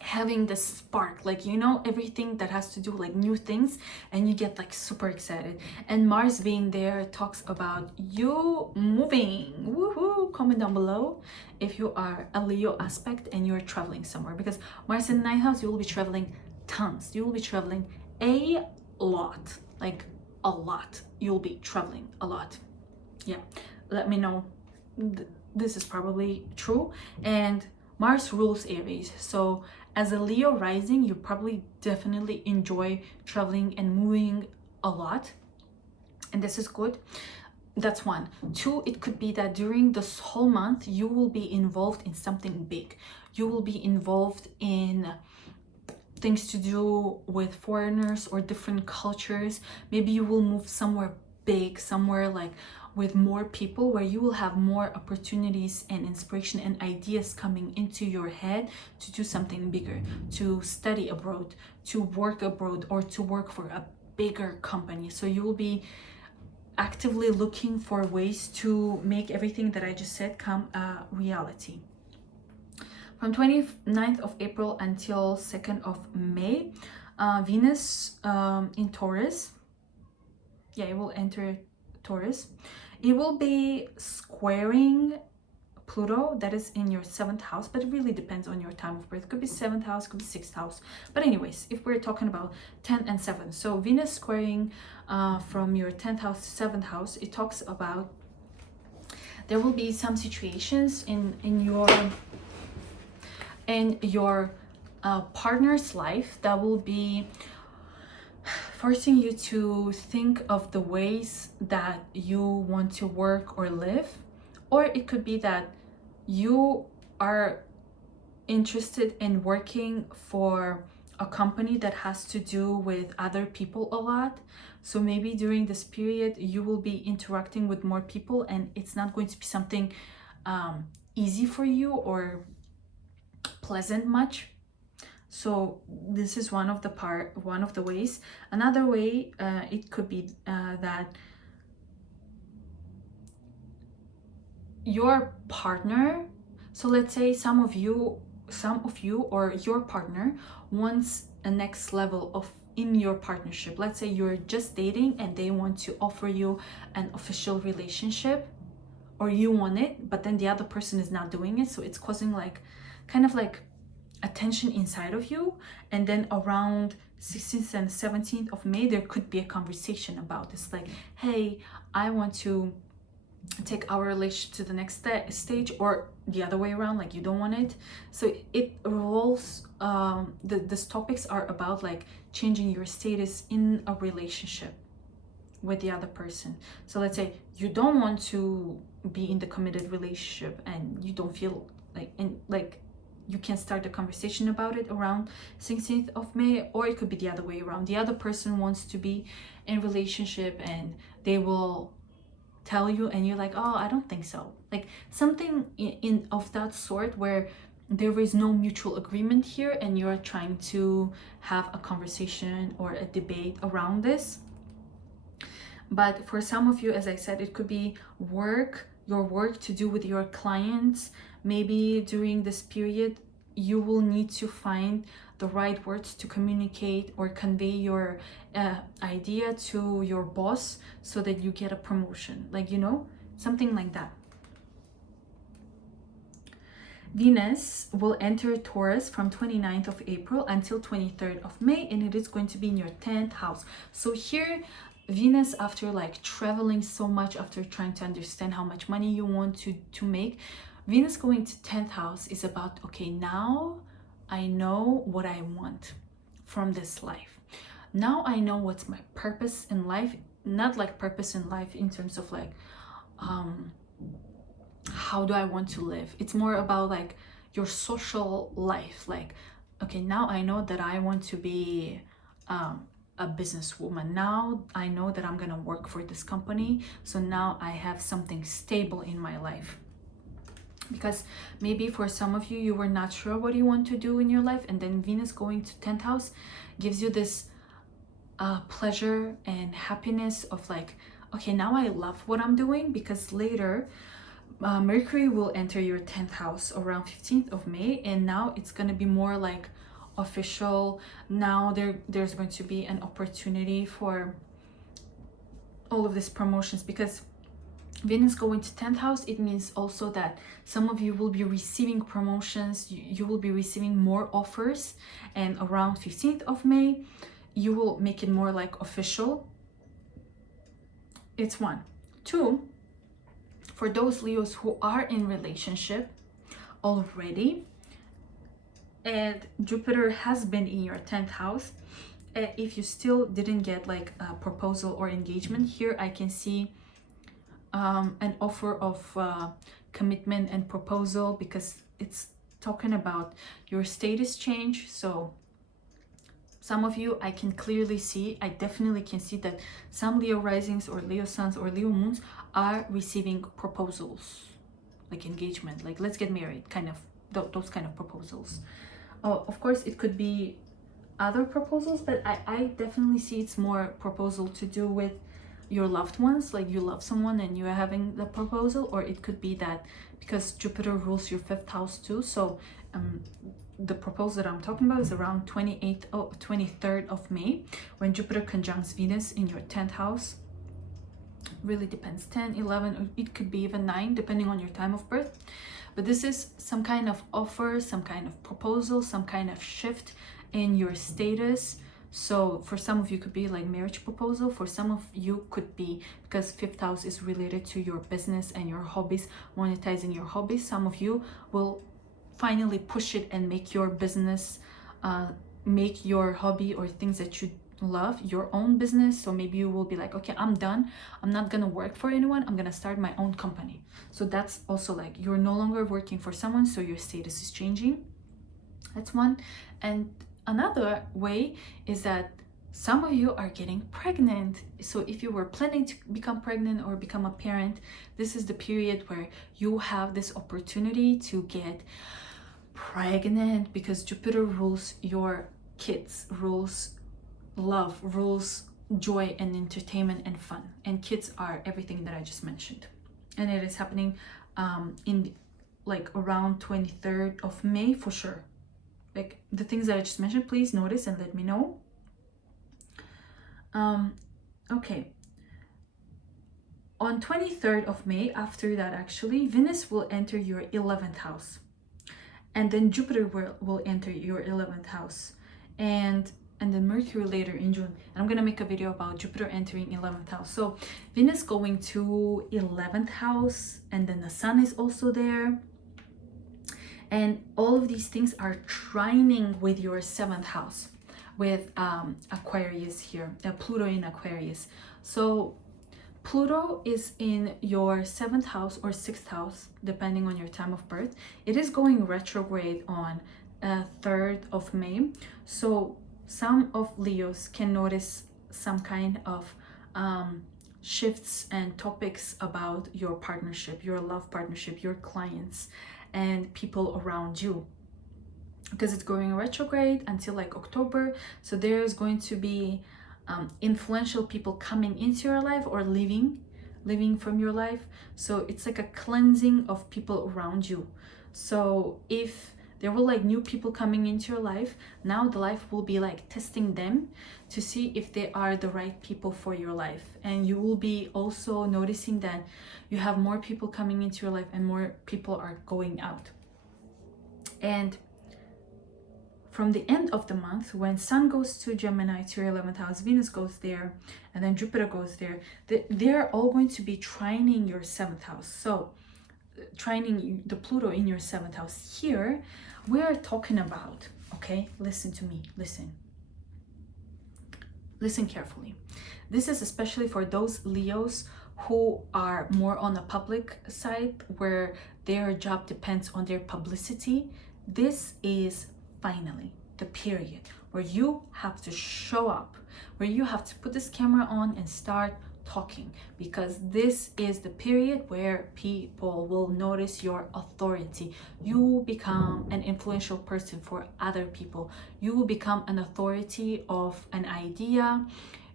having the spark, like, you know, everything that has to do like new things, and you get like super excited. And Mars being there talks about you moving. Woohoo! Comment down below if you are a Leo aspect and you're traveling somewhere, because Mars in the 9th house, you will be traveling tons. You will be traveling a lot, like a lot. You'll be traveling a lot. Yeah, let me know. This is probably true. And Mars rules Aries, so as a Leo rising, you probably definitely enjoy traveling and moving a lot, and this is good. That's one. Two, it could be that during this whole month you will be involved in something big. You will be involved in things to do with foreigners or different cultures. Maybe you will move somewhere big, somewhere like with more people, where you will have more opportunities and inspiration and ideas coming into your head to do something bigger, to study abroad, to work abroad, or to work for a bigger company. So you will be actively looking for ways to make everything that I just said come a reality. From 29th of April until 2nd of May, Venus in Taurus, yeah, it will enter Taurus. It will be squaring Pluto, that is in your 7th house, but it really depends on your time of birth. It could be 7th house, could be 6th house. But anyways, if we're talking about 10 and 7, so Venus squaring from your 10th house to 7th house, it talks about there will be some situations in your partner's life that will be forcing you to think of the ways that you want to work or live. Or it could be that you are interested in working for a company that has to do with other people a lot. So maybe during this period you will be interacting with more people, and it's not going to be something easy for you or pleasant much. So this is one of the ways. Another way, it could be that your partner, so let's say some of you or your partner wants a next level of in your partnership. Let's say you're just dating and they want to offer you an official relationship, or you want it, but then the other person is not doing it. So it's causing like kind of like a tension inside of you. And then around 16th and 17th of May, there could be a conversation about this, like, hey, I want to take our relationship to the next stage, or the other way around, like you don't want it. So it revolves, these topics are about like changing your status in a relationship with the other person. So let's say you don't want to be in the committed relationship and you don't feel like you can start a conversation about it around 16th of May, or it could be the other way around. The other person wants to be in relationship and they will tell you, and you're like, oh, I don't think so. Like something in of that sort, where there is no mutual agreement here and you're trying to have a conversation or a debate around this. But for some of you, as I said, it could be your work to do with your clients. Maybe during this period you will need to find the right words to communicate or convey your idea to your boss so that you get a promotion, like, you know, something like that. Venus will enter Taurus from 29th of April until 23rd of May, and it is going to be in your 10th house. So here Venus, after like traveling so much, after trying to understand how much money you want to make, Venus going to 10th house is about, okay, now I know what I want from this life. Now I know what's my purpose in life. Not like purpose in life in terms of like, how do I want to live? It's more about like your social life. Like, okay, now I know that I want to be a businesswoman. Now I know that I'm gonna work for this company, so now I have something stable in my life. Because maybe for some of you, you were not sure what you want to do in your life, and then Venus going to 10th house gives you this pleasure and happiness of like, okay, now I love what I'm doing. Because later Mercury will enter your 10th house around 15th of May, and now it's going to be more like official. Now there's going to be an opportunity for all of these promotions. Because Venus going to 10th house, it means also that some of you will be receiving promotions, you will be receiving more offers, and around 15th of May you will make it more like official. It's one. Two, for those Leos who are in relationship already and Jupiter has been in your 10th house, if you still didn't get like a proposal or engagement, here I can see an offer of commitment and proposal, because it's talking about your status change. So some of you, I can clearly see, I definitely can see that some Leo risings or Leo suns or Leo moons are receiving proposals, like engagement, like let's get married, kind of those kind of proposals. Of course it could be other proposals, but I definitely see it's more proposal to do with your loved ones, like you love someone and you're having the proposal. Or it could be that because Jupiter rules your 5th house too, so the proposal that I'm talking about is around 23rd of May, when Jupiter conjuncts Venus in your 10th house. Really depends, 10, 11, or it could be even 9, depending on your time of birth. But this is some kind of offer, some kind of proposal, some kind of shift in your status. So for some of you could be like marriage proposal, for some of you could be because 5th house is related to your business and your hobbies, monetizing your hobbies. Some of you will finally push it and make your business, make your hobby or things that you love your own business. So maybe you will be like, okay, I'm done, I'm not gonna work for anyone, I'm gonna start my own company. So that's also like you're no longer working for someone, so your status is changing. That's one. And another way is that some of you are getting pregnant. So if you were planning to become pregnant or become a parent, this is the period where you have this opportunity to get pregnant, because Jupiter rules your kids, rules love, rules joy and entertainment and fun, and kids are everything that I just mentioned. And it is happening in like around 23rd of May for sure. Like the things that I just mentioned, please notice and let me know. Okay, on 23rd of May, after that actually, Venus will enter your 11th house, and then Jupiter will enter your 11th house, and then Mercury later in June. And I'm gonna make a video about Jupiter entering 11th house. So Venus going to 11th house, and then the Sun is also there, and all of these things are trining with your 7th house, with Aquarius here, Pluto in Aquarius. So Pluto is in your 7th house or 6th house, depending on your time of birth. It is going retrograde on 3rd of May. So some of Leos can notice some kind of shifts and topics about your partnership, your love partnership, your clients, and people around you, because it's going retrograde until like October. So there's going to be influential people coming into your life or leaving from your life. So it's like a cleansing of people around you. So if there were like new people coming into your life, now the life will be like testing them to see if they are the right people for your life. And you will be also noticing that you have more people coming into your life and more people are going out. And from the end of the month, when Sun goes to Gemini, to your 11th house, Venus goes there, and then Jupiter goes there, they're all going to be trining your 7th house. So trining the Pluto in your 7th house. Here we are talking about, okay, listen to me, listen carefully. This is especially for those Leos who are more on the public side, where their job depends on their publicity. This is finally, the period where you have to show up, where you have to put this camera on and start talking, because this is the period where people will notice your authority. You become an influential person for other people. You will become an authority of an idea.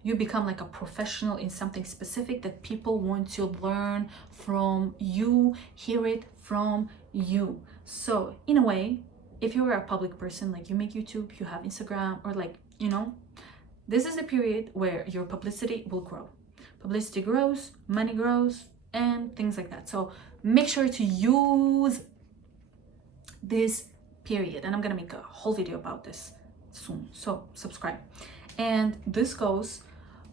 You become like a professional in something specific that people want to learn from you, hear it from you. So in a way, if you are a public person, like you make YouTube, you have Instagram, or like, you know, this is a period where your publicity will grow. Publicity grows, money grows, and things like that. So make sure to use this period. And I'm gonna make a whole video about this soon. So subscribe. And this goes,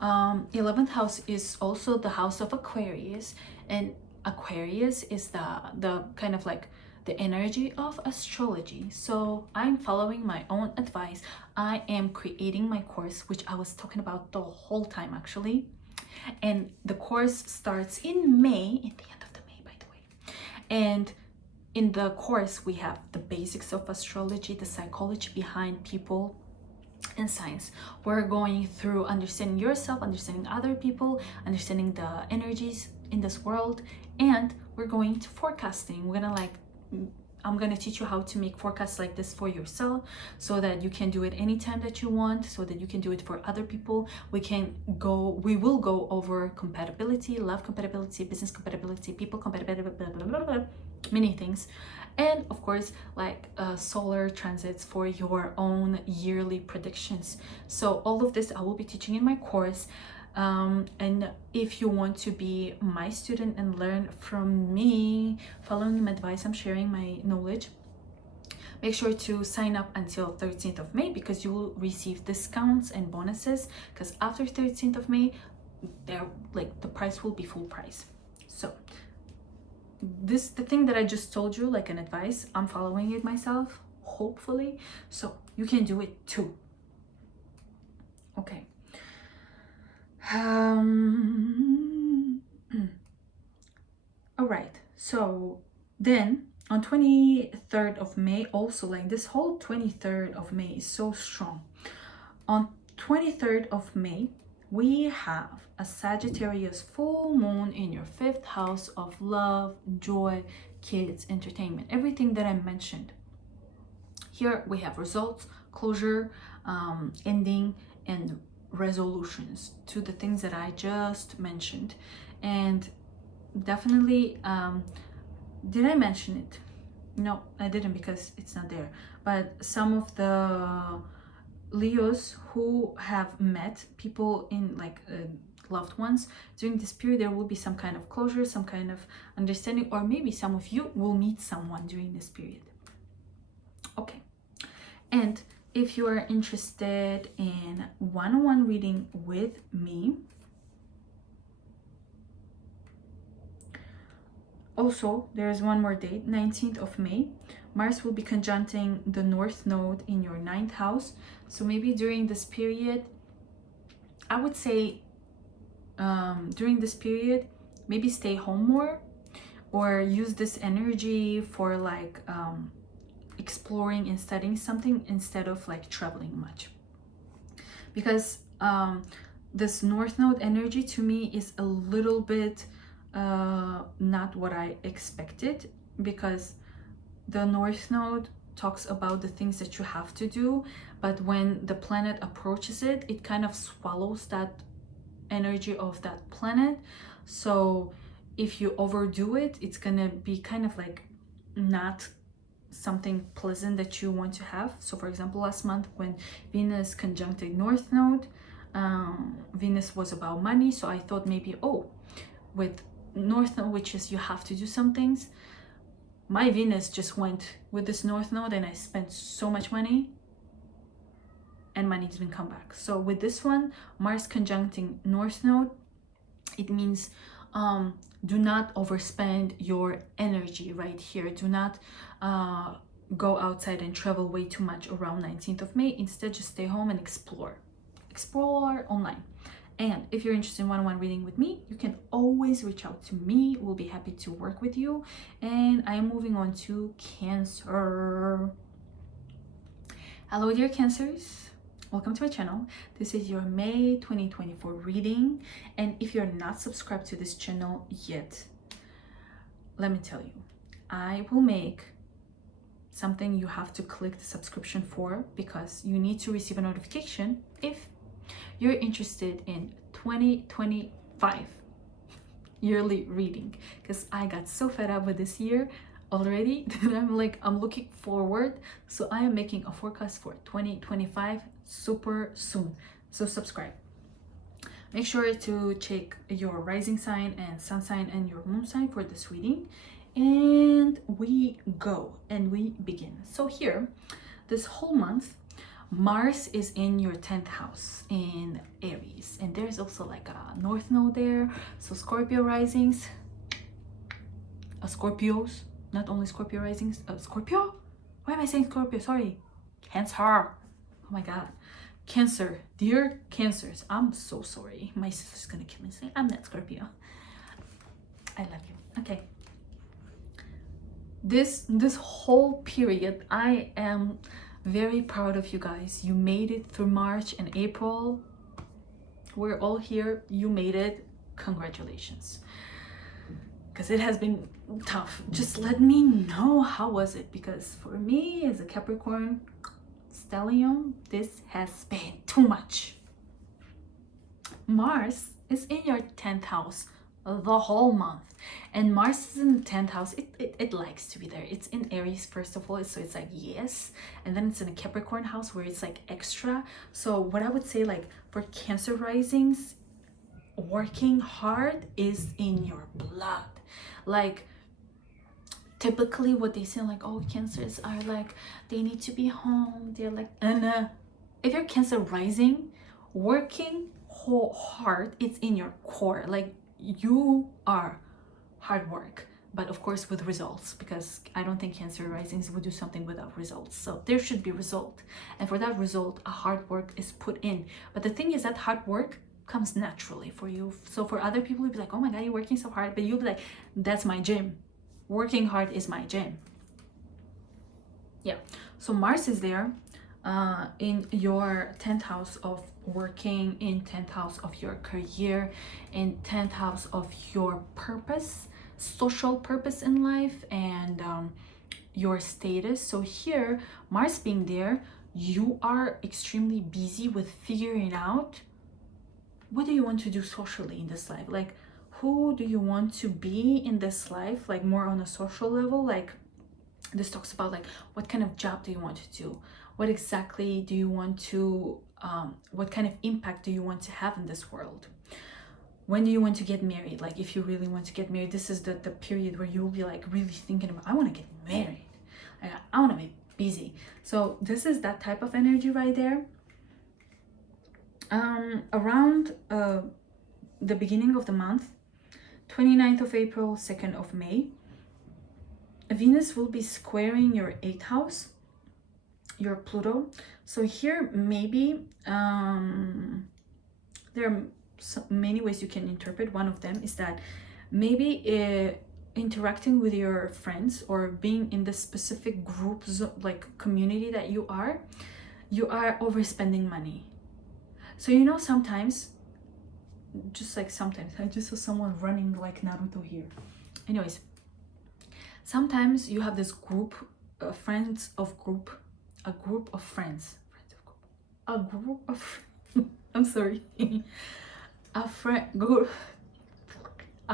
11th house is also the house of Aquarius. And Aquarius is the kind of like the energy of astrology. So I'm following my own advice. I am creating my course, which I was talking about the whole time actually. And the course starts in May, in the end of the May, by the way. And in the course, we have the basics of astrology, the psychology behind people and signs. We're going through understanding yourself, understanding other people, understanding the energies in this world, and we're going to forecasting. I'm gonna teach you how to make forecasts like this for yourself, so that you can do it anytime that you want, so that you can do it for other people. We will go over compatibility, love compatibility, business compatibility, people compatibility, blah, blah, blah, blah, many things. And of course, like solar transits for your own yearly predictions. So all of this I will be teaching in my course. And if you want to be my student and learn from me, following my advice, I'm sharing my knowledge, make sure to sign up until 13th of May, because you will receive discounts and bonuses, because after 13th of May, the price will be full price. So the thing that I just told you, like an advice, I'm following it myself, hopefully, so you can do it too. Okay. All right, so then on 23rd of May, also like this whole 23rd of May is so strong. On 23rd of May, we have a Sagittarius full moon in your 5th house of love, joy, kids, entertainment, everything that I mentioned. Here we have results, closure, ending, and resolutions to the things that I just mentioned. And definitely, did I mention it? No, I didn't, because it's not there. But some of the Leos who have met people in like loved ones during this period, there will be some kind of closure, some kind of understanding, or maybe some of you will meet someone during this period. Okay. And if you are interested in one-on-one reading with me, also there is one more date, 19th of May. Mars will be conjuncting the North Node in your 9th house. So maybe during this period, I would say during this period, maybe stay home more, or use this energy for like exploring and studying something instead of like traveling much, because this North Node energy to me is a little bit not what I expected, because the North Node talks about the things that you have to do, but when the planet approaches it, it kind of swallows that energy of that planet. So if you overdo it, it's gonna be kind of like not something pleasant that you want to have. So for example, last month when Venus conjuncted North Node, Venus was about money, so I thought maybe, oh, with North Node, which is you have to do some things, my Venus just went with this North Node and I spent so much money and money didn't come back. So with this one, Mars conjuncting North Node, it means do not overspend your energy right here. Do not go outside and travel way too much around 19th of May. Instead, just stay home and explore online. And if you're interested in one-on-one reading with me, you can always reach out to me. We'll be happy to work with you. And I am moving on to Cancer. Hello dear Cancers, welcome to my channel. This is your May 2024 reading, and if you're not subscribed to this channel yet, let me tell you, I will make something you have to click the subscription for, because you need to receive a notification if you're interested in 2025 yearly reading, because I got so fed up with this year already that I'm looking forward. So I am making a forecast for 2025 super soon. So subscribe. Make sure to check your rising sign and sun sign and your moon sign for this reading. And we go and we begin. So here, this whole month, Mars is in your 10th house in Aries, and there's also like a north node there. So Scorpio risings, Scorpios, not only Scorpio risings, Scorpio? Why am I saying Scorpio? Sorry. Cancer. Oh my God. Cancer. Dear Cancers, I'm so sorry. My sister's gonna kill me saying I'm not Scorpio. I love you. Okay. This whole period, I am very proud of you guys. You made it through March and April. We're all here. You made it. Congratulations. Because it has been tough. Just let me know how was it, because for me as a Capricorn stellium, this has been too much. Mars is in your 10th house the whole month, and Mars is in the 10th house. It likes to be there. It's in Aries first of all, so it's like yes, and then it's in a Capricorn house where it's like extra. So what I would say, like for Cancer risings, working hard is in your blood. Like typically what they say, like, oh, Cancers are like, they need to be home, they're like, and if you're Cancer rising, working hard, it's in your core. Like you are hard work, but of course with results, because I don't think Cancer risings would do something without results. So there should be result, and for that result a hard work is put in. But the thing is that hard work comes naturally for you. So for other people, you'll be like, oh my God, you're working so hard, but you'll be like, that's my gym. Working hard is my gym. Yeah. So Mars is there in your 10th house of working, in 10th house of your career, in 10th house of your purpose, social purpose in life, and your status. So here, Mars being there, you are extremely busy with figuring out what do you want to do socially in this life. Like who do you want to be in this life, like more on a social level. Like this talks about like what kind of job do you want to do, what exactly do you want to what kind of impact do you want to have in this world, when do you want to get married. Like if you really want to get married, this is the period where you'll be like really thinking about, I want to get married, I want to be busy. So this is that type of energy right there. Around the beginning of the month, 29th of April, 2nd of May, Venus will be squaring your 8th house, your Pluto. So here maybe there are many ways you can interpret. One of them is that maybe interacting with your friends or being in the specific groups, like community that you are overspending money. So you know, sometimes, just like sometimes, I just saw someone running like Naruto here. Anyways, sometimes you have this group, a group of friends, I'm sorry, a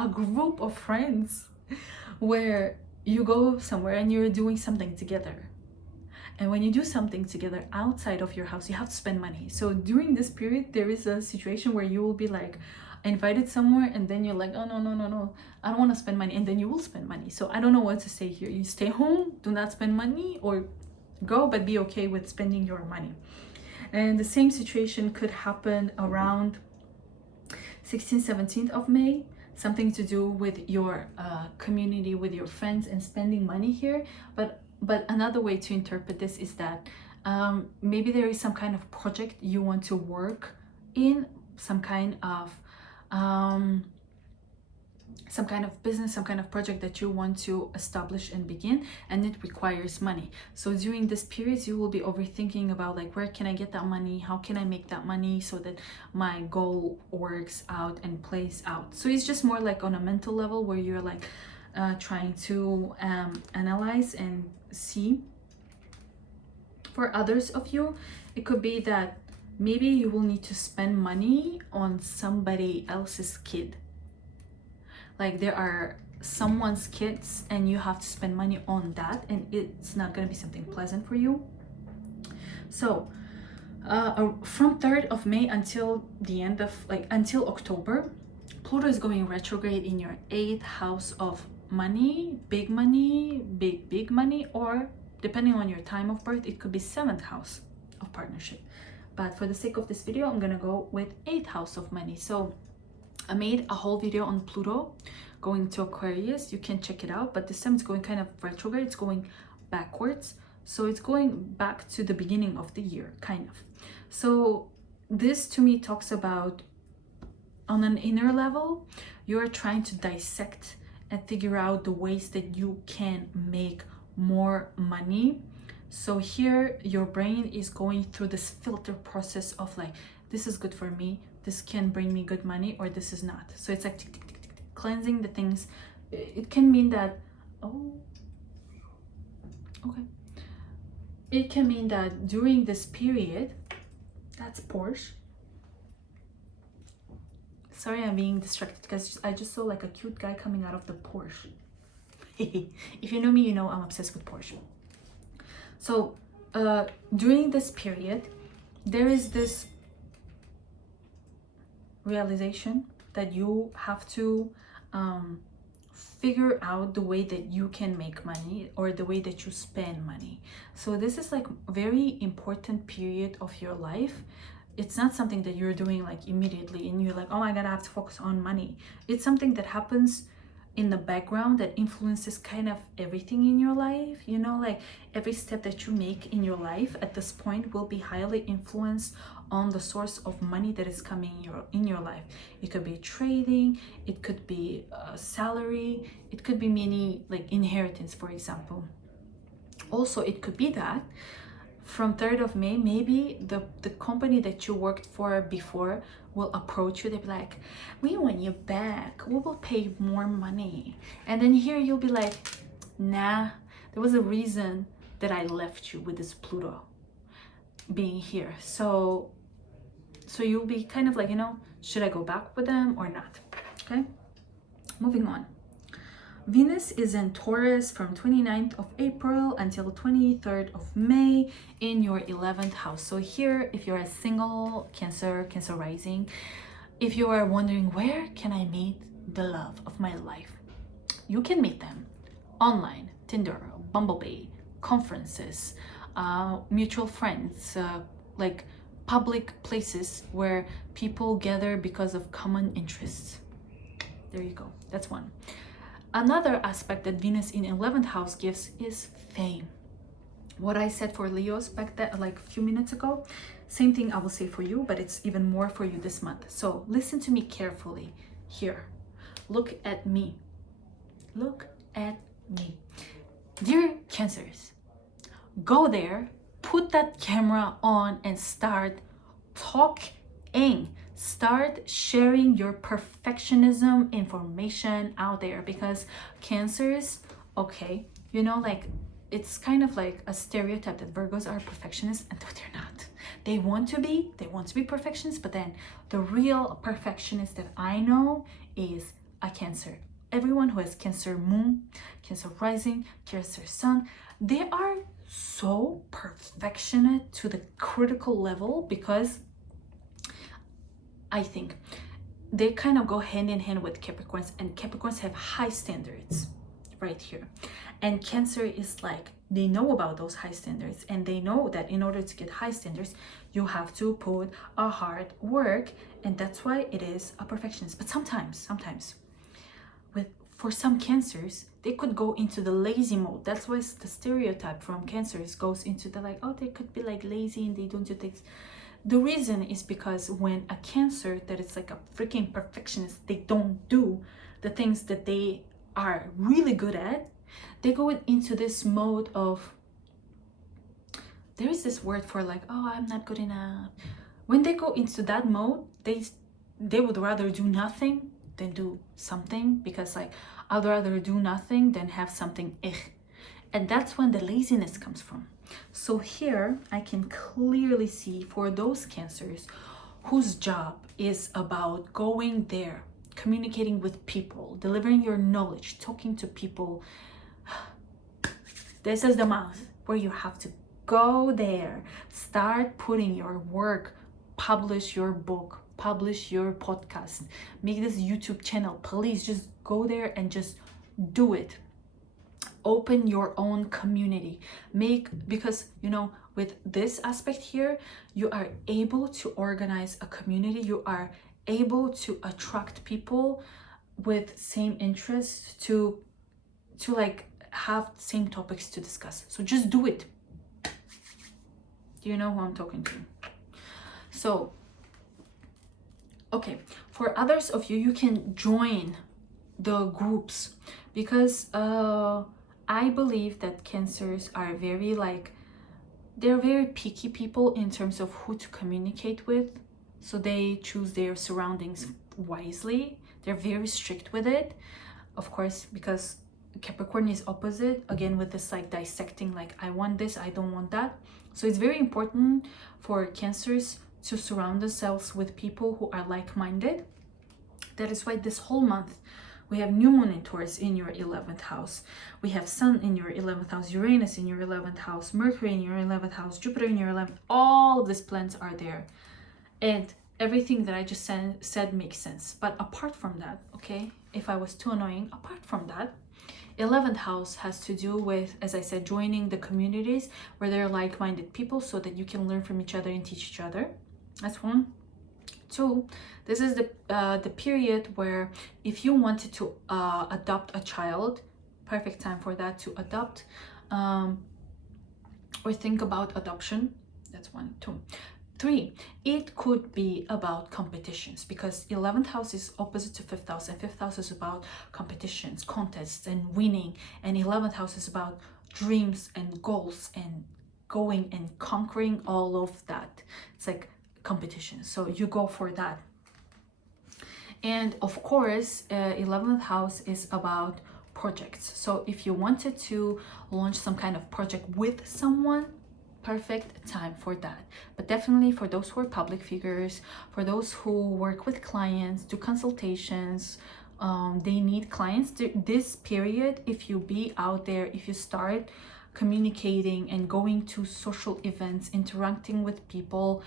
group of friends where you go somewhere and you're doing something together. And when you do something together outside of your house, you have to spend money. So during this period, there is a situation where you will be like invited somewhere, and then you're like, oh no, I don't want to spend money, and then you will spend money. So I don't know what to say here. You stay home, do not spend money, or go but be okay with spending your money. And the same situation could happen around 16th, 17th of May, something to do with your community, with your friends, and spending money here. But another way to interpret this is that maybe there is some kind of project you want to work in, some kind of some kind of business, some kind of project that you want to establish and begin, and it requires money. So during this period, you will be overthinking about like, where can I get that money? How can I make that money so that my goal works out and plays out? So it's just more like on a mental level where you're like trying to analyze and see. For others of you, it could be that maybe you will need to spend money on somebody else's kid. Like there are someone's kids and you have to spend money on that, and it's not going to be something pleasant for you. So from 3rd of May until the end of until October, Pluto is going retrograde in your 8th house of money, big money, big money, or depending on your time of birth, it could be 7th house of partnership. But for the sake of this video, I'm gonna go with 8th house of money. So I made a whole video on Pluto going to Aquarius. You can check it out, but this time it's going kind of retrograde. It's going backwards. So it's going back to the beginning of the year, kind of. So this to me talks about, on an inner level, you're trying to dissect and figure out the ways that you can make more money. So here your brain is going through this filter process of like, this is good for me, this can bring me good money, or this is not. So it's like cleansing the things. It can mean that, oh, okay. It can mean that during this period, that's Porsche. Sorry, I'm being distracted because I just saw like a cute guy coming out of the Porsche. If you know me, you know I'm obsessed with Porsche. So during this period, there is this realization that you have to figure out the way that you can make money, or the way that you spend money. So this is like a very important period of your life. It's not something that you're doing like immediately and you're like, oh my god, I have to focus on money. It's something that happens in the background that influences kind of everything in your life. You know, like every step that you make in your life at this point will be highly influenced on the source of money that is coming in your life. It could be trading, it could be salary, it could be many like inheritance, for example. Also, it could be that from 3rd of May, maybe the company that you worked for before will approach you. They'll be like, we want you back, we will pay more money. And then here you'll be like, nah, there was a reason that I left you with this Pluto being here. So you'll be kind of like, you know, should I go back with them or not? Okay, moving on. Venus is in Taurus from 29th of April until 23rd of May in your 11th house. So here, if you're a single Cancer rising, if you are wondering, where can I meet the love of my life? You can meet them online, Tinder, Bumblebee, conferences, mutual friends, like public places where people gather because of common interests. There you go, that's one. Another aspect that Venus in 11th house gives is fame. What I said for Leos back then, like a few minutes ago, same thing I will say for you, but it's even more for you this month. So listen to me carefully here. Look at me. Look at me. Dear Cancers, go there, put that camera on and start talking. Start sharing your perfectionism information out there, because Cancers, okay, you know, like it's kind of like a stereotype that Virgos are perfectionists, and they're not. They want to be perfectionists, but then the real perfectionist that I know is a Cancer. Everyone who has Cancer moon, Cancer rising, Cancer sun, they are so perfectionist to the critical level, because I think they kind of go hand in hand with Capricorns, and Capricorns have high standards right here. And Cancer is like, they know about those high standards, and they know that in order to get high standards, you have to put a hard work, and that's why it is a perfectionist. But sometimes, for some Cancers, they could go into the lazy mode. That's why the stereotype from Cancers goes into the like, oh, they could be like lazy and they don't do things. The reason is because when a Cancer that is like a freaking perfectionist, they don't do, the things that they are really good at, they go into this mode of, there is this word for like, oh, I'm not good enough. When they go into that mode, they would rather do nothing than do something, because like, I'd rather do nothing than have something and that's when the laziness comes from. So here I can clearly see for those Cancers whose job is about going there, communicating with people, delivering your knowledge, talking to people. This is the month where you have to go there, start putting your work, publish your book, publish your podcast, make this YouTube channel. Please just go there and just do it. Open your own community. Because you know, with this aspect here, you are able to organize a community. You are able to attract people with same interests to like have same topics to discuss. So just do it. Do you know who I'm talking to? So okay, for others of you, you can join the groups, because I believe that Cancers are very like, they're very picky people in terms of who to communicate with. So they choose their surroundings wisely. They're very strict with it, of course, because Capricorn is opposite, again, with this like dissecting, like I want this, I don't want that. So it's very important for Cancers to surround themselves with people who are like-minded. That is why this whole month we have new moon in Taurus in your 11th house. We have Sun in your 11th house, Uranus in your 11th house, Mercury in your 11th house, Jupiter in your 11th. All of these planets are there. And everything that I just said makes sense. But apart from that, okay, if I was too annoying, apart from that, 11th house has to do with, as I said, joining the communities where there are like-minded people so that you can learn from each other and teach each other. That's one. Two, this is the period where if you wanted to adopt a child, perfect time for that, to adopt or think about adoption. That's one. Two. Three, it could be about competitions, because 11th house is opposite to 5th house, and 5th house is about competitions, contests, and winning, and 11th house is about dreams and goals and going and conquering all of that. It's like competition, so you go for that. And of course, 11th house is about projects. So if you wanted to launch some kind of project with someone, perfect time for that. But definitely for those who are public figures, for those who work with clients, do consultations, they need clients. This period, if you be out there, if you start communicating and going to social events, interacting with people,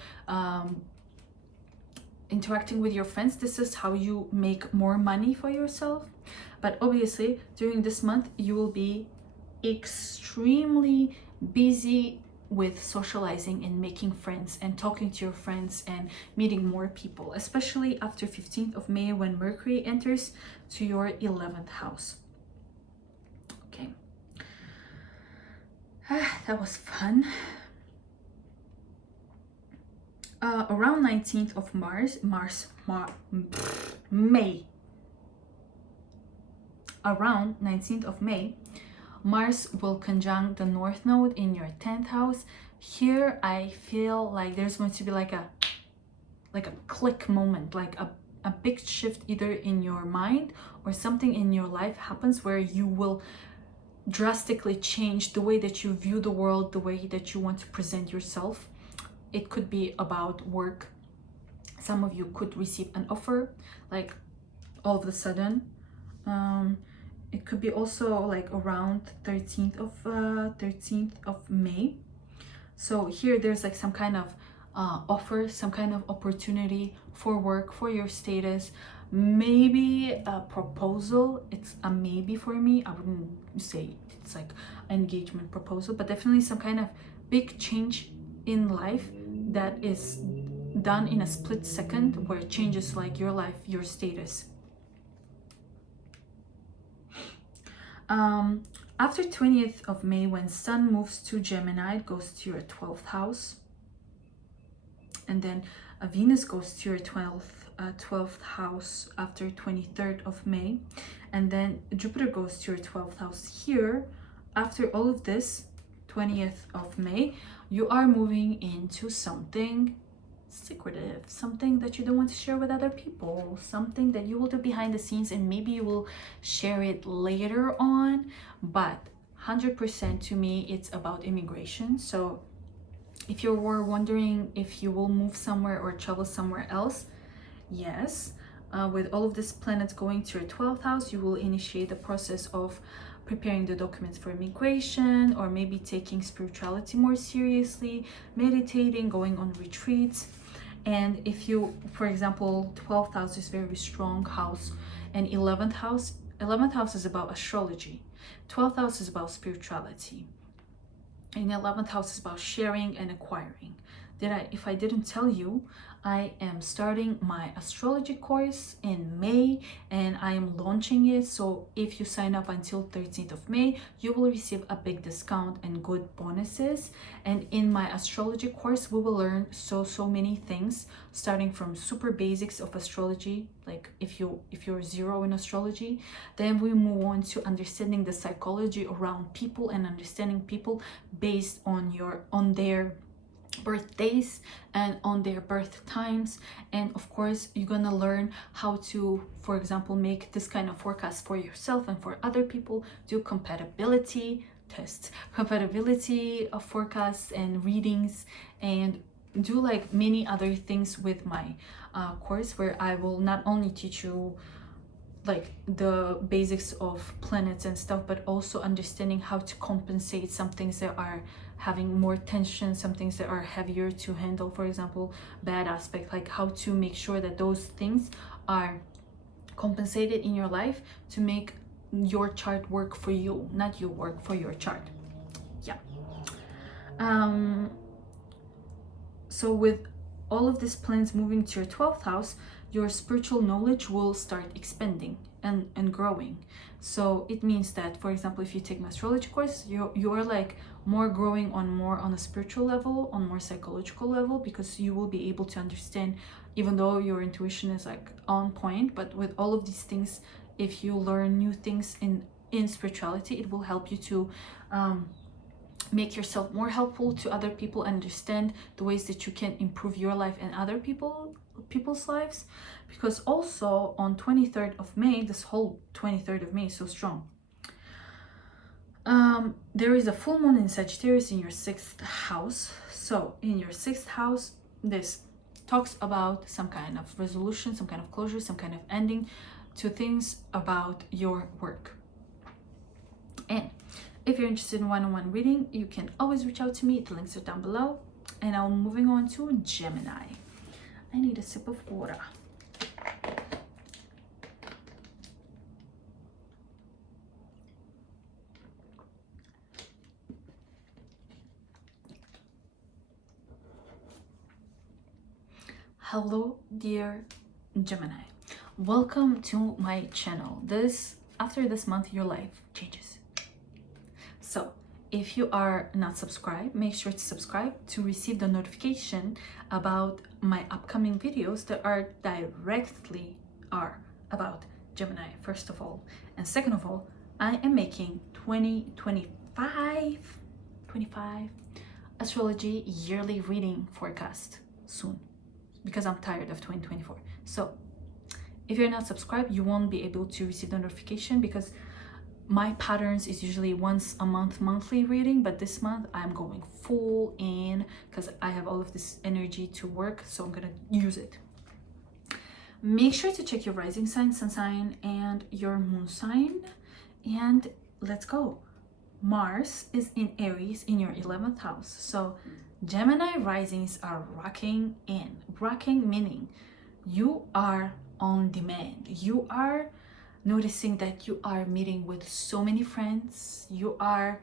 interacting with your friends, this is how you make more money for yourself. But obviously during this month you will be extremely busy with socializing and making friends and talking to your friends and meeting more people, especially after 15th of May when Mercury enters to your 11th house. Okay, that was fun. Around 19th of May. Around 19th of May, Mars will conjunct the North Node in your 10th house. Here I feel like there's going to be like a click moment, like a big shift either in your mind or something in your life happens where you will drastically change the way that you view the world, the way that you want to present yourself. It could be about work. Some of you could receive an offer like all of a sudden. It could be also like around 13th of May. So here there's like some kind of offer, some kind of opportunity for work, for your status, maybe a proposal. It's a maybe for me. I wouldn't say it's like an engagement proposal, but definitely some kind of big change in life that is done in a split second, where it changes like your life, your status. After 20th of May, when Sun moves to Gemini, it goes to your 12th house. And then Venus goes to your 12th house after 23rd of May, and then Jupiter goes to your 12th house here. After all of this, 20th of May, you are moving into something secretive, something that you don't want to share with other people, something that you will do behind the scenes, and maybe you will share it later on, but 100% to me it's about immigration. So if you were wondering if you will move somewhere or travel somewhere else, yes, with all of these planets going to your 12th house, you will initiate the process of preparing the documents for immigration, or maybe taking spirituality more seriously, meditating, going on retreats. And if you, for example, 12th house is very strong house, and 11th house is about astrology, 12th house is about spirituality, and 11th house is about sharing and acquiring. If I didn't tell you, I am starting my astrology course in May, and I am launching it. So if you sign up until 13th of May, you will receive a big discount and good bonuses. And in my astrology course, we will learn so many things, starting from super basics of astrology, like if you're zero in astrology, then we move on to understanding the psychology around people and understanding people based on their birthdays and on their birth times. And of course, you're gonna learn how to, for example, make this kind of forecast for yourself and for other people, do compatibility tests, compatibility of forecasts and readings, and do like many other things with my course, where I will not only teach you like the basics of planets and stuff, but also understanding how to compensate some things that are having more tension, some things that are heavier to handle, for example, bad aspect, like how to make sure that those things are compensated in your life to make your chart work for you, not you work for your chart. Yeah. So with all of these planets moving to your 12th house, your spiritual knowledge will start expanding and growing. So it means that, for example, if you take my astrology course, you are like more growing more on a spiritual level, on more psychological level, because you will be able to understand, even though your intuition is like on point, but with all of these things, if you learn new things in spirituality, it will help you to make yourself more helpful to other people, understand the ways that you can improve your life and other people's lives. Because also on 23rd of May, this whole 23rd of May is so strong, there is a full moon in Sagittarius in your 6th house. So in your 6th house, this talks about some kind of resolution, some kind of closure, some kind of ending to things about your work. And if you're interested in one-on-one reading, you can always reach out to me. The links are down below. And now moving on to Gemini. I need a sip of water. Hello, dear Gemini. Welcome to my channel. After this month, your life changes. So if you are not subscribed, make sure to subscribe to receive the notification about my upcoming videos that are about Gemini, first of all. And second of all, I am making 2025 astrology yearly reading forecast soon, because I'm tired of 2024. So if you're not subscribed, you won't be able to receive the notification, because my patterns is usually once a month, monthly reading, but this month I'm going full in because I have all of this energy to work, so I'm gonna use it. Make sure to check your rising sign, sun sign, and your moon sign, and let's go. Mars is in Aries in your 11th house, so Gemini risings are rocking in. Rocking meaning you are on demand. You are noticing that you are meeting with so many friends, you are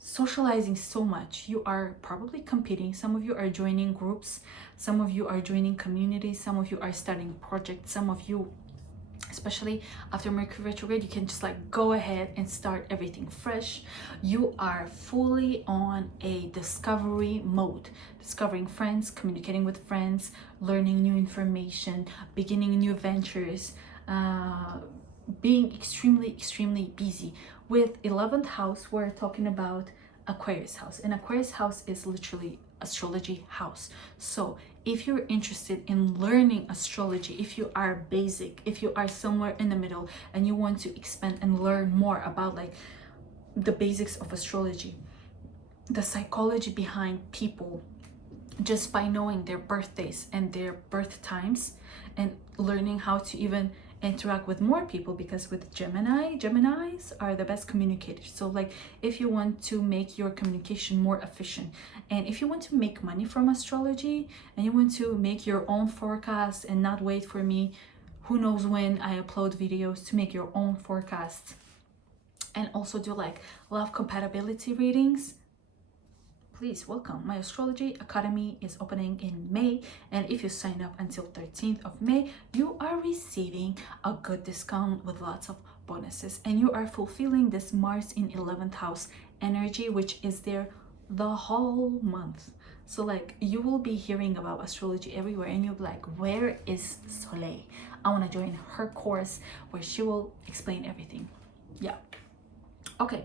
socializing so much, you are probably competing, some of you are joining groups, some of you are joining communities, some of you are starting projects, some of you especially after Mercury retrograde. You can just like go ahead and start everything fresh. You are fully on a discovery mode, discovering friends, communicating with friends, learning new information, beginning new ventures, being extremely busy. With 11th house, we're talking about Aquarius house, and Aquarius house is literally astrology house. So if you're interested in learning astrology, if you are basic, if you are somewhere in the middle and you want to expand and learn more about like the basics of astrology, the psychology behind people, just by knowing their birthdays and their birth times, and learning how to even interact with more people, because with Geminis are the best communicators. So like if you want to make your communication more efficient, and if you want to make money from astrology, and you want to make your own forecast and not wait for me, who knows when I upload videos, to make your own forecasts and also do like love compatibility readings, please welcome. My astrology academy is opening in May, and if you sign up until 13th of May, you are receiving a good discount with lots of bonuses, and you are fulfilling this Mars in 11th house energy, which is there the whole month. So like you will be hearing about astrology everywhere, and you'll be like, where is Soleil? I want to join her course where she will explain everything. Yeah. Okay.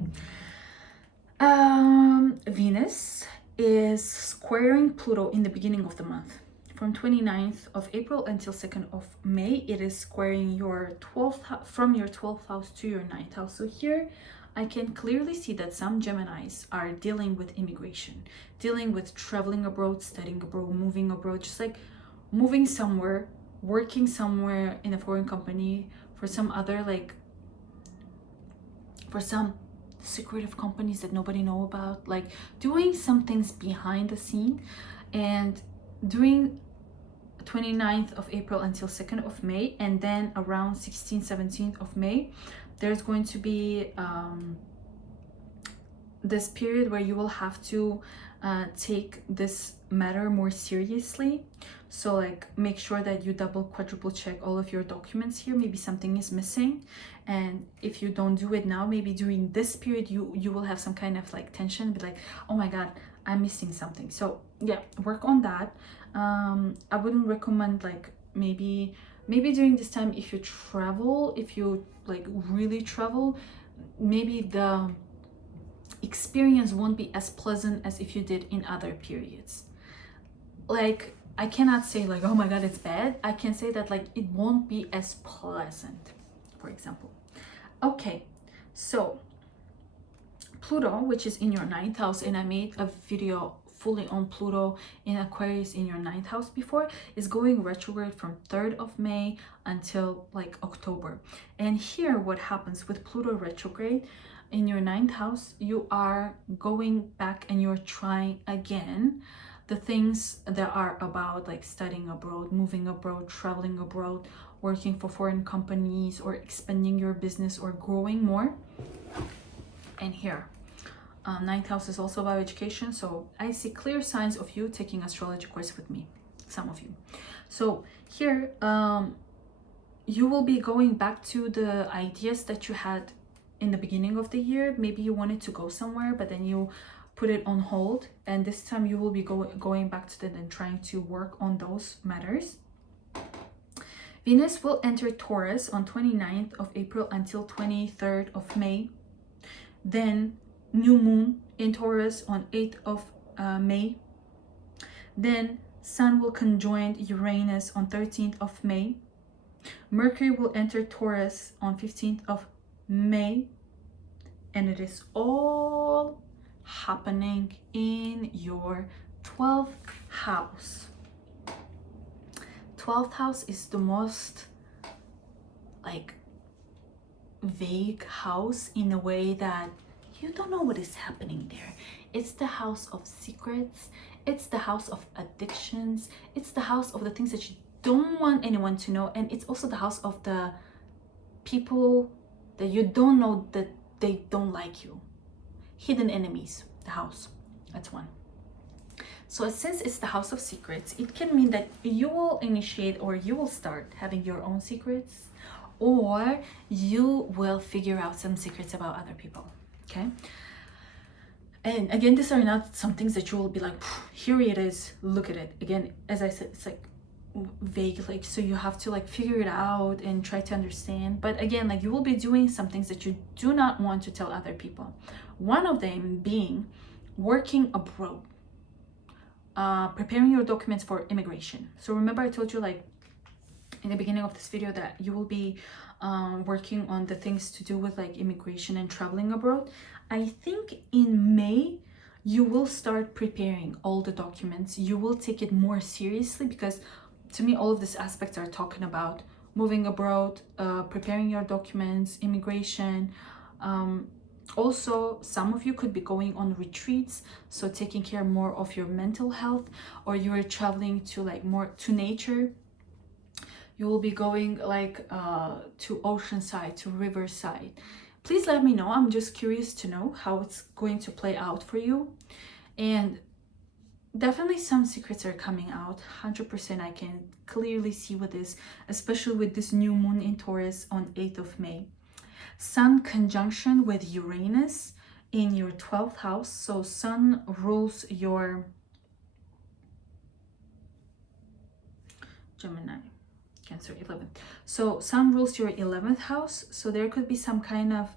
Venus is squaring Pluto in the beginning of the month. From 29th of April until 2nd of May, it is squaring your 12th, from your 12th house to your 9th house. So here I can clearly see that some Geminis are dealing with immigration, dealing with traveling abroad, studying abroad, moving abroad, just like moving somewhere, working somewhere in a foreign company for some other, like for some secretive companies that nobody know about, like doing some things behind the scene. And during 29th of April until 2nd of May, and then around 16th 17th of May, there's going to be this period where you will have to take this matter more seriously. So like make sure that you double quadruple check all of your documents here. Maybe something is missing, and if you don't do it now, maybe during this period you will have some kind of like tension, be like, oh my god, I'm missing something. So yeah, work on that. I wouldn't recommend like maybe during this time, if you travel, if you like really travel, maybe the experience won't be as pleasant as if you did in other periods. Like I cannot say like, oh my god, it's bad. I can say that like it won't be as pleasant, for example. Okay, so Pluto, which is in your 9th house, and I made a video fully on Pluto in Aquarius in your 9th house before, is going retrograde from 3rd of May until like October. And here what happens with Pluto retrograde in your 9th house, you are going back and you're trying again the things that are about like studying abroad, moving abroad, traveling abroad, working for foreign companies, or expanding your business or growing more. And here 9th house is also about education, so I see clear signs of you taking astrology course with me, some of you. So here you will be going back to the ideas that you had in the beginning of the year. Maybe you wanted to go somewhere, but then you put it on hold, and this time you will be going back to that and trying to work on those matters. Venus will enter Taurus on 29th of April until 23rd of May. Then new moon in Taurus on 8th of May. Then Sun will conjoin Uranus on 13th of May. Mercury will enter Taurus on 15th of May. And it is all happening in your 12th house. 12th house is the most like vague house, in a way that you don't know what is happening there. It's the house of secrets, it's the house of addictions, it's the house of the things that you don't want anyone to know, and it's also the house of the people that you don't know that they don't like you. Hidden enemies, the house, that's one. So since it's the house of secrets, it can mean that you will initiate or you will start having your own secrets, or you will figure out some secrets about other people. Okay, and again, these are not some things that you will be like, here it is, look at it. Again, as I said, it's like vague, like, so you have to like figure it out and try to understand. But again, like, you will be doing some things that you do not want to tell other people. One of them being working abroad, preparing your documents for immigration. So remember I told you like in the beginning of this video that you will be working on the things to do with like immigration and traveling abroad. I think in May you will start preparing all the documents. You will take it more seriously, because to me all of these aspects are talking about moving abroad, preparing your documents, immigration. Also, some of you could be going on retreats, so taking care more of your mental health, or you are traveling to like more to nature. You will be going like to oceanside, to riverside. Please let me know. I'm just curious to know how it's going to play out for you. And definitely some secrets are coming out. 100% I can clearly see with this, especially with this new moon in Taurus on 8th of May. Sun conjunction with Uranus in your 12th house. So Sun rules your Gemini, Cancer, 11th. So Sun rules your 11th house. So there could be some kind of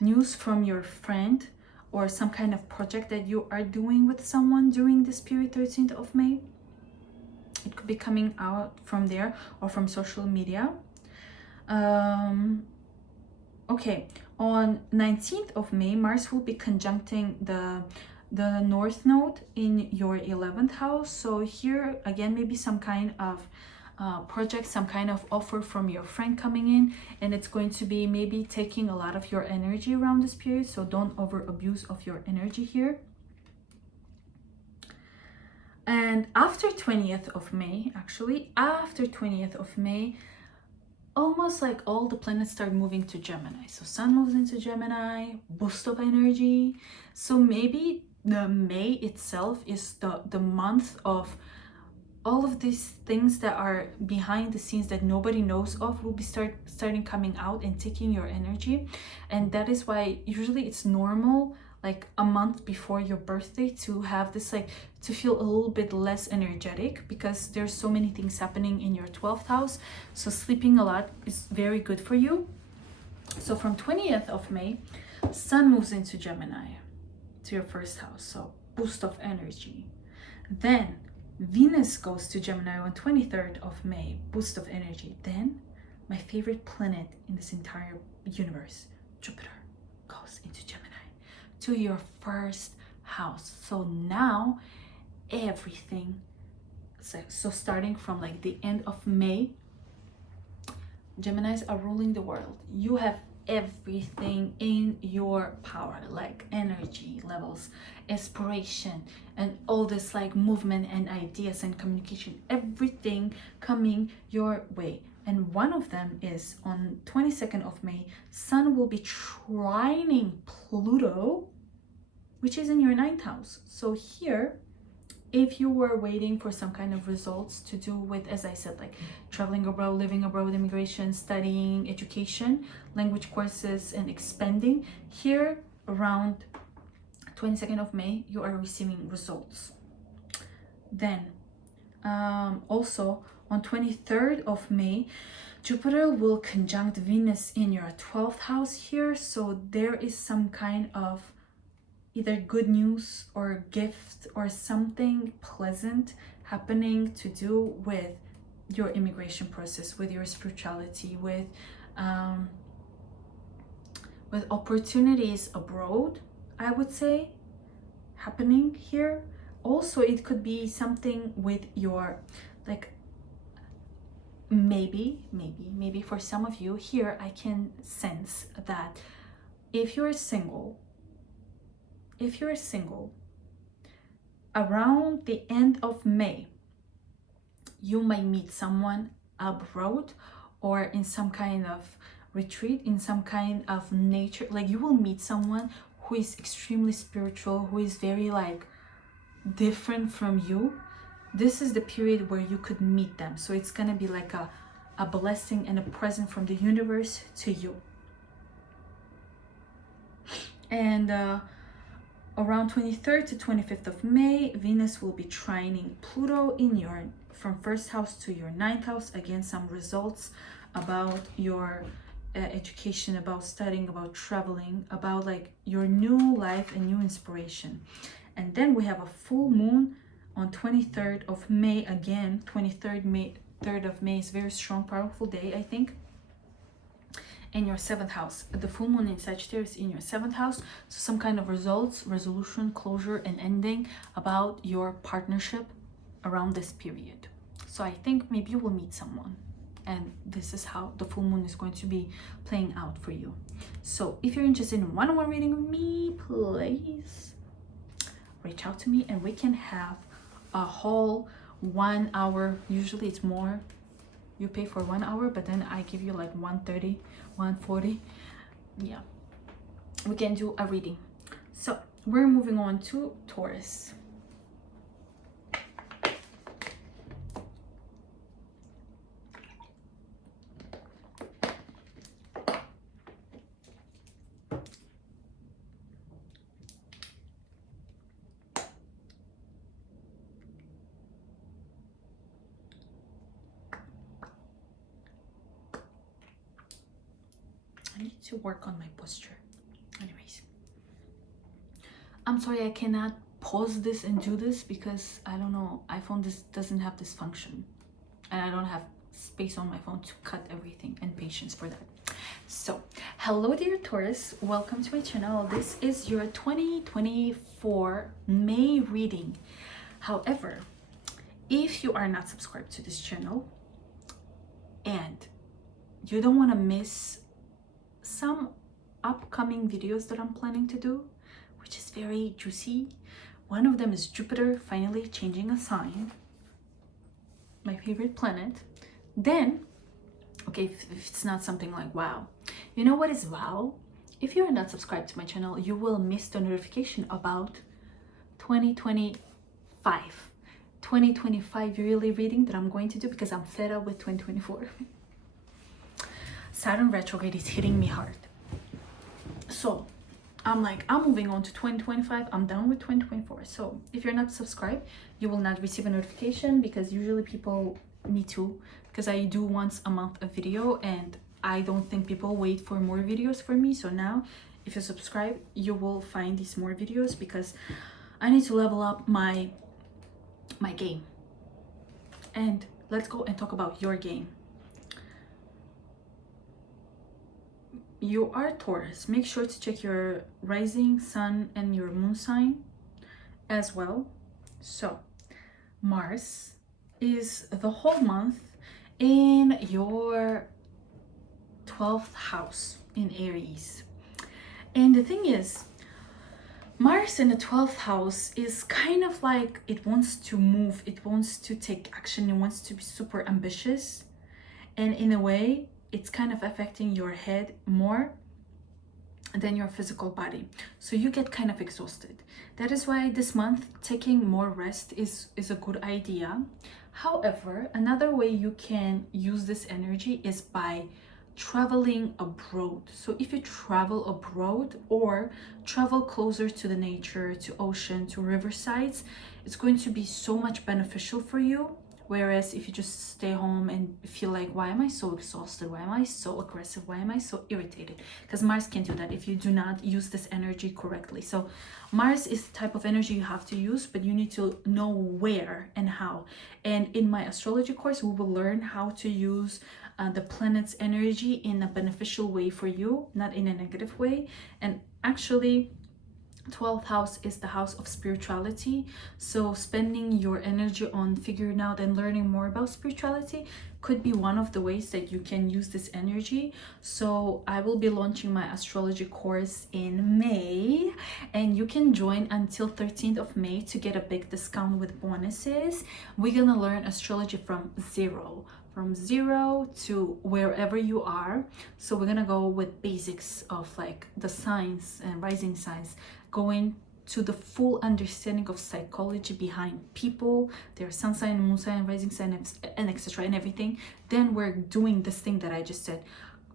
news from your friend, or some kind of project that you are doing with someone during this period, 13th of May. It could be coming out from there or from social media. Okay, on 19th of May, Mars will be conjuncting the North Node in your 11th house. So here again, maybe some kind of project, some kind of offer from your friend coming in, and it's going to be maybe taking a lot of your energy around this period. So don't over abuse of your energy here. And after 20th of May, actually after 20th of May, almost like all the planets start moving to Gemini. So Sun moves into Gemini, boost of energy. So maybe the May itself is the month of all of these things that are behind the scenes that nobody knows of will be starting coming out and taking your energy. And that is why usually it's normal like a month before your birthday to have this, like, to feel a little bit less energetic, because there's so many things happening in your 12th house. So sleeping a lot is very good for you. So from 20th of May, Sun moves into Gemini, to your first house, so boost of energy. Then Venus goes to Gemini on 23rd of May, boost of energy. Then my favorite planet in this entire universe, Jupiter, goes into Gemini, to your first house. So now everything, so starting from like the end of May, Geminis are ruling the world. You have everything in your power, like energy levels, inspiration, and all this like movement and ideas and communication, everything coming your way. And one of them is on 22nd of May, Sun will be trining Pluto, which is in your 9th house. So here, if you were waiting for some kind of results to do with, as I said, like traveling abroad, living abroad, immigration, studying, education, language courses, and expanding, here around 22nd of May, you are receiving results. Then also on 23rd of May, Jupiter will conjunct Venus in your 12th house here. So there is some kind of either good news or gift or something pleasant happening to do with your immigration process, with your spirituality, with opportunities abroad, I would say, happening here. Also, it could be something with your, like, maybe for some of you here, I can sense that if you're single, around the end of May, you might meet someone abroad or in some kind of retreat, in some kind of nature. Like, you will meet someone who is extremely spiritual, who is very like different from you. This is the period where you could meet them. So it's gonna be like a a blessing and a present from the universe to you. And around 23rd to 25th of May, Venus will be trining Pluto in your from first house to your ninth house. Again, some results about your education, about studying, about traveling, about like your new life and new inspiration. And then we have a full moon on 23rd of May. Again, 3rd of May is very strong, powerful day, I think. In your 7th house, the full moon in Sagittarius in your 7th house. So some kind of results, resolution, closure, and ending about your partnership around this period. So I think maybe you will meet someone, and this is how the full moon is going to be playing out for you. So if you're interested in one-on-one reading with me, please reach out to me and we can have a whole 1 hour. Usually it's more, you pay for 1 hour, but then I give you like 130, 140. Yeah, we can do a reading. So we're moving on to Taurus. I need to work on my posture. Anyways, I'm sorry I cannot pause this and do this because I don't know, iPhone doesn't have this function, and I don't have space on my phone to cut everything, and patience for that. So hello dear Taurus, welcome to my channel. This is your 2024 May reading. However, if you are not subscribed to this channel and you don't want to miss some upcoming videos that I'm planning to do, which is very juicy. One of them is Jupiter finally changing a sign, my favorite planet. Then, okay, if it's not something like wow, you know what is wow? If you are not subscribed to my channel, you will miss the notification about 2025 yearly reading that I'm going to do because I'm fed up with 2024. Saturn retrograde is hitting me hard. So I'm moving on to 2025. I'm done with 2024. So if you're not subscribed, you will not receive a notification because usually people, me too, because I do once a month a video and I don't think people wait for more videos for me. So now if you subscribe, you will find these more videos because I need to level up my game. And let's go and talk about your game. You are Taurus. Make sure to check your rising, sun, and your moon sign as well. So Mars is the whole month in your 12th house in Aries. And the thing is, Mars in the 12th house is kind of like it wants to move, it wants to take action, it wants to be super ambitious. And in a way, it's kind of affecting your head more than your physical body. So you get kind of exhausted. That is why this month taking more rest is a good idea. However, another way you can use this energy is by traveling abroad. So if you travel abroad or travel closer to the nature, to ocean, to riversides, it's going to be so much beneficial for you. Whereas if you just stay home and feel like, why am I so exhausted? Why am I so aggressive? Why am I so irritated? Because Mars can do that if you do not use this energy correctly. So Mars is the type of energy you have to use, but you need to know where and how. And in my astrology course, we will learn how to use the planet's energy in a beneficial way for you, not in a negative way. And actually, 12th house is the house of spirituality. So spending your energy on figuring out and learning more about spirituality could be one of the ways that you can use this energy. So I will be launching my astrology course in May, and you can join until 13th of May to get a big discount with bonuses. We're gonna learn astrology from zero to wherever you are. So we're gonna go with basics of like the signs and rising signs, going to the full understanding of psychology behind people, their sun sign, moon sign, rising sign, and etc. and everything, then we're doing this thing that I just said,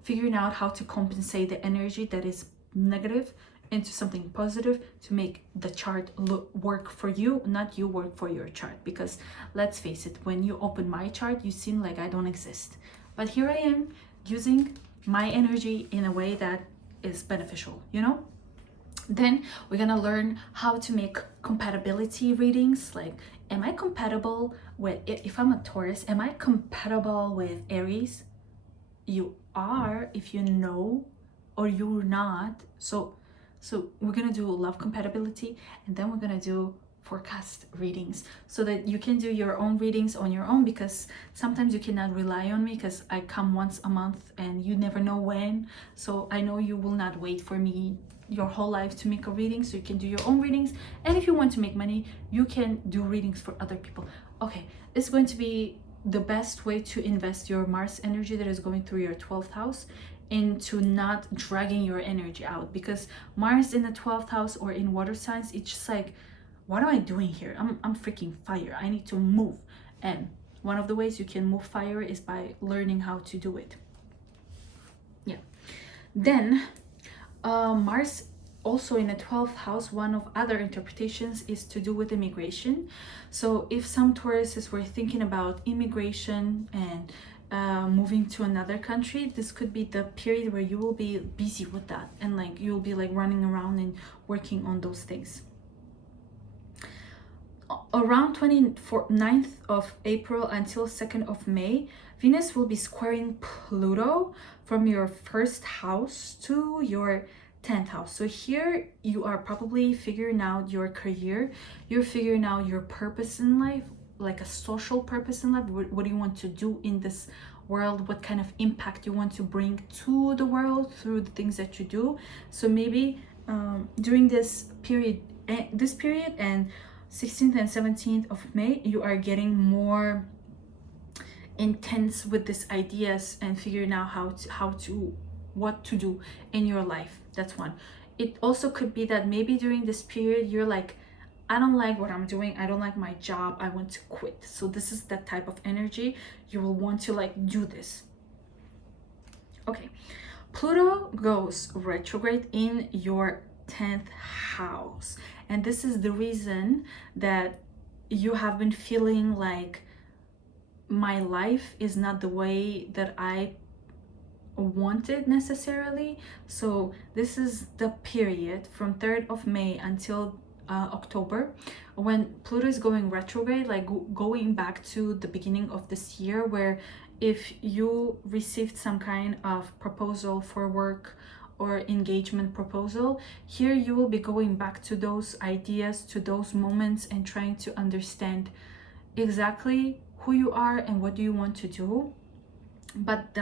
figuring out how to compensate the energy that is negative into something positive to make the chart work for you, not you work for your chart. Because let's face it, when you open my chart, you seem like I don't exist, but here I am using my energy in a way that is beneficial, you know. Then we're gonna learn how to make compatibility readings, like, am I compatible with, if I'm a Taurus, am I compatible with Aries? You are, if you know, or you're not. So we're gonna do love compatibility, and then we're gonna do forecast readings, so that you can do your own readings on your own, because sometimes you cannot rely on me, because I come once a month and you never know when. So I know you will not wait for me your whole life to make a reading, so you can do your own readings. And if you want to make money, you can do readings for other people. Okay, it's going to be the best way to invest your Mars energy that is going through your 12th house into not dragging your energy out, because Mars in the 12th house or in water signs, it's just like, what am I doing here? I'm freaking fire. I need to move. And one of the ways you can move fire is by learning how to do it. Yeah. Then Mars also in the 12th house, one of other interpretations is to do with immigration. So if some Tauruses were thinking about immigration and moving to another country, this could be the period where you will be busy with that, and like you'll be like running around and working on those things. Around 29th of April until 2nd of May, Venus will be squaring Pluto from your first house to your 10th house. So here you are probably figuring out your career, you're figuring out your purpose in life, like a social purpose in life. What do you want to do in this world? What kind of impact you want to bring to the world through the things that you do? So maybe during this period and 16th and 17th of May, you are getting more intense with these ideas and figuring out what to do in your life. That's one. It also could be that maybe during this period you're like, I don't like what I'm doing, I don't like my job, I want to quit. So this is that type of energy. You will want to like do this. Okay, Pluto goes retrograde in your 10th house, and this is the reason that you have been feeling like my life is not the way that I wanted necessarily. So this is the period from 3rd of May until October, when Pluto is going retrograde, like going back to the beginning of this year, where if you received some kind of proposal for work or engagement proposal, here you will be going back to those ideas, to those moments, and trying to understand exactly who you are and what do you want to do. But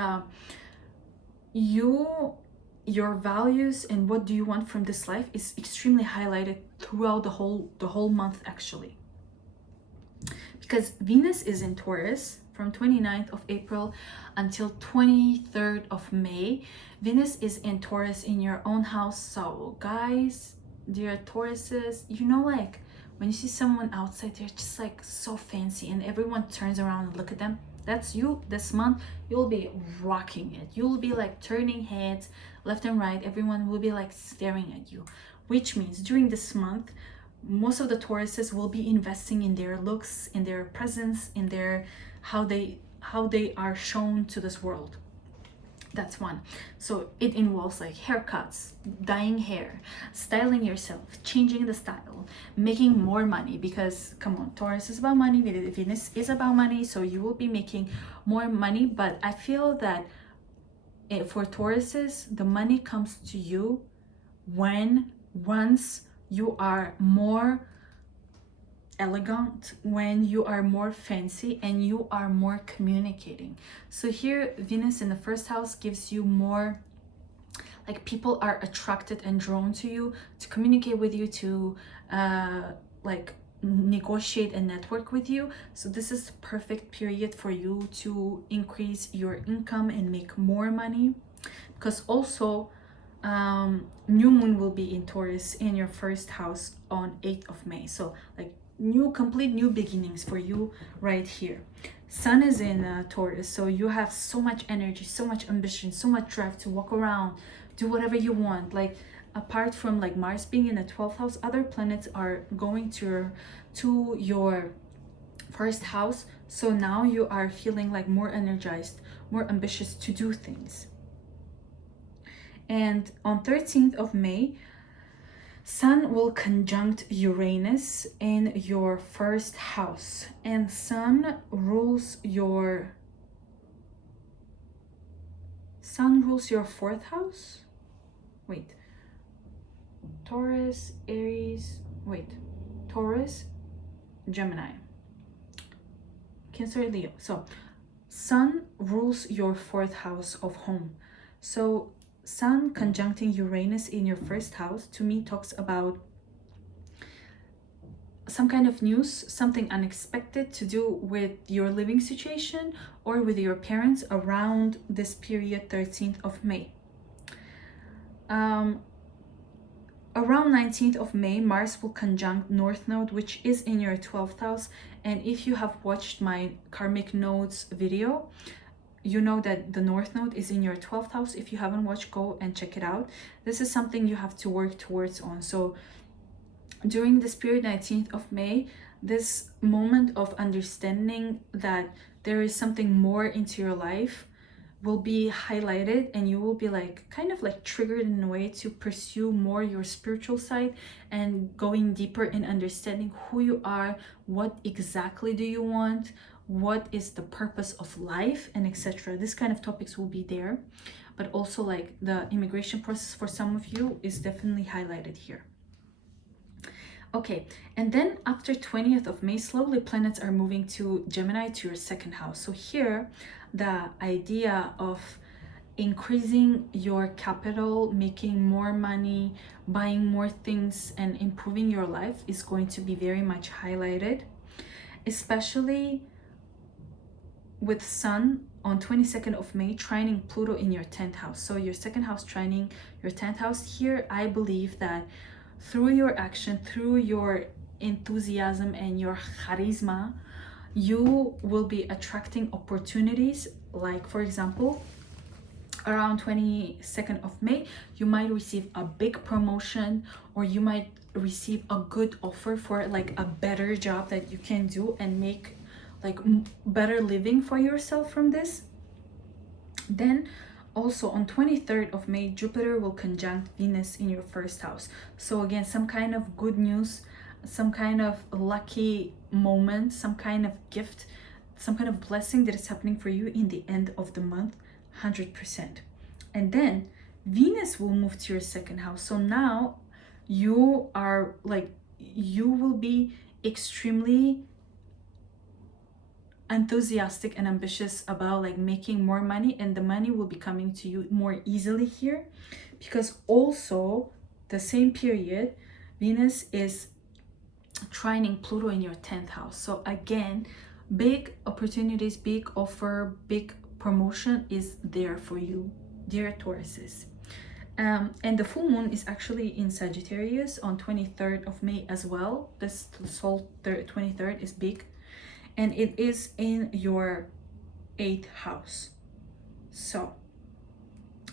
your values and what do you want from this life is extremely highlighted throughout the whole month, actually, because Venus is in Taurus from 29th of April until 23rd of May. Venus is in Taurus in your own house. So guys, dear Tauruses, you know, like when you see someone outside, they're just like so fancy and everyone turns around and look at them. That's you. This month you'll be rocking it. You'll be like turning heads left and right. Everyone will be like staring at you, which means during this month most of the Tauruses will be investing in their looks, in their presence, in their how they are shown to this world. That's one. So it involves like haircuts, dyeing hair, styling yourself, changing the style, making more money, because come on, Taurus is about money, Venus is about money, so you will be making more money. But I feel that for Tauruses, the money comes to you once you are more elegant, when you are more fancy and you are more communicating. So here Venus in the first house gives you more, like people are attracted and drawn to you, to communicate with you, to like negotiate and network with you. So this is the perfect period for you to increase your income and make more money, because also New moon will be in Taurus in your first house on 8th of May. So like complete new beginnings for you right here. Sun is in Taurus, so you have so much energy, so much ambition, so much drive to walk around, do whatever you want. Like apart from like Mars being in the 12th house, other planets are going to your first house. So now you are feeling like more energized, more ambitious to do things. And on 13th of May, Sun will conjunct Uranus in your first house, and Sun rules your fourth house. Wait, Taurus, Aries, Taurus, Gemini, Cancer, Leo. So Sun rules your fourth house of home. So Sun conjuncting Uranus in your first house to me talks about some kind of news, something unexpected to do with your living situation or with your parents around this period, 13th of May. Around 19th of May, Mars will conjunct North Node, which is in your 12th house. And if you have watched my karmic nodes video, you know that the North Node is in your 12th house. If you haven't watched, go and check it out. This is something you have to work towards on. So during this period, 19th of May, this moment of understanding that there is something more into your life will be highlighted, and you will be like kind of like triggered in a way to pursue more your spiritual side and going deeper in understanding who you are, what exactly do you want, what is the purpose of life, and etc. This kind of topics will be there, but also like the immigration process for some of you is definitely highlighted here. Okay, and then after 20th of May, slowly planets are moving to Gemini, to your second house. So here, the idea of increasing your capital, making more money, buying more things, and improving your life is going to be very much highlighted, especially with Sun on 22nd of May trining Pluto in your 10th house. So your second house trining your 10th house here, I believe that through your action, through your enthusiasm and your charisma, you will be attracting opportunities. Like for example, around 22nd of May, you might receive a big promotion, or you might receive a good offer for like a better job that you can do and make like better living for yourself from this. Then also on 23rd of May, Jupiter will conjunct Venus in your first house. So again, some kind of good news, some kind of lucky moment, some kind of gift, some kind of blessing that is happening for you in the end of the month, 100%. And then Venus will move to your second house. So now you are like, you will be extremely enthusiastic and ambitious about like making more money, and the money will be coming to you more easily here, because also the same period Venus is trining Pluto in your 10th house. So again, big opportunities, big offer, big promotion is there for you, dear Tauruses. And the full moon is actually in Sagittarius on 23rd of May as well. This whole 23rd is big, and it is in your 8th house. So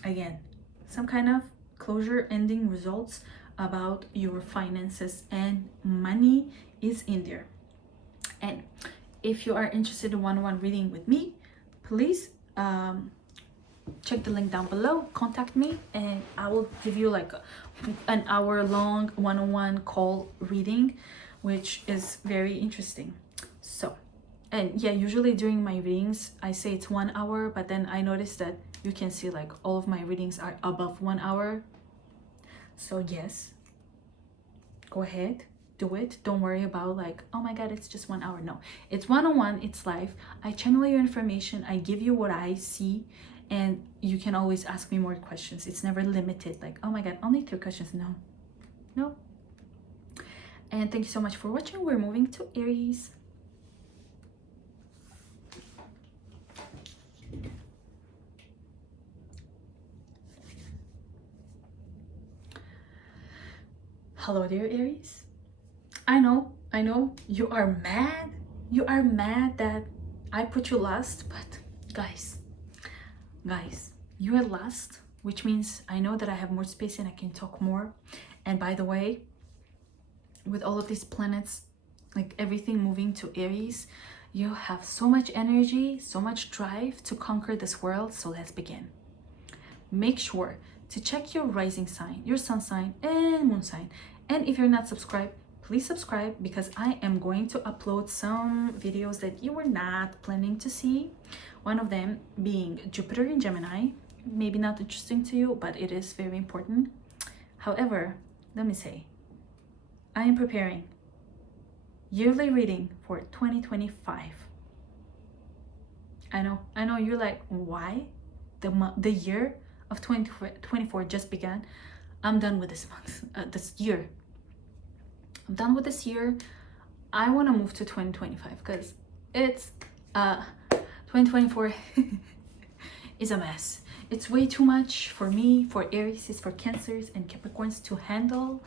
again, some kind of closure, ending, results about your finances and money is in there. And if you are interested in one-on-one reading with me, please check the link down below, contact me, and I will give you like an hour-long one-on-one call reading, which is very interesting. So, and yeah, usually during my readings I say it's 1 hour, but then I noticed that you can see like all of my readings are above 1 hour. So yes, go ahead, do it. Don't worry about like, oh my god, it's just 1 hour. No, it's one-on-one, it's live. I channel your information, I give you what I see, and you can always ask me more questions. It's never limited like, oh my god, only 3 questions. No. And thank you so much for watching. We're moving to Aries. Hello there, Aries. I know you are mad. You are mad that I put you last, but guys, you are last, which means I know that I have more space and I can talk more. And by the way, with all of these planets, like everything moving to Aries, you have so much energy, so much drive to conquer this world. So let's begin. Make sure to check your rising sign, your sun sign, and moon sign. And if you're not subscribed, please subscribe, because I am going to upload some videos that you were not planning to see. One of them being Jupiter in Gemini. Maybe not interesting to you, but it is very important. However, let me say, I am preparing yearly reading for 2025. I know you're like, why? The year of 2024 just began. I'm done with this month, this year. I'm done with this year. I want to move to 2025 because it's 2024 is a mess. It's way too much for me, for Aries, for Cancers and Capricorns to handle,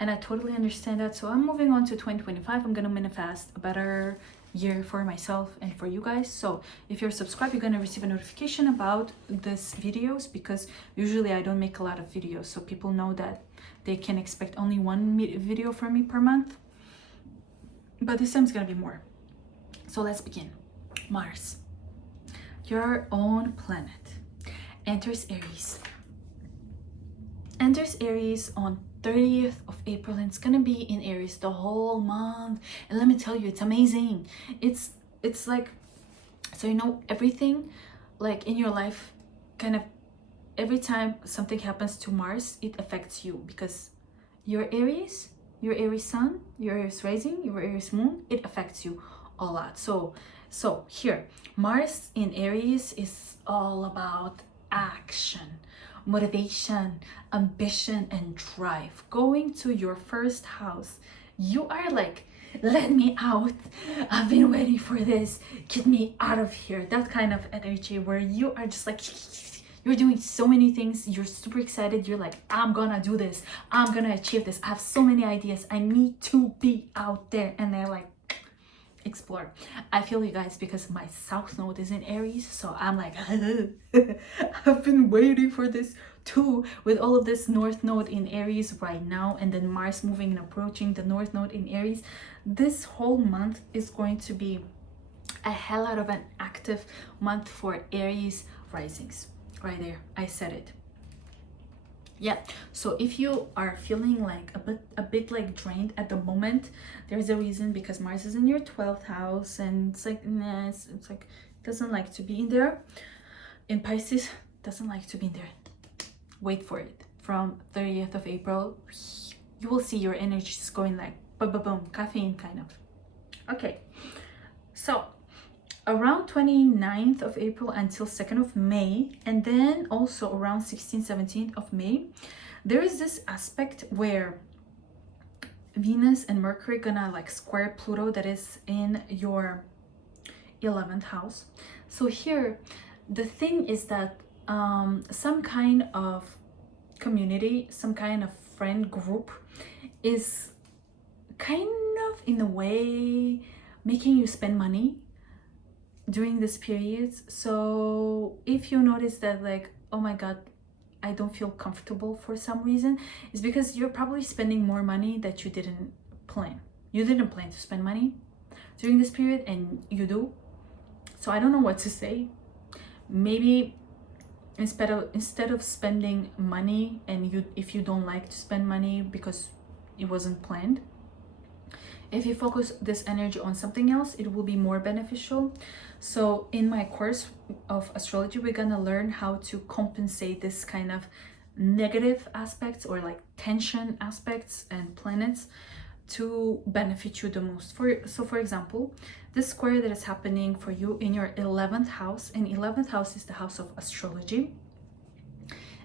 and I totally understand that. So I'm moving on to 2025. I'm gonna manifest a better year for myself and for you guys. So if you're subscribed, you're gonna receive a notification about this videos, because usually I don't make a lot of videos, so people know that they can expect only one video from me per month, but this time it's gonna be more. So let's begin. Mars, your own planet, enters Aries. Enters Aries on 30th of April, and it's gonna be in Aries the whole month. And let me tell you, it's amazing. It's like, so you know, everything like in your life, kind of every time something happens to Mars, it affects you, because your Aries sun, your Aries rising, your Aries moon, it affects you a lot. So here, Mars in Aries is all about action, motivation, ambition, and drive. Going to your first house, you are like, let me out, I've been waiting for this, get me out of here. That kind of energy where you are just like, you're doing so many things, you're super excited, you're like, I'm gonna do this, I'm gonna achieve this, I have so many ideas, I need to be out there. And they're like, explore. I feel you guys, because my south node is in Aries, so I'm like, I've been waiting for this too, with all of this north node in Aries right now, and then Mars moving and approaching the north node in Aries. This whole month is going to be a hell out of an active month for Aries risings. Right there, I said it. Yeah, so if you are feeling like a bit like drained at the moment, there's a reason, because Mars is in your 12th house, and it's like, nah, it's like, doesn't like to be in there. In Pisces, doesn't like to be in there. Wait for it. From 30th of April, you will see your energy is going like boom, boom, boom, caffeine kind of. Okay, so around 29th of April until 2nd of May, and then also around 16th, 17th of May, there is this aspect where Venus and Mercury gonna like square Pluto, that is in your 11th house. So here, the thing is that some kind of community, some kind of friend group is kind of in a way making you spend money during this period. So if you notice that like, oh my god, I don't feel comfortable for some reason, it's because you're probably spending more money that you didn't plan. You didn't plan to spend money during this period, and you do. So I don't know what to say. Maybe instead of spending money, and if you don't like to spend money because it wasn't planned, if you focus this energy on something else, it will be more beneficial. So in my course of astrology, we're gonna learn how to compensate this kind of negative aspects, or like tension aspects and planets, to benefit you the most. So for example, this square that is happening for you in your 11th house, and 11th house is the house of astrology,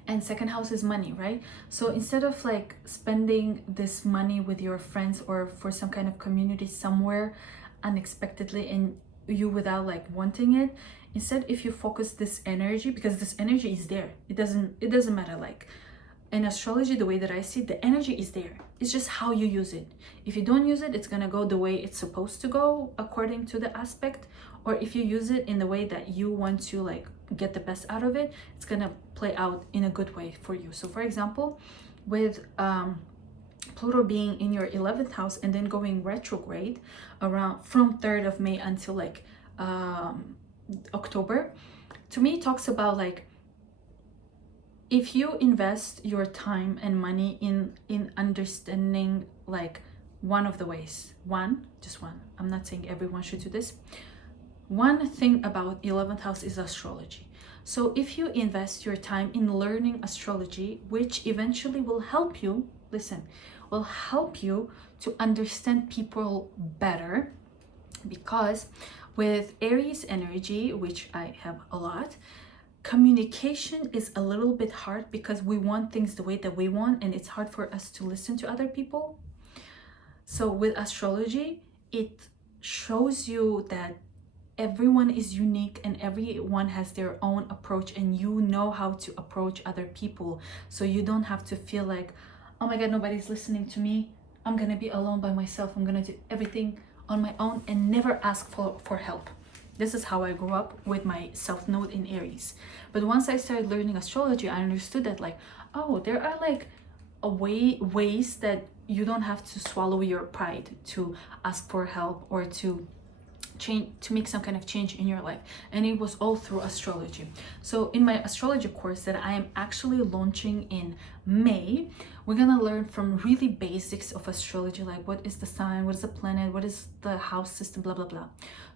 and second house is money, right? So instead of like spending this money with your friends or for some kind of community somewhere unexpectedly, and you without like wanting it, instead if you focus this energy, because this energy is there, it doesn't matter, like in astrology, the way that I see it, the energy is there, It's just how you use it. If you don't use it, it's gonna go the way it's supposed to go according to the aspect. Or if you use it in the way that you want to like get the best out of it, it's gonna play out in a good way for you. So for example, with Pluto being in your 11th house and then going retrograde around from 3rd of May until like October, to me it talks about like, if you invest your time and money in understanding like one of the ways, just one, I'm not saying everyone should do this, one thing about 11th house is astrology. So if you invest your time in learning astrology, which eventually will help you, listen, will help you to understand people better, because with Aries energy, which I have a lot, communication is a little bit hard because we want things the way that we want, and it's hard for us to listen to other people. So with astrology, it shows you that everyone is unique and everyone has their own approach, and you know how to approach other people. So you don't have to feel like, oh my god, nobody's listening to me, I'm gonna be alone by myself, I'm gonna do everything on my own and never ask for help. This is how I grew up with my South Node in Aries. But once I started learning astrology, I understood that like, oh, there are like ways that you don't have to swallow your pride to ask for help or to make some kind of change in your life. And it was all through astrology. So in my astrology course that I am actually launching in May, we're gonna learn from really basics of astrology, like what is the sign, what is the planet, what is the house system, blah blah blah,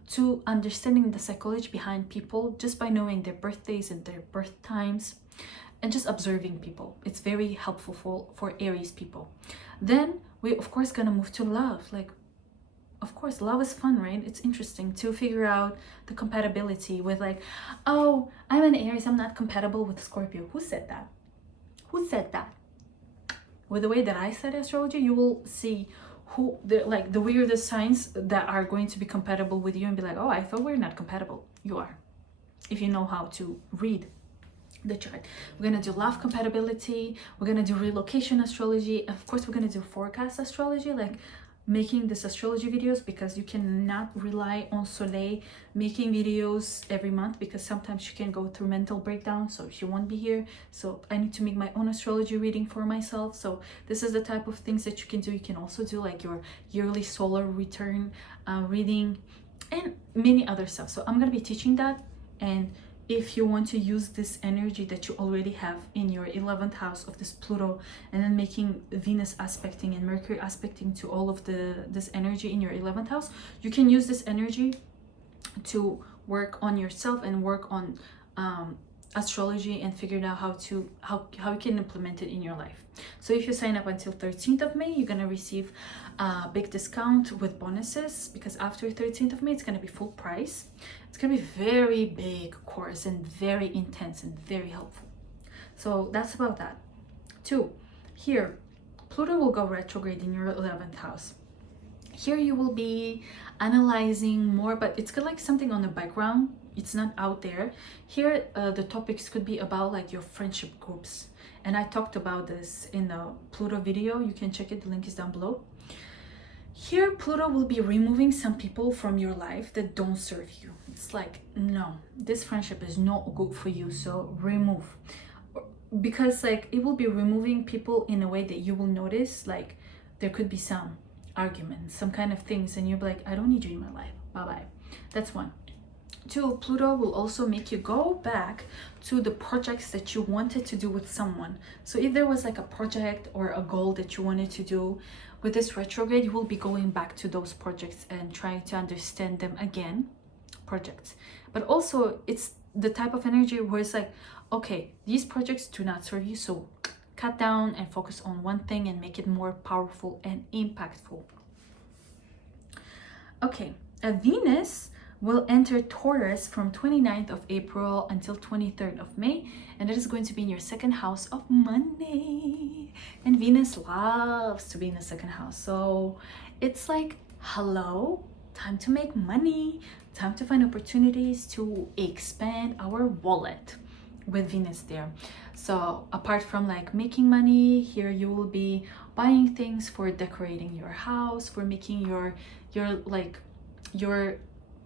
to understanding the psychology behind people just by knowing their birthdays and their birth times and just observing people. It's very helpful for Aries people. Then we of course gonna move to love. Like, of course, love is fun, right? It's interesting to figure out the compatibility with like, oh, I'm an Aries, I'm not compatible with Scorpio. Who said that? Who said that? With the way that I study astrology, you will see who the weirdest signs that are going to be compatible with you and be like, oh, I thought we're not compatible. You are, if you know how to read the chart. We're gonna do love compatibility, we're gonna do relocation astrology, of course we're gonna do forecast astrology, like making this astrology videos, because you cannot rely on Soleil making videos every month, because sometimes she can go through mental breakdown, so she won't be here. So I need to make my own astrology reading for myself. So this is the type of things that you can do. You can also do like your yearly solar return reading and many other stuff. So I'm gonna be teaching that. And if you want to use this energy that you already have in your 11th house of this Pluto, and then making Venus aspecting and Mercury aspecting to all of this energy in your 11th house, you can use this energy to work on yourself and work on astrology and figure out how you can implement it in your life. So if you sign up until 13th of May, you're gonna receive a big discount with bonuses, because after 13th of May it's gonna be full price. It's gonna be very big course and very intense and very helpful. So that's about that. 2, here Pluto will go retrograde in your 11th house. Here you will be analyzing more, but it's got like something on the background, it's not out there. Here the topics could be about like your friendship groups, and I talked about this in the Pluto video. You can check it, the link is down below. Here Pluto will be removing some people from your life that don't serve you. It's like, no, this friendship is not good for you, so remove. Because like it will be removing people in a way that you will notice like there could be some arguments, some kind of things, and you're like, I don't need you in my life, bye bye. That's 1. 2, Pluto will also make you go back to the projects that you wanted to do with someone. So if there was like a project or a goal that you wanted to do, with this retrograde you will be going back to those projects and trying to understand them again, projects. But also it's the type of energy where it's like, okay, these projects do not serve you, so cut down and focus on one thing and make it more powerful and impactful. Okay, Venus will enter Taurus from 29th of April until 23rd of May, and it is going to be in your 2nd house of money. And Venus loves to be in the 2nd house, so it's like, hello, time to make money, time to find opportunities to expand our wallet with Venus there. So apart from like making money, here you will be buying things, for decorating your house, for making your your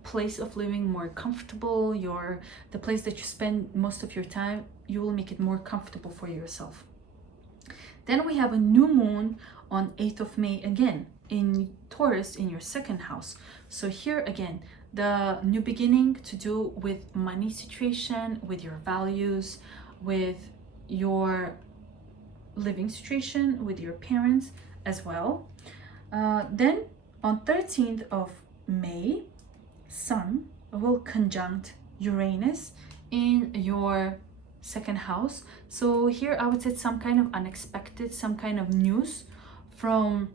place of living more comfortable, the place that you spend most of your time, you will make it more comfortable for yourself. Then we have a new moon on 8th of May, again in Taurus, in your second house. So here again, the new beginning to do with money situation, with your values, with your living situation, with your parents as well. Then on 13th of May, Sun will conjunct Uranus in your second house. So here I would say some kind of unexpected, some kind of news from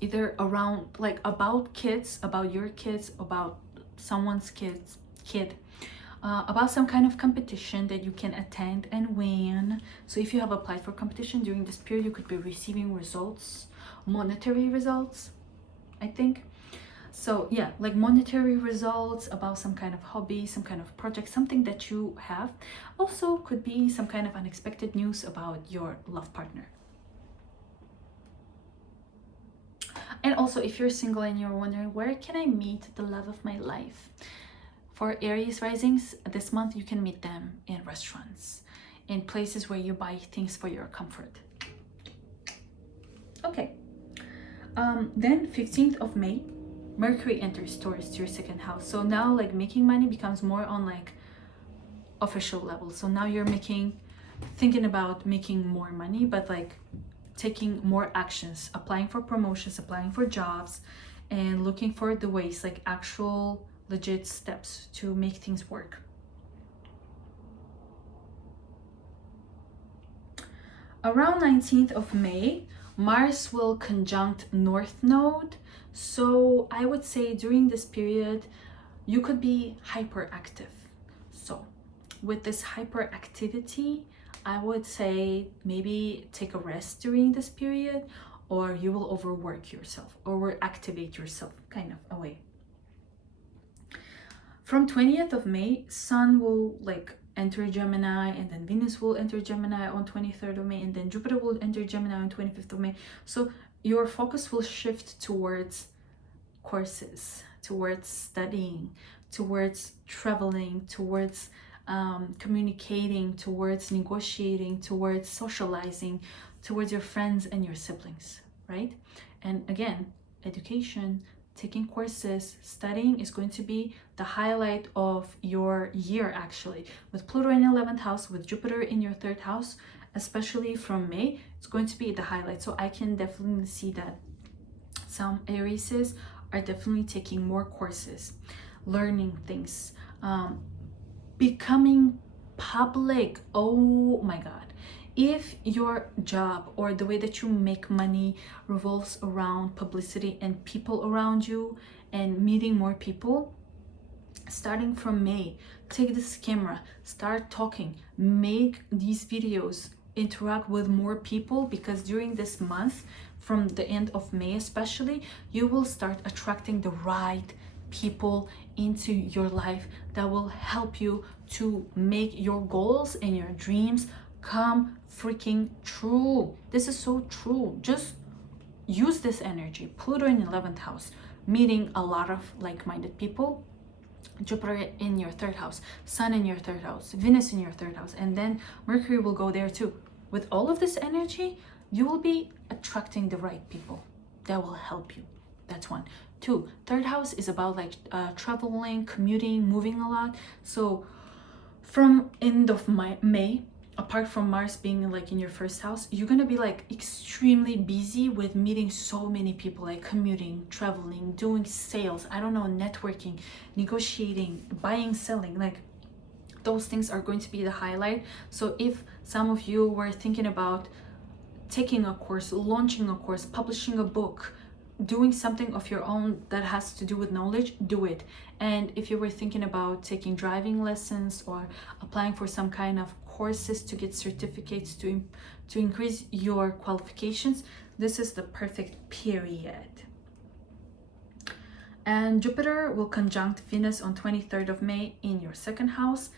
either around, like about kids, about your kids, about someone's kid, about some kind of competition that you can attend and win. So if you have applied for competition during this period, you could be receiving results, monetary results, I think. So yeah, like monetary results about some kind of hobby, some kind of project, something that you have. Also could be some kind of unexpected news about your love partner. And also, if you're single and you're wondering, where can I meet the love of my life? For Aries risings, this month you can meet them in restaurants, in places where you buy things for your comfort. Okay. Then 15th of May, Mercury enters Taurus to your second house. So now like making money becomes more on like official level. So now you're thinking about making more money, but like taking more actions, applying for promotions, applying for jobs, and looking for the ways, like actual legit steps to make things work. Around 19th of May, Mars will conjunct North Node. So I would say during this period, you could be hyperactive. So with this hyperactivity, I would say maybe take a rest during this period, or you will overwork yourself, or activate yourself, kind of a way. From 20th of May, Sun will like enter Gemini, and then Venus will enter Gemini on 23rd of May, and then Jupiter will enter Gemini on 25th of May. So your focus will shift towards courses, towards studying, towards traveling, towards communicating, towards negotiating, towards socializing, towards your friends and your siblings, right? And again, education, taking courses, studying is going to be the highlight of your year, actually. With Pluto in 11th house, with Jupiter in your 3rd house, especially from May, it's going to be the highlight. So I can definitely see that some Arieses are definitely taking more courses, learning things, becoming public. Oh my God. If your job or the way that you make money revolves around publicity and people around you and meeting more people, starting from May, take this camera, start talking, make these videos, interact with more people, because during this month, from the end of May especially, you will start attracting the right people into your life that will help you to make your goals and your dreams come freaking true. This is so true. Just use this energy. Pluto in 11th house, meeting a lot of like-minded people. Jupiter in your 3rd house, Sun in your 3rd house, Venus in your 3rd house, and then Mercury will go there too. With all of this energy, you will be attracting the right people that will help you. That's 1. 2, 3rd house is about like traveling, commuting, moving a lot. So from end of May, apart from Mars being like in your 1st house, you're gonna be like extremely busy with meeting so many people, like commuting, traveling, doing sales, I don't know, networking, negotiating, buying, selling, like those things are going to be the highlight. So if some of you were thinking about taking a course, launching a course, publishing a book, doing something of your own that has to do with knowledge, do it. And if you were thinking about taking driving lessons or applying for some kind of courses to get certificates to increase your qualifications, this is the perfect period. And Jupiter will conjunct Venus on 23rd of May in your 2nd house.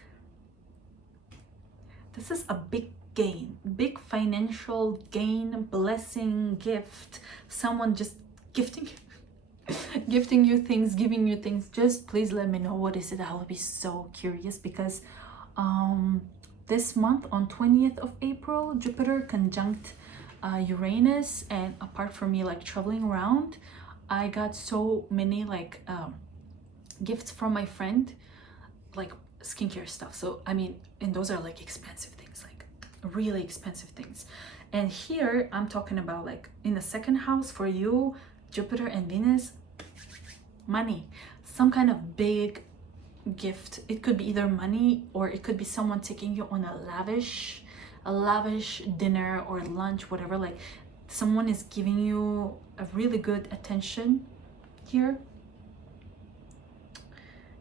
This is a big gain, big financial gain, blessing, gift, someone just gifting gifting you things, giving you things. Just please let me know what is it. I will be so curious, because this month on 20th of April, Jupiter conjunct Uranus, and apart from me like traveling around, I got so many like gifts from my friend, like skincare stuff. So I mean, and those are like expensive things, like really expensive things. And here I'm talking about like in the second house for you, Jupiter and Venus, money, some kind of big gift. It could be either money, or it could be someone taking you on a lavish dinner or lunch, whatever. Like someone is giving you a really good attention here.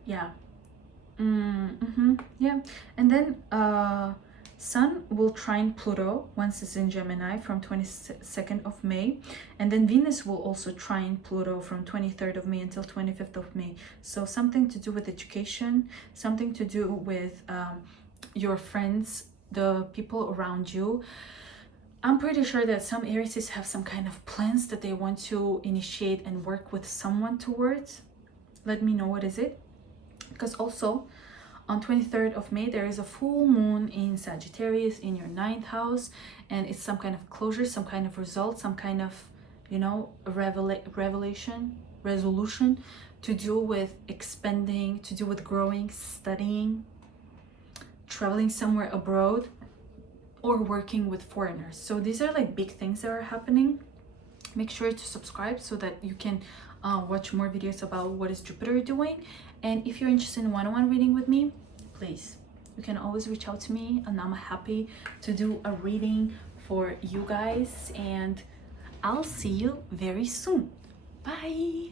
Yeah. Yeah. And then Sun will trine Pluto once it's in Gemini from 22nd of May, and then Venus will also trine Pluto from 23rd of May until 25th of May. So something to do with education, something to do with your friends, the people around you. I'm pretty sure that some Aries have some kind of plans that they want to initiate and work with someone towards. Let me know what is it, because also on 23rd of May there is a full moon in Sagittarius in your 9th house, and it's some kind of closure, some kind of result, some kind of, you know, resolution to do with expanding, to do with growing, studying, traveling somewhere abroad, or working with foreigners. So these are like big things that are happening. Make sure to subscribe so that you can watch more videos about what is Jupiter doing. And if you're interested in one-on-one reading with me, please, you can always reach out to me, and I'm happy to do a reading for you guys. And I'll see you very soon. Bye.